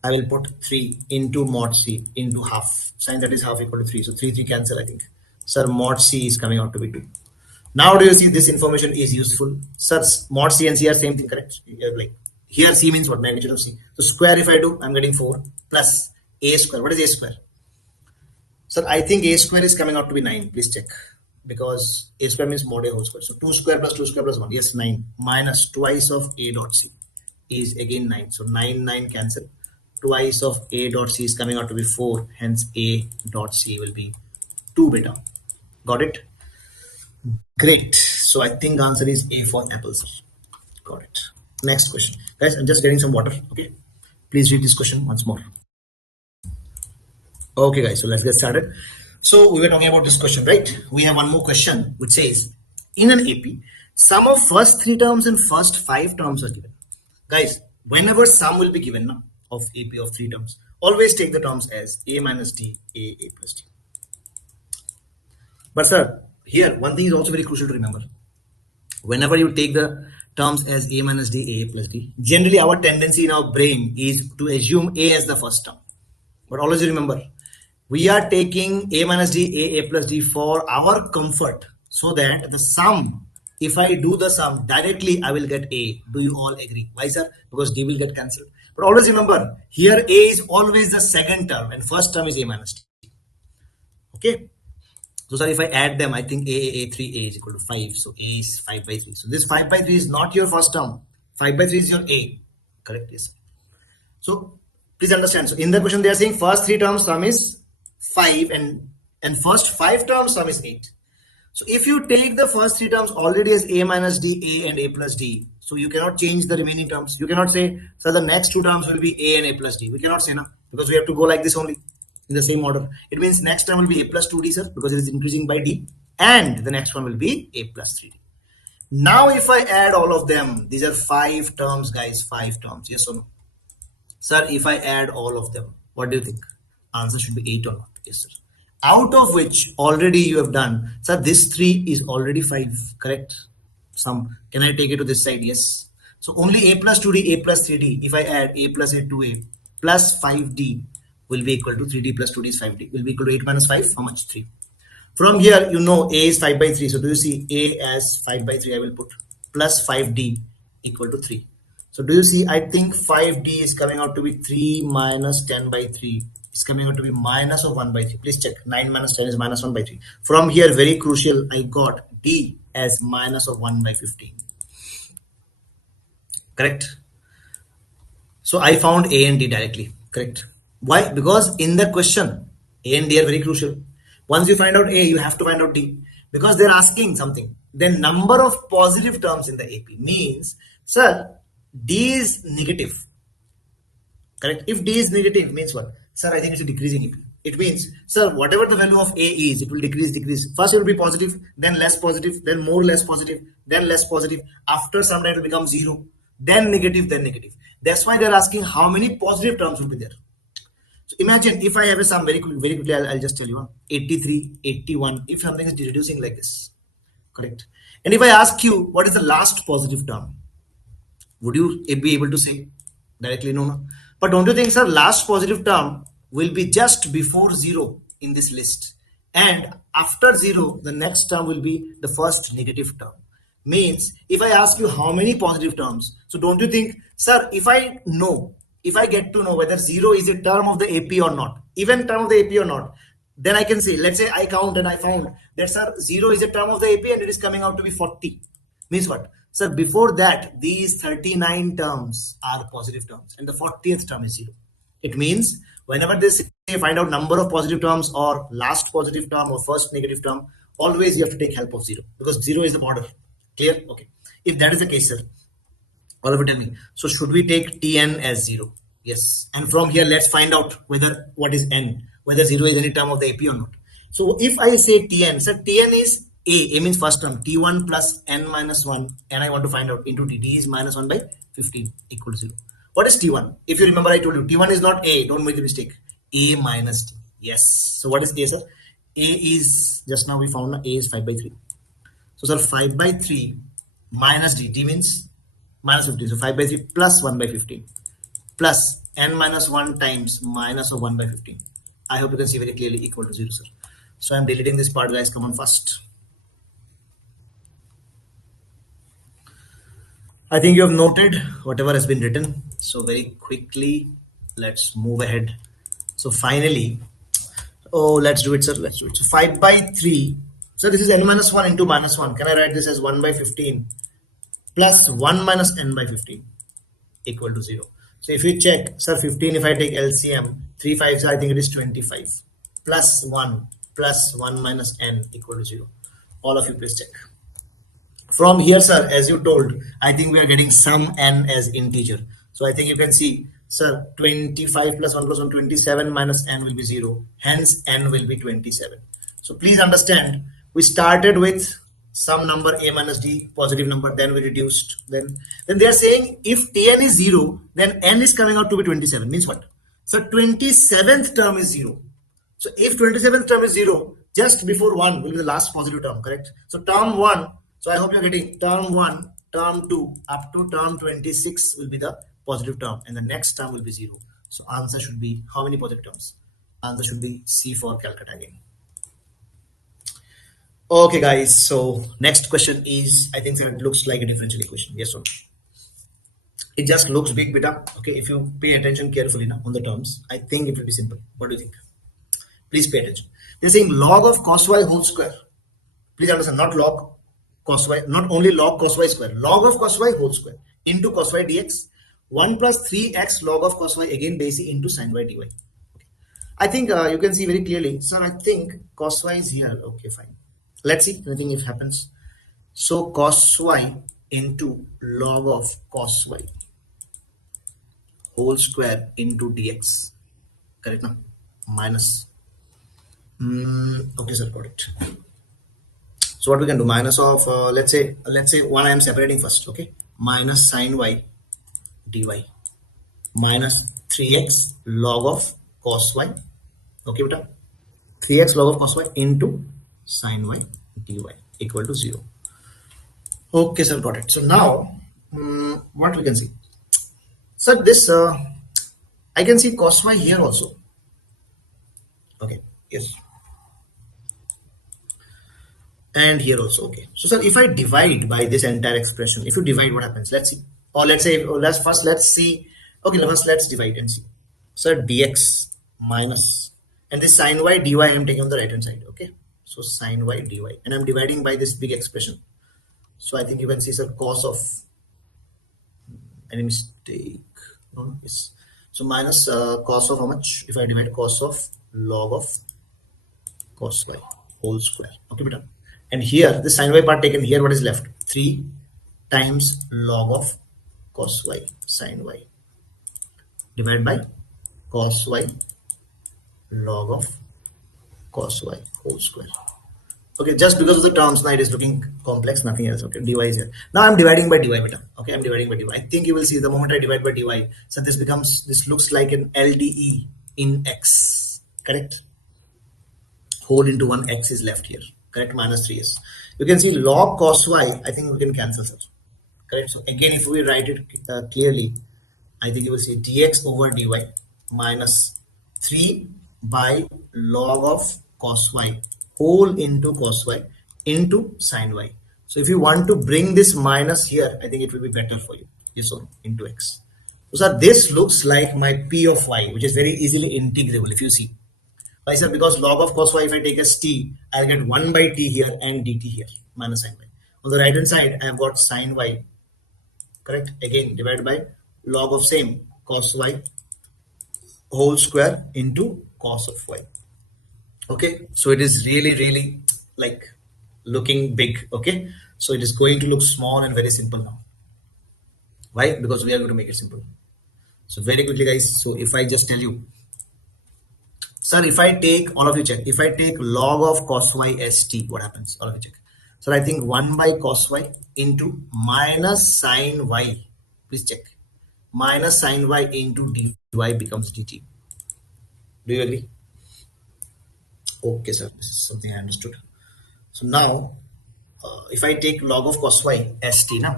I will put 3 into mod c into half. Sign that is half equal to 3. So 3 cancel, I think. Sir, mod c is coming out to be 2. Now do you see this information is useful? Sir, mod c and c are same thing, correct? Like here c means what? Magnitude of c. So square if I do, I'm getting 4 plus a square. What is a square? Sir, I think a square is coming out to be 9. Please check. Because a square means mod a whole square. So 2 square plus 2 square plus 1. Yes, 9. Minus twice of a dot c is again 9. So 9, 9 cancel. Twice of a dot c is coming out to be 4. Hence a dot c will be 2 beta. Got it? Great. So I think answer is A for apples. Got it. Next question. Guys, I'm just getting some water. Okay. Please read this question once more. Okay, guys. So let's get started. So we were talking about this question, right? We have one more question which says, in an AP, sum of first 3 terms and first 5 terms are given. Guys, whenever sum will be given now of AP of 3 terms, always take the terms as A minus D, A plus D. But sir, here one thing is also very crucial to remember. Whenever you take the terms as A minus D, A plus D, generally our tendency in our brain is to assume A as the first term. But always remember, we are taking A minus D, A plus D for our comfort, so that the sum, if I do the sum directly, I will get A. Do you all agree? Why, sir? Because D will get cancelled. But always remember, here A is always the second term and first term is A minus D. Okay. So sir, if I add them, I think A3A is equal to 5. So A is 5 by 3. So this 5 by 3 is not your first term. 5 by 3 is your A. Correct? Yes. So please understand. So in the question, they are saying first 3 terms sum is 5 and first 5 terms sum is 8. So if you take the first 3 terms already as A minus D, A and A plus D, so you cannot change the remaining terms. You cannot say, so the next 2 terms will be A and A plus D. We cannot say now, because we have to go like this only in the same order. It means next term will be A plus 2D, sir, because it is increasing by D, and the next one will be A plus 3D. Now if I add all of them, these are 5 terms, guys, 5 terms, yes or no? Sir, if I add all of them, what do you think? Answer should be 8 or not? Yes, sir. Out of which already you have done, sir, this 3 is already 5, correct? Some, can I take it to this side? Yes. So only A plus 2D, A plus 3D, if I add A plus A, 2A plus 5D will be equal to 3D plus 2D is 5D, will be equal to 8 minus 5, how much? 3. From here, you know A is 5 by 3. So do you see A as 5 by 3, I will put plus 5D equal to 3. So do you see, I think 5D is coming out to be 3 minus 10 by 3. It's coming out to be minus of 1 by 3. Please check. 9 minus 10 is minus 1 by 3. From here, very crucial, I got D as minus of 1 by 15. Correct? So I found A and D directly. Correct? Why? Because in the question, A and D are very crucial. Once you find out A, you have to find out D. Because they're asking something. The number of positive terms in the AP means, sir, D is negative. Correct? If D is negative, means what? Sir, I think it's a decreasing AP. It means, sir, whatever the value of A is, it will decrease. First it will be positive, then less positive, then more less positive, then less positive. After some time it will become 0, then negative, then negative. That's why they're asking how many positive terms will be there. So imagine if I have a sum very quickly, I'll just tell you 83, 81, if something is reducing like this. Correct? And if I ask you what is the last positive term, would you be able to say directly? No. But don't you think, sir, last positive term will be just before 0 in this list, and after 0 the next term will be the first negative term. Means if I ask you how many positive terms, so don't you think, sir, if I get to know whether 0 is a term of the AP or not, even term of the AP or not, then I can say, let's say I count and I found that, sir, 0 is a term of the AP and it is coming out to be 40. Means what? Sir, before that, these 39 terms are positive terms and the 40th term is 0. It means whenever they say find out number of positive terms or last positive term or first negative term, always you have to take help of 0 because 0 is the border. Clear? Okay. If that is the case, sir, all of you tell me. So should we take Tn as 0? Yes. And from here, let's find out whether what is n, whether 0 is any term of the AP or not. So if I say Tn, sir, Tn is A means first term, T1 plus n minus 1, and I want to find out into D. D is minus 1 by 15 equal to 0. What is T1? If you remember, I told you T1 is not A. Don't make the mistake. A minus D. Yes. So what is A, sir? A is, just now we found A is 5 by 3. So, sir, 5 by 3 minus D. D means minus 15. So 5 by 3 plus 1 by 15 plus n minus 1 times minus of 1 by 15. I hope you can see very clearly equal to 0, sir. So I'm deleting this part, guys. Come on first. I think you have noted whatever has been written. So very quickly, let's move ahead. So finally, let's do it, sir. Let's do it. So 5 by 3. So this is n minus 1 into minus 1. Can I write this as 1 by 15 plus 1 minus n by 15 equal to 0. So if you check, sir, 15, if I take LCM, 3 5s, I think it is 25 plus 1 minus n equal to 0. All of you please check. From here, sir, as you told, I think we are getting some n as integer. So I think you can see, sir, 25 plus 1 plus 1, 27 minus n will be 0. Hence, n will be 27. So please understand, we started with some number a minus d, positive number, then we reduced. Then they are saying if Tn is 0, then n is coming out to be 27. Means what? So 27th term is 0. So if 27th term is 0, just before 1 will be the last positive term, correct? So term 1, so I hope you're getting term 1, term 2, up to term 26 will be the positive term, and the next term will be 0. So answer should be, how many positive terms? Answer should be C for Calcutta again. Okay, guys, so next question is, I think it looks like a differential equation. Yes or no? It just looks big, beta. Okay, if you pay attention carefully now on the terms, I think it will be simple. What do you think? Please pay attention. They're saying log of cos y whole square. Please understand, not log cos y, not only log cos y square, log of cos y whole square into cos y dx, 1 plus 3x log of cos y again base e into sin y dy. Okay. I think you can see very clearly, sir, I think cos y is here. Okay, fine. Let's see anything if happens. So cos y into log of cos y whole square into dx. Correct now? Minus. Okay, sir, got it. So what we can do, minus of let's say one I am separating first. Okay, minus sin y dy minus 3x log of cos y. Okay, beta, 3x log of cos y into sin y dy equal to 0. Okay, sir, got it. So now what we can see, sir, this I can see cos y here also. Okay, yes, and here also. Okay, so sir, if I divide by this entire expression, if you divide, what happens? Let's see. Or let's say, let's see. Okay, let's divide and see. Sir, dx minus, and this sin y dy I am taking on the right hand side. Okay, so sin y dy, and I'm dividing by this big expression. So I think you can see, sir, cos of, any mistake? No, yes. So minus cos of how much? If I divide cos of log of cos y whole square. Okay, beta. And here the sin y part taken, here what is left? 3 times log of cos y sin y divided by cos y log of cos y whole square. Okay, just because of the terms now it is looking complex, nothing else. Okay, dy is here. Now I'm dividing by dy, beta. Okay, I'm dividing by dy. I think you will see the moment I divide by dy, so this looks like an LDE in x, correct? Whole into 1 x is left here, correct? Minus 3s. You can see log cos y, I think we can cancel, sir. Correct? So again, if we write it clearly, I think you will see dx over dy minus 3 by log of cos y whole into cos y into sin y. So if you want to bring this minus here, I think it will be better for you. Yes or no? Into x. So sir, this looks like my p of y, which is very easily integrable if you see. Why, sir? Because log of cos y, if I take as t, I'll get 1 by t here and dt here, minus sin y. On the right hand side, I have got sin y, correct? Again, divided by log of same cos y whole square into cos of y. Okay, so it is really like looking big. Okay, so it is going to look small and very simple now. Why? Because we are going to make it simple. So very quickly, guys. So if I just tell you, sir, if I take, all of you check, if I take log of cos y st, what happens? All of you check. So I think 1 by cos y into minus sin y. Please check. Minus sin y into dy becomes dt. Do you agree? Okay, sir. This is something I understood. So now, if I take log of cos y st now.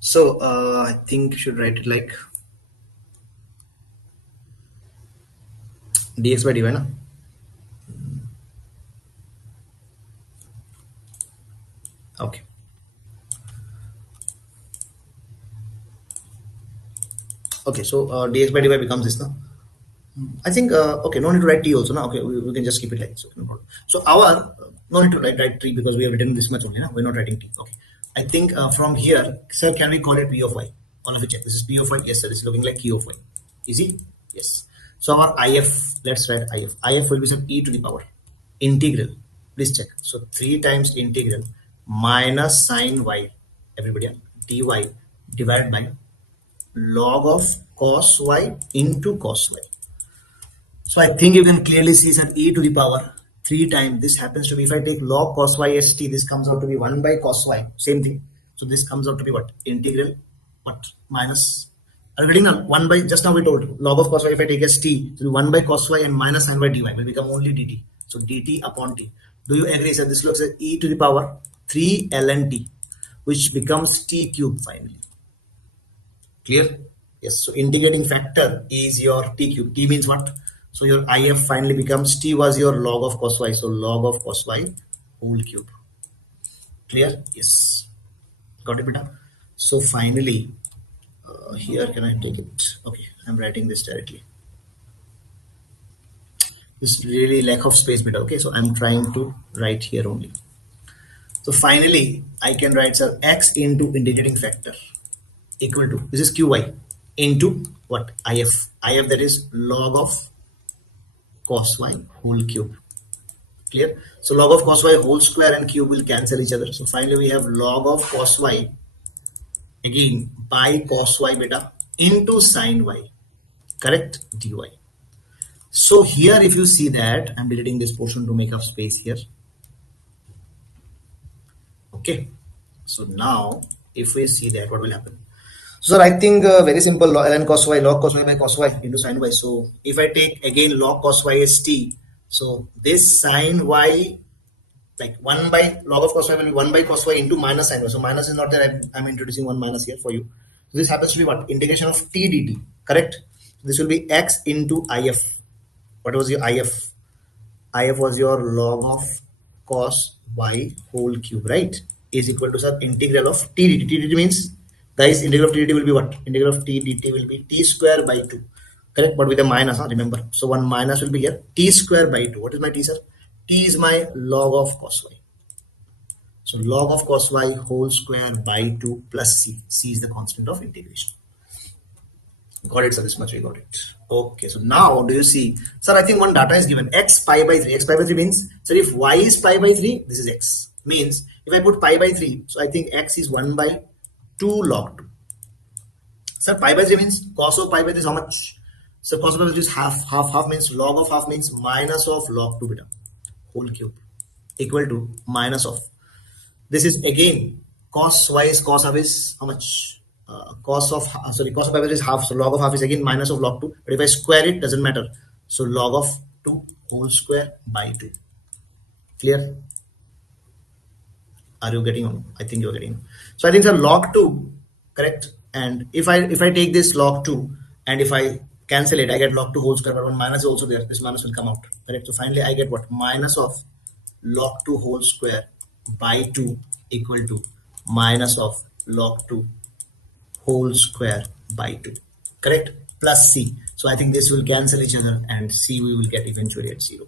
So I think you should write it like dx by dy na? Okay. Okay, so dx by dy becomes this now. I think okay, no need to write t also now. Okay, we can just keep it like so. No problem. So our no need to write t because we have written this much only now. We're not writing t. Okay. I think from here, sir, can we call it p of y? All of you check. This is p of y. Yes, sir. This is looking like q of y. Easy. Yes. So our if, let's write if. If will be some e to the power integral. Please check. So 3 times integral minus sin y. Everybody, dy divided by log of cos y into cos y. So I think you can clearly see that e to the power 3 times this happens to be, if I take log cos y st, this comes out to be 1 by cos y, same thing. So this comes out to be what? Integral what? Minus, are you getting now? 1 by, just now we told log of cos y, if I take as t, so 1 by cos y and minus sin by dy will become only dt. So dt upon t. Do you agree that this looks at e to the power 3 ln t, which becomes t cube finally. Clear? Yes. So integrating factor is your t cube. T means what? So your if finally becomes t was your log of cos y. So log of cos y whole cube. Clear? Yes. Got it, beta? So finally, here can I take it? Okay, I'm writing this directly. This really lack of space, beta. Okay, so I'm trying to write here only. So finally, I can write sir x into integrating factor equal to, this is qy into what? If that is log of cos y whole cube. Clear? So log of cos y whole square and cube will cancel each other. So finally we have log of cos y again by cos y beta into sin y, correct, dy. So here if you see that, I'm deleting this portion to make up space here. Okay, so now if we see that, what will happen? So sir, I think very simple, ln cos y, log cos y by cos y into sin y. So if I take again log cos y as t, so this sin y, like 1 by log of cos y will be 1 by cos y into minus sin y. So minus is not there, I'm introducing one minus here for you. So this happens to be what? Integration of t dt, correct? So this will be x into if. What was your if? If was your log of cos y whole cube, right? Is equal to sir integral of t dt. T dt means, guys, integral of t dt will be what? Integral of t dt will be t square by 2, correct? But with a minus, remember. So one minus will be here, t square by 2. What is my t, sir? T is my log of cos y. So log of cos y whole square by 2 plus c. C is the constant of integration. Got it, sir? This much we got it. Okay, so now do you see, sir, I think one data is given, x pi by 3. X pi by 3 means, sir, if y is pi by 3, this is x. Means if I put pi by 3, so I think x is 1 by 2 log 2. Sir, pi by 3 means cos of pi by 3 is how much? So cos of pi by 3 is half. Half means log of half means minus of log 2 beta whole cube equal to minus of. This is again cos y is cos of is how much? Cos of pi by 3 is half. So log of half is again minus of log 2. But if I square it, doesn't matter. So log of 2 whole square by 2. Clear? Are you getting on? I think you're getting. So I think log 2, correct? And if I take this log 2 and if I cancel it, I get log 2 whole square, but one minus is also there. This minus will come out, correct? So finally I get what? Minus of log 2 whole square by 2 equal to minus of log 2 whole square by 2, correct? Plus c. So I think this will cancel each other and c we will get eventually at 0.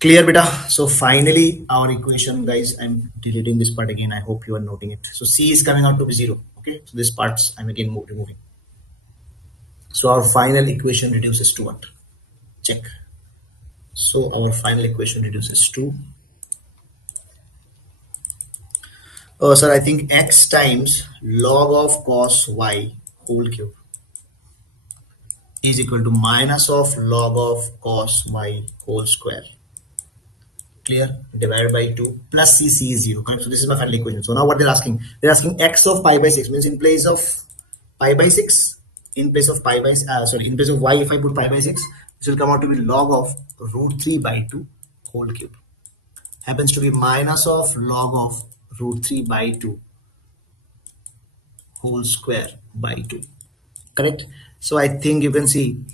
Clear, beta? So finally our equation, guys, I'm deleting this part again. I hope you are noting it. So c is coming out to be 0. Okay, so this parts I'm again removing. So our final equation reduces to what? Check. So our final equation reduces to, sir, I think x times log of cos y whole cube is equal to minus of log of cos y whole square, clear, divided by 2 plus c is 0, correct? So this is my final equation. So now what they're asking x of pi by 6, means in place of pi by 6, in place of pi by in place of y, if I put pi by 6, this will come out to be log of root 3 by 2 whole cube, happens to be minus of log of root 3 by 2 whole square by 2, correct? So I think you can see,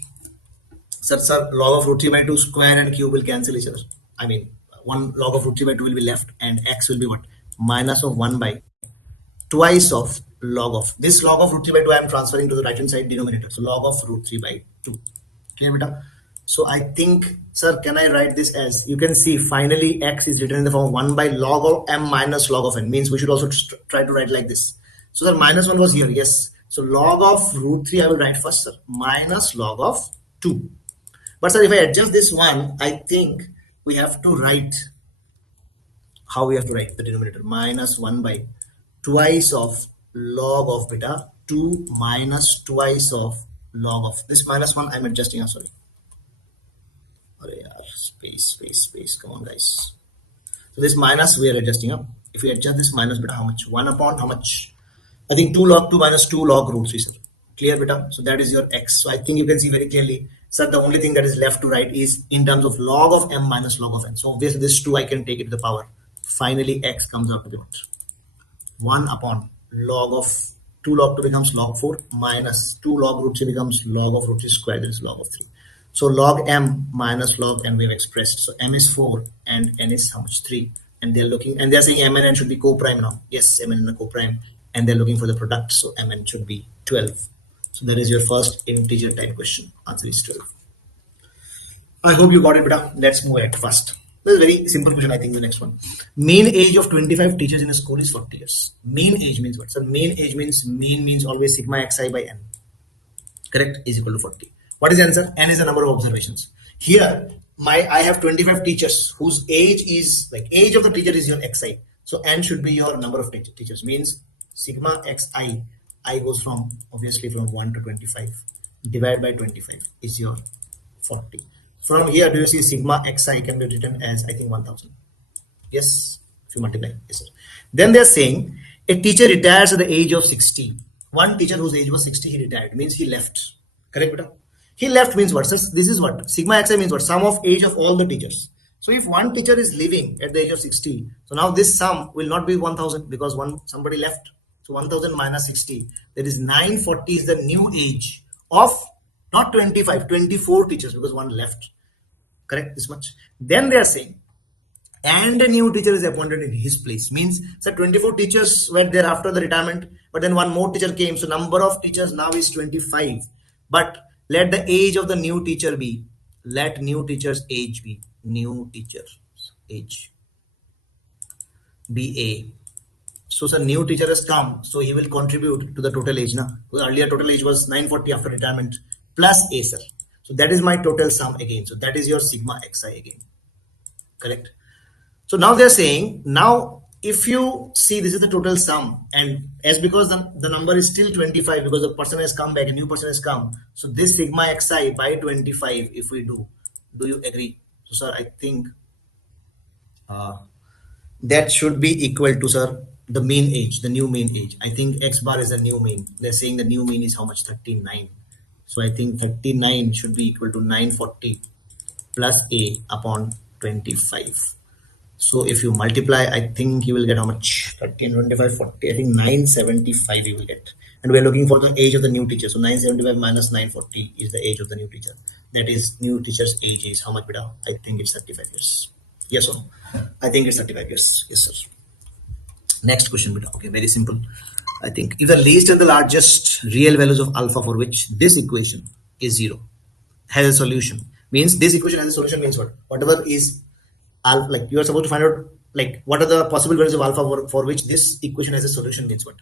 sir, log of root 3 by 2 square and cube will cancel each other. I mean, one log of root 3 by 2 will be left, and x will be what? Minus of 1 by twice of log of this log of root 3 by 2. I am transferring to the right hand side denominator. So log of root 3 by 2. Clear, beta? So I think, sir, can I write this as, you can see finally x is written in the form of 1 by log of m minus log of n, means we should also try to write like this. So the minus 1 was here, yes. So log of root 3 I will write first, sir, minus log of 2. But sir, if I adjust this one, I think we have to write, how we have to write the denominator, minus 1 by twice of log of beta 2 minus twice of log of this minus 1 I'm adjusting. I'm sorry. Space. Come on, guys. So this minus we are adjusting up. If we adjust this minus beta, how much? 1 upon how much? I think 2 log 2 minus 2 log root 3, sir. Clear, beta? So that is your x. So I think you can see very clearly, sir, the only thing that is left to write is in terms of log of m minus log of n. So with this 2 I can take it to the power. Finally, x comes out to be what? 1 upon log of 2 log 2 becomes log 4 minus 2 log root 3 becomes log of root 3 square, that is log of 3. So log m minus log n we have expressed. So m is 4 and n is how much? 3. And they're looking, and they're saying m and n should be co-prime now. Yes, m and n are co-prime, and they're looking for the product. So m and should be 12. So that is your first integer type question. Answer is 12. I hope you got it, beta. Let's move ahead fast. This is a very simple question, I think, the next one. Mean age of 25 teachers in a school is 40 years. Mean age means what? So mean age means always sigma xi by n. Correct? Is equal to 40. What is the answer? N is the number of observations. Here, I have 25 teachers whose age is, like, age of the teacher is your xi. So n should be your number of teachers. Means sigma xi, I goes from, obviously, from 1 to 25. Divided by 25 is your 40. From here, do you see sigma xi can be written as, I think, 1000. Yes, if you multiply. Yes, sir. Then they're saying a teacher retires at the age of 60. One teacher whose age was 60, he retired. Means he left. Correct, beta? He left means what? So this is what? Sigma xi means what? Sum of age of all the teachers. So if one teacher is living at the age of 60, so now this sum will not be 1000 because somebody left. So 1000 minus 60, that is 940 is the new age of not 25, 24 teachers because one left. Correct, this much. Then they are saying, and a new teacher is appointed in his place. Means, so 24 teachers were there after the retirement, but then one more teacher came. So number of teachers now is 25. But let the age of the new teacher be, let new teacher's age be, new teacher's age be a. So the new teacher has come, so he will contribute to the total age now. Because earlier total age was 940 after retirement plus a, sir. So that is my total sum again. So that is your sigma xi again. Correct. So now they're saying, now if you see this is the total sum, and as because the number is still 25 because the person has come back, a new person has come. So this sigma xi by 25, if we do you agree? So sir, I think that should be equal to, sir, the mean age, the new mean age. I think x bar is the new mean. They're saying the new mean is how much? 39. So I think 39 should be equal to 940 plus a upon 25. So if you multiply, I think you will get how much? 13, 25, 40. I think 975 you will get. And we're looking for the age of the new teacher. So 975 minus 940 is the age of the new teacher. That is, new teacher's age is how much, beta? I think it's 35 years. Yes or no? I think it's 35 years. Yes, sir. Next question, beta. Okay, very simple. I think if the least and the largest real values of alpha for which this equation is 0 has a solution, means this equation has a solution means what? Whatever is alpha, like you are supposed to find out like what are the possible values of alpha for which this equation has a solution means what?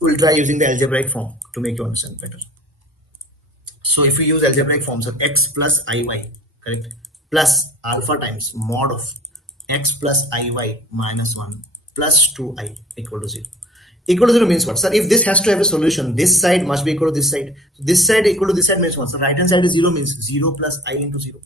We'll try using the algebraic form to make you understand better. So if we use algebraic forms of x plus iy correct, plus alpha times mod of x plus iy minus 1 plus 2i equal to 0. Equal to 0 means what? Sir, if this has to have a solution, this side must be equal to this side. So this side equal to this side means what? So right hand side is 0 means 0 plus I into 0.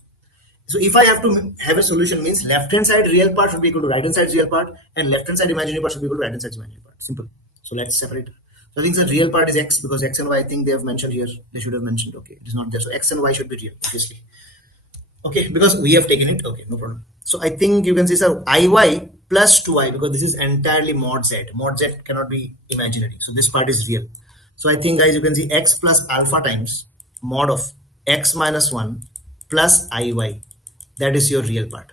So if I have to have a solution means left hand side real part should be equal to right hand side real part and left hand side imaginary part should be equal to right hand side imaginary part. Simple. So let's separate. So I think the real part is x because x and y I think they have mentioned here. They should have mentioned. Okay, it is not there. So x and y should be real, obviously. Okay, because we have taken it. Okay, no problem. So I think you can see, sir, iy plus 2i because this is entirely mod z. Mod z cannot be imaginary. So this part is real. So I think, guys, you can see x plus alpha times mod of x minus 1 plus iy. That is your real part.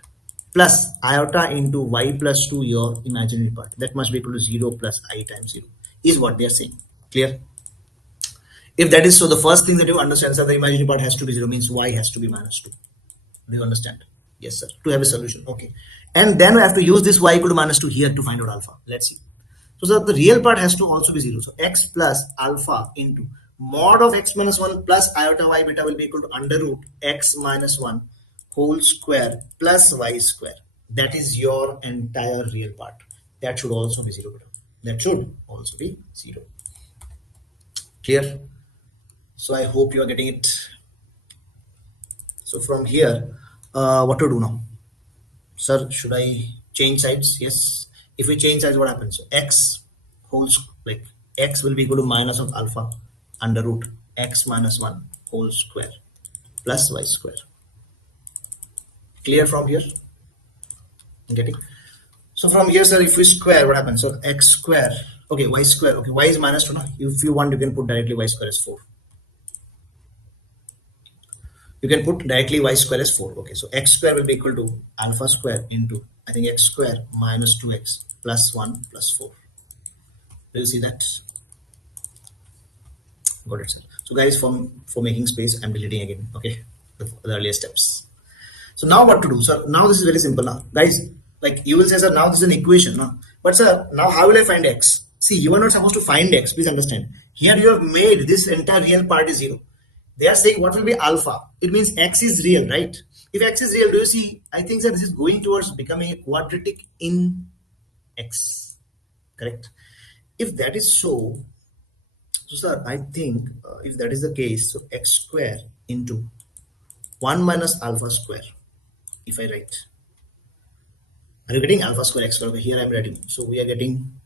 Plus iota into y plus 2 your imaginary part. That must be equal to 0 plus I times 0 is what they are saying. Clear? If that is so, the first thing that you understand is that the imaginary part has to be 0 means y has to be minus 2. Do you understand? Yes, sir. To have a solution. Okay. And then we have to use this y equal to minus 2 here to find out alpha. Let's see. So, sir, the real part has to also be 0. So, x plus alpha into mod of x minus 1 plus iota y beta will be equal to under root x minus 1 whole square plus y square. That is your entire real part. That should also be 0. That should also be 0. Clear? So, I hope you are getting it. So, from here, what to do now? Sir, should I change sides? Yes. If we change sides, what happens? So x whole like x will be equal to minus of alpha under root x minus 1 whole square plus y square. Clear from here? Getting? So from here, sir, if we square, what happens? So x square, okay, y square, okay, y is minus 2 now. If you want, you can put directly y square as 4. You can put directly y square as 4. Okay, so x square will be equal to alpha square into, I think, x square minus 2x plus 1 plus 4. Do you see that? Got it, sir. So guys, for making space, I'm deleting again, okay, the earlier steps. So now what to do? So now this is very simple now. Guys, like you will say, sir, now this is an equation. No? But sir, now how will I find x? See, you are not supposed to find x, please understand. Here you have made this entire real part is 0. They are saying what will be alpha. It means x is real, right? If x is real, do you see? I think that this is going towards becoming a quadratic in x. Correct? If that is so, sir, I think if that is the case, so x square into 1 minus alpha square. If I write, are you getting alpha square x square? Okay, here I am writing. So we are getting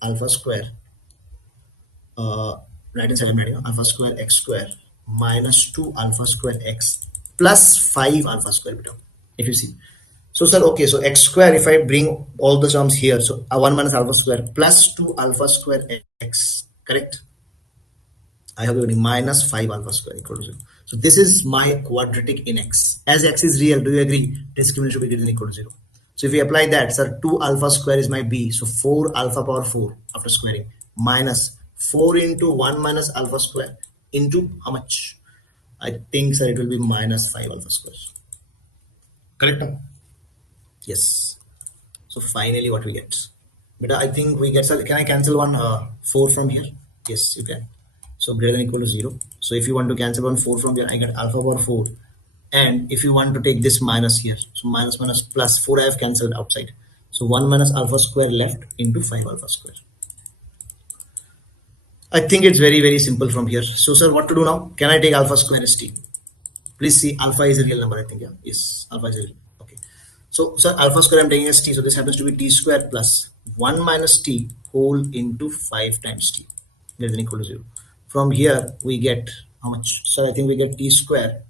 alpha square. Right hand side I'm writing alpha square x square minus 2 alpha square x plus 5 alpha square beta. If you see, so sir, okay, so x square, if I bring all the terms here, so 1 minus alpha square plus 2 alpha square x, correct? I have given minus 5 alpha square equal to 0. So this is my quadratic in x. As x is real, do you agree? Discriminant should be greater than equal to 0. So if we apply that, sir, 2 alpha square is my b. So 4 alpha power 4 after squaring minus 4 into 1 minus alpha square into how much? I think, sir, it will be minus 5 alpha square. Correct? Yes. So finally what we get? But I think we get, sir, can I cancel one 4 from here? Yes, you can. So greater than equal to 0. So if you want to cancel one 4 from here, I get alpha power 4. And if you want to take this minus here, so minus minus plus 4 I have cancelled outside. So 1 minus alpha square left into 5 alpha square. I think it's very, very simple from here. So sir, what to do now? Can I take alpha square as t? Please see, alpha is a real number, I think. Yeah. Yes, alpha is a real. Okay. So sir, alpha square I'm taking as t. So this happens to be t square plus 1 minus t whole into 5 times t greater than equal to 0. From here we get how much? So I think we get t square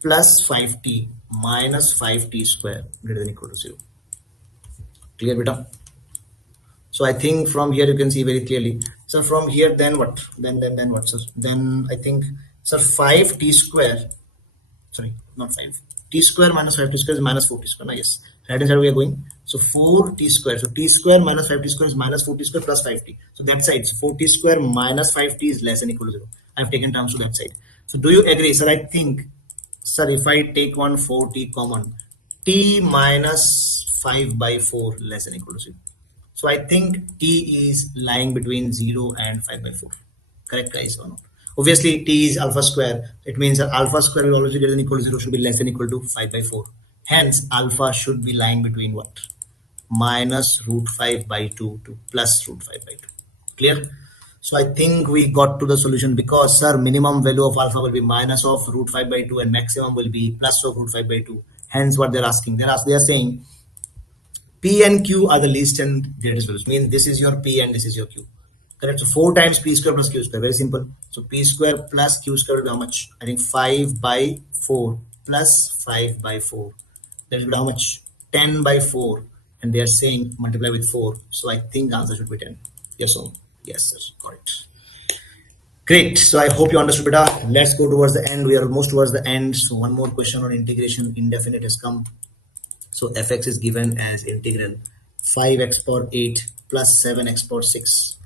plus 5t minus 5t square greater than equal to 0. Clear, beta? So I think from here you can see very clearly. So from here, then what? Then what, sir? Then I think, sir, 5t square. Sorry, not 5. T square minus 5t square is minus 4t square. No, yes. Right hand side we are going. So 4t square. So t square minus 5t square is minus 4t square plus 5t. So that side, so 4t square minus 5t is less than equal to 0. I have taken terms to that side. So do you agree, sir? I think, sir, if I take one 4t common, t minus 5 by 4 less than equal to 0. So I think t is lying between 0 and 5 by 4. Correct, guys, or not? Obviously, t is alpha square. It means that alpha square will always be greater than equal to 0, should be less than equal to 5 by 4. Hence, alpha should be lying between what? Minus root 5 by 2 to plus root 5 by 2. Clear? So I think we got to the solution because, sir, minimum value of alpha will be minus of root 5 by 2 and maximum will be plus of root 5 by 2. Hence, what they're asking, they are saying P and Q are the least and greatest values. Means this is your P and this is your Q. Correct. So 4 times P square plus Q square. Very simple. So P square plus Q square will be how much? I think 5 by 4 plus 5 by 4. That will be how much? 10 by 4. And they are saying multiply with 4. So I think the answer should be 10. Yes or no? Yes, sir. Got it. Great. So I hope you understood beta. Let's go towards the end. We are almost towards the end. So one more question on integration. Indefinite has come. So fx is given as integral 5x power 8 plus 7x power 6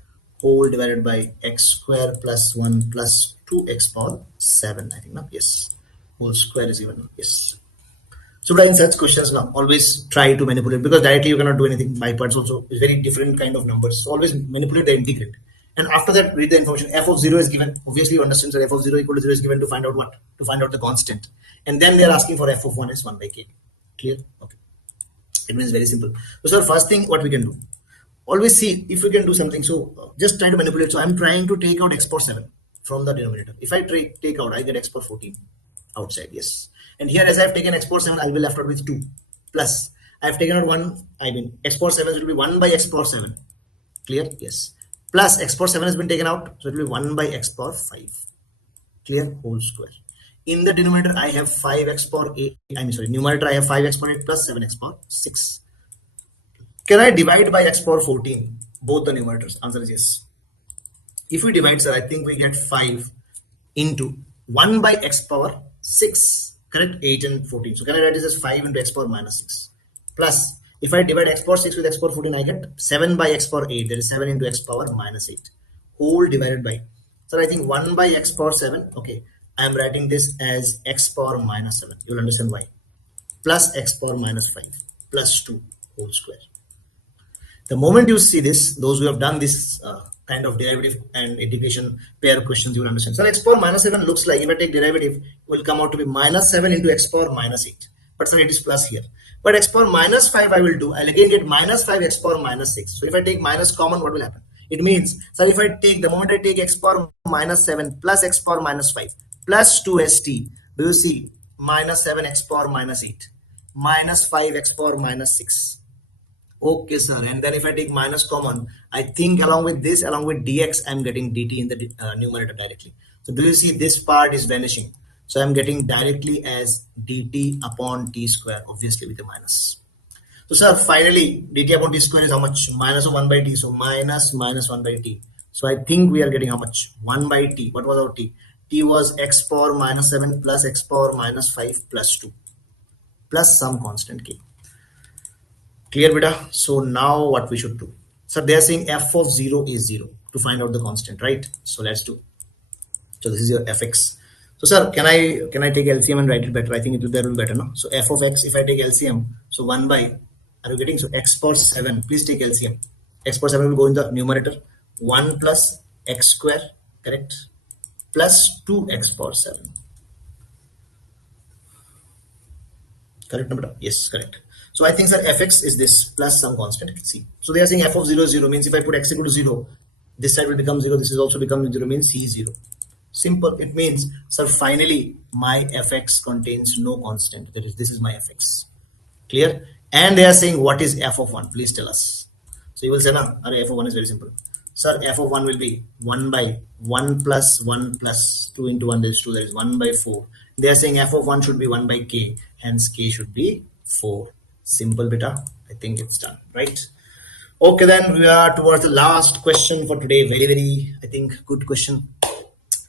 whole divided by x square plus 1 plus 2x power 7. I think now, yes. Whole square is given. Yes. So in such questions now, always try to manipulate because directly you cannot do anything. By parts also is very different kind of numbers. So always manipulate the integrand. And after that, read the information. F of 0 is given. Obviously, you understand that f of 0 equal to 0 is given to find out what? To find out the constant. And then they are asking for f of 1 is 1 by k. Clear? Okay. It means very simple. So first thing, what we can do? Always see if we can do something. So just try to manipulate. So I'm trying to take out x power 7 from the denominator. If I take out, I get x power 14 outside. Yes. And here, as I have taken x power 7, I'll be left out with 2. Plus, I have taken out 1. I mean, x power 7 will be 1 by x power 7. Clear? Yes. Plus, x power 7 has been taken out. So it will be 1 by x power 5. Clear? Whole square. In the denominator, I have 5x power 8. Numerator, I have 5x power 8 plus 7x power 6. Can I divide by x power 14? Both the numerators. Answer is yes. If we divide, sir, I think we get 5 into 1 by x power 6. Correct? 8 and 14. So can I write this as 5 into x power minus 6? Plus, if I divide x power 6 with x power 14, I get 7 by x power 8. That is 7 into x power minus 8. Whole divided by. So I think 1 by x power 7. Okay. I am writing this as x power minus 7. You will understand why. Plus x power minus 5 plus 2 whole square. The moment you see this, those who have done this kind of derivative and integration pair questions, you will understand. So x power minus 7 looks like if I take derivative, it will come out to be minus 7 into x power minus 8. But sir, it is plus here. But x power minus 5 I will do. I'll again get minus 5 x power minus 6. So if I take minus common, what will happen? It means, sir, if I take the moment I take x power minus 7 plus x power minus 5 plus 2st, do you see minus 7 x power minus 8 minus 5 x power minus 6. Okay, sir. And then if I take minus common, I think along with this, along with dx, I'm getting dt in the numerator directly. So do you see this part is vanishing? So I'm getting directly as dt upon t square, obviously with a minus. So sir, finally, dt upon t square is how much? Minus of 1 by t. So minus 1 by t. So I think we are getting how much? 1 by t. What was our t? T was x power minus 7 plus x power minus 5 plus 2 plus some constant k. Clear, beta? So now what we should do? So they are saying f of 0 is 0 to find out the constant, right? So let's do. So this is your fx. So sir, can I take LCM and write it better? I think that will be better, no? So f of x, if I take LCM, so 1 by, are you getting? So x power 7, please take LCM. X power 7 will go in the numerator. 1 plus x square, correct? Plus 2x power 7. Correct, no, beta? Yes, correct. So I think, sir, fx is this plus some constant c. So they are saying f of 0 is 0 means if I put x equal to 0, this side will become 0, this is also becoming 0 means c is 0. Simple. It means, sir, finally my fx contains no constant. That is, this is my fx. Clear? And they are saying what is f of 1? Please tell us. So you will say, no, f of 1 is very simple. Sir, f of 1 will be 1 by 1 plus 1 plus 2 into 1 is 2. That is 1 by 4. They are saying f of 1 should be 1 by k. Hence k should be 4. Simple, beta. I think it's done, right? Okay, then we are towards the last question for today. Very, very, I think, good question.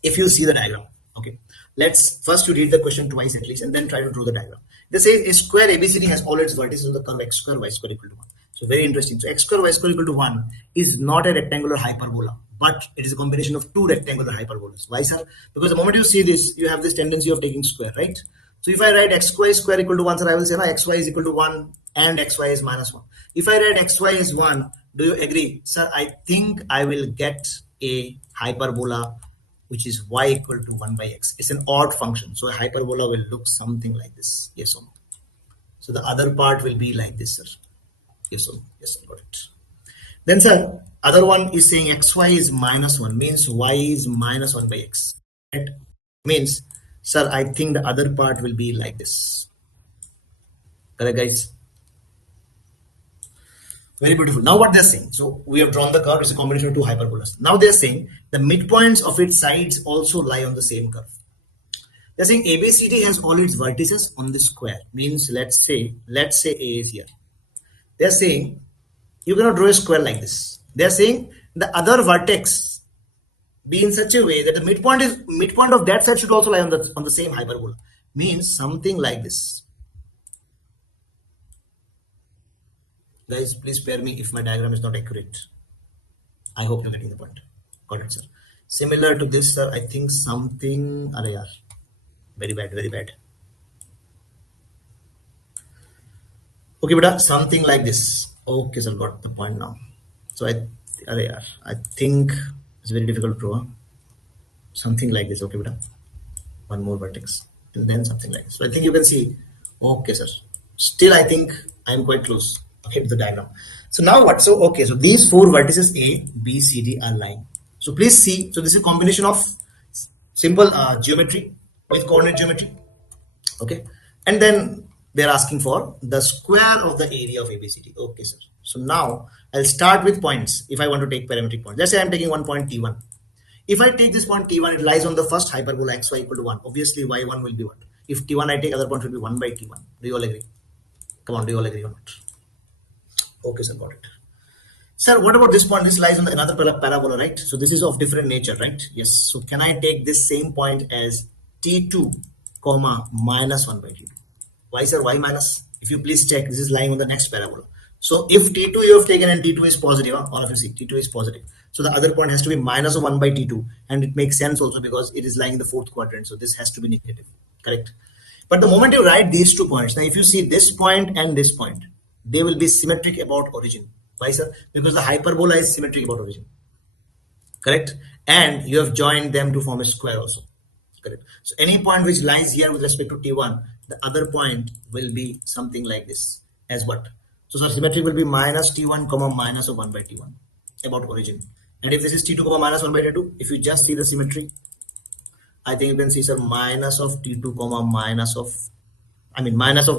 If you see the diagram, okay, let's first you read the question twice at least and then try to draw the diagram. They say a square ABCD has all its vertices on the curve x square y square equal to 1. So very interesting. So x square y square equal to 1 is not a rectangular hyperbola, but it is a combination of two rectangular hyperbolas. Why, sir? Because the moment you see this, you have this tendency of taking square, right? So if I write xy square equal to 1, sir, I will say, no, xy is equal to 1 and xy is minus 1. If I write xy is 1, do you agree? Sir, I think I will get a hyperbola which is y equal to 1 by x. It's an odd function, so a hyperbola will look something like this. Yes or no? So the other part will be like this, sir. Yes or no? Yes, I got it. Then, sir, other one is saying xy is minus 1, means y is minus 1 by x. Right? Means, sir, I think the other part will be like this. Correct, guys? Very beautiful. Now what they're saying, so we have drawn the curve, it's a combination of two hyperbolas. Now they're saying the midpoints of its sides also lie on the same curve. They're saying ABCD has all its vertices on the square. Means let's say A is here. They're saying you cannot draw a square like this. They're saying the other vertex be in such a way that the midpoint of that side should also lie on the same hyperbola. Means something like this. Guys, please spare me if my diagram is not accurate. I hope you're getting the point. Got it, sir. Similar to this, sir, I think something. Arey yaar. Very bad, very bad. Okay, beta, something like this. Okay, sir, got the point now. So I think it's very difficult to draw. Something like this. Okay, beta. One more vertex, and then something like this. So I think you can see. Okay, sir. Still, I think I'm quite close. Okay, to the diagram. So now what? So okay, so these four vertices A, B, C, D are lying. So please see. So this is a combination of simple geometry with coordinate geometry. Okay, and then they're asking for the square of the area of ABCD. Okay, sir. So now I'll start with points. If I want to take parametric points, let's say I'm taking one point T1. If I take this point T1, it lies on the first hyperbola xy equal to 1. Obviously, y1 will be what? If T1 I take, other point will be 1 by T1. Do you all agree? Come on, do you all agree or not? Okay, sir, got it. Sir, what about this point? This lies on another parabola, right? So this is of different nature, right? Yes. So can I take this same point as T2, comma, minus 1 by T2? Why, sir? Why minus? If you please check, this is lying on the next parabola. So if T2 you have taken and T2 is positive, all of you see, T2 is positive. So the other point has to be minus of 1 by T2. And it makes sense also because it is lying in the fourth quadrant. So this has to be negative, correct? But the moment you write these 2 points, now if you see this point and this point, they will be symmetric about origin. Why, sir? Because the hyperbola is symmetric about origin, correct? And you have joined them to form a square also, correct? So any point which lies here with respect to T1, the other point will be something like this as what? So sir, symmetric will be minus T1 comma minus of 1 by T1 about origin. And if this is T2 comma minus 1 by T2, if you just see the symmetry, I think you can see, sir, minus of T2 comma minus of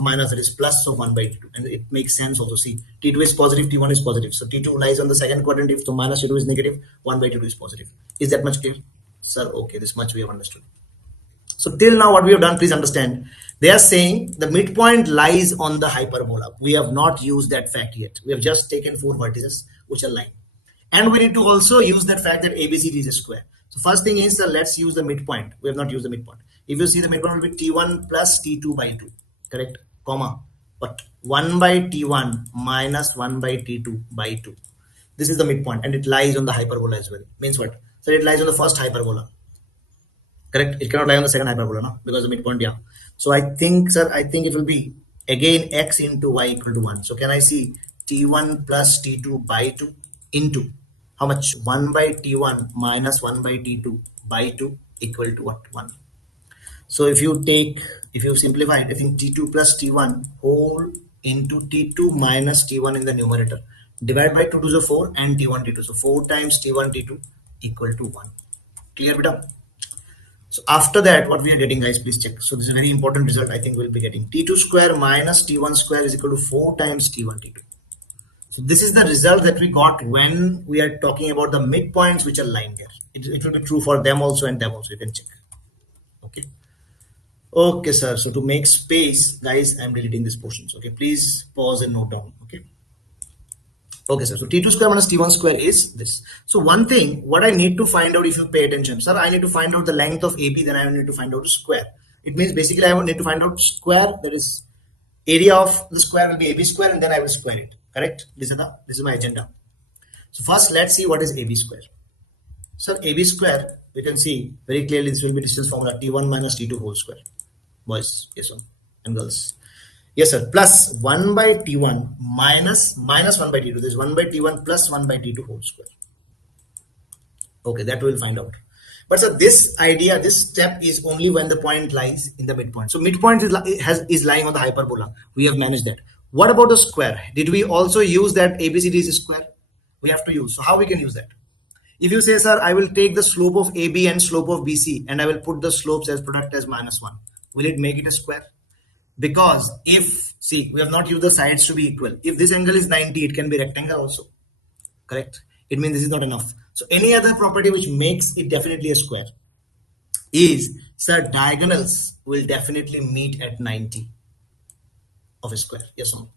minus, that is plus of 1 by T2, and it makes sense also. See, T2 is positive, T1 is positive, so T2 lies on the second quadrant. If so, minus T2 is negative, 1 by T2 is positive. Is that much clear, sir? Okay, this much we have understood. So till now what we have done, please understand, they are saying the midpoint lies on the hyperbola. We have not used that fact yet. We have just taken 4 vertices which are lying, and we need to also use that fact that ABCD is a square. So first thing is, let's use the midpoint. We have not used the midpoint. If you see, the midpoint will be T1 plus T2 by 2, correct, comma, but 1 by T1 minus 1 by T2 by 2. This is the midpoint, and it lies on the hyperbola as well. Means what? So it lies on the first hyperbola, correct? It cannot lie on the second hyperbola, no? Because the midpoint, yeah. So I think, sir, it will be again x into y equal to 1. So can I see T1 plus T2 by 2 into how much? 1 by T1 minus 1 by T2 by 2 equal to what? 1. So if you simplify it, I think T2 plus T1 whole into T2 minus T1 in the numerator. Divide by 2 to the 4 and T1, T2. So 4 times T1, T2 equal to 1. Clear, beta? So after that, what we are getting, guys, please check. So this is a very important result. I think we'll be getting T2 square minus T1 square is equal to 4 times T1, T2. So this is the result that we got when we are talking about the midpoints which are lying there. It will be true for them also and them also. You can check. Okay. Okay, sir. So to make space, guys, I'm deleting these portions. Okay, please pause and note down. Okay. Okay, sir. So T2 square minus T1 square is this. So one thing, what I need to find out, if you pay attention, sir, I need to find out the length of AB, then I need to find out the square. It means basically I need to find out square, that is area of the square will be AB square, and then I will square it. Correct? This is my agenda. So first, let's see what is AB square. So AB square, we can see very clearly this will be distance formula T1 minus T2 whole square. Boys, yes, sir, and girls. Yes, sir. Plus 1 by T1 minus 1 by T2. This is 1 by T1 plus 1 by T2 whole square. Okay, that we'll find out. But so this idea, this step is only when the point lies in the midpoint. So midpoint is lying on the hyperbola. We have managed that. What about the square? Did we also use that ABCD is square? We have to use. So how we can use that? If you say, sir, I will take the slope of AB and slope of BC and I will put the slopes as product as -1. Will it make it a square? Because if, see, we have not used the sides to be equal. If this angle is 90, it can be rectangle also. Correct? It means this is not enough. So any other property which makes it definitely a square is, sir, diagonals will definitely meet at 90 of a square. Yes or no?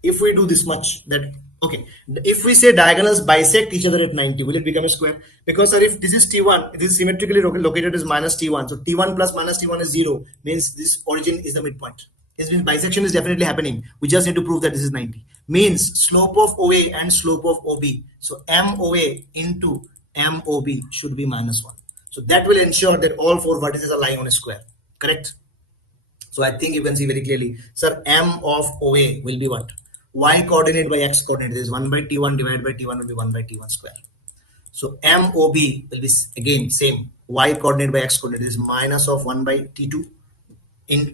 If we do this much, that, okay, if we say diagonals bisect each other at 90, will it become a square? Because, sir, if this is T1, this is symmetrically located as -T1. So T1 plus -T1 is 0, means this origin is the midpoint. This means bisection is definitely happening. We just need to prove that this is 90. Means slope of OA and slope of OB. So MOA into MOB should be -1. So that will ensure that all four vertices are lying on a square. Correct? So I think you can see very clearly, sir, M of OA will be what? Y coordinate by X coordinate. This is 1 by T1 divided by T1 will be 1 by T1 square. So MOB will be again same. Y coordinate by X coordinate is minus of 1 by T2.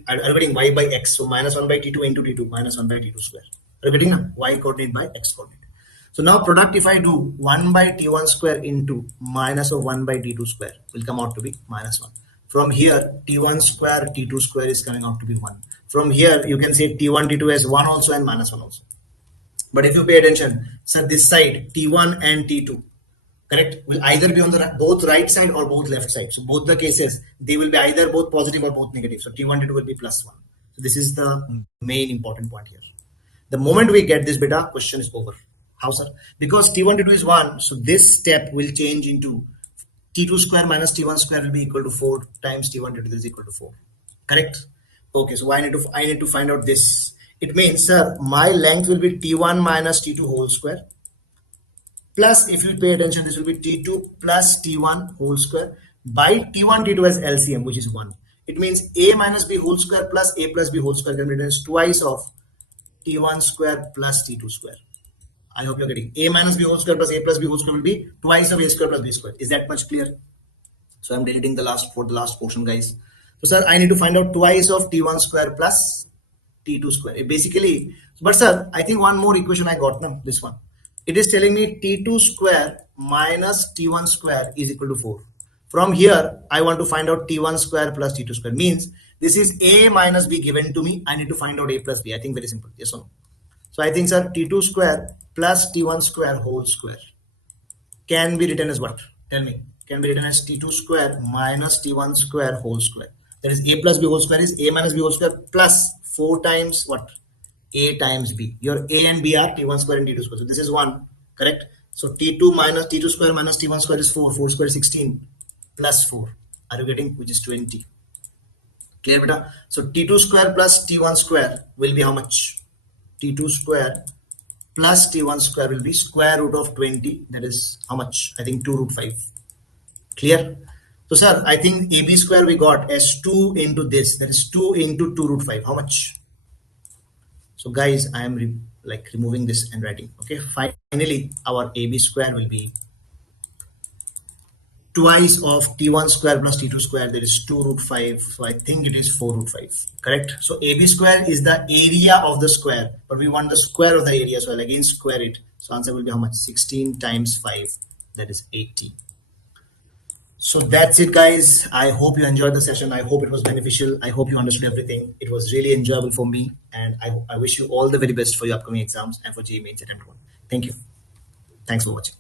Are you getting Y by X? So -1 by T2 into T2 -1 by T2 square. Are you getting now? Y coordinate by X coordinate. So now product, if I do 1 by T1 square into minus of 1 by T2 square, will come out to be -1. From here, T1 square, T2 square is coming out to be 1. From here, you can say T1, T2 as 1 also and -1 also. But if you pay attention, sir, this side, T1 and T2, correct, will either be on the both right side or both left side. So both the cases, they will be either both positive or both negative. So T1, T2 will be +1. So this is the main important point here. The moment we get this beta, question is over. How, sir? Because T1, T2 is 1, so this step will change into T2 square minus T1 square will be equal to 4 times T1, T2 is equal to 4. Correct? Okay, so I need to find out this. It means, sir, my length will be T1 minus T2 whole square. Plus, if you pay attention, this will be T2 plus T1 whole square by T1, T2 as LCM, which is 1. It means A minus B whole square plus A plus B whole square can be written as twice of T1 square plus T2 square. I hope you're getting A minus B whole square plus A plus B whole square will be twice of A square plus B square. Is that much clear? So I'm deleting the last portion, guys. So, sir, I need to find out twice of T1 square plus T2 square. Basically, but sir, I think one more equation I got now, this one. It is telling me T2 square minus T1 square is equal to 4. From here, I want to find out T1 square plus T2 square. Means this is A minus B given to me. I need to find out A plus B. I think very simple. Yes or no? So I think, sir, T2 square plus T1 square whole square can be written as what? Tell me. Can be written as T2 square minus T1 square whole square. That is A plus B whole square is A minus B whole square plus 4 times what? A times B. Your A and B are T1 square and T2 square. So this is 1, correct? So T2 square minus T1 square is 4. 4 square is 16 plus 4. Are you getting? Which is 20. Clear, beta? So T2 square plus T1 square will be how much? T2 square plus T1 square will be square root of 20. That is how much? I think 2 root 5. Clear? So, sir, I think AB square we got as 2 into this. That is 2 into 2 root 5. How much? So, guys, I am removing this and writing. Okay, finally, our AB square will be twice of T1 square plus T2 square. That is 2 root 5. So, I think it is 4 root 5. Correct? So, AB square is the area of the square, but we want the square of the area. So, I'll again square it. So, answer will be how much? 16 times 5. That is 80. So that's it, guys. I hope you enjoyed the session. I hope it was beneficial. I hope you understood everything. It was really enjoyable for me, and I wish you all the very best for your upcoming exams and for JEE Mains Attempt 1. Thank you. Thanks for watching.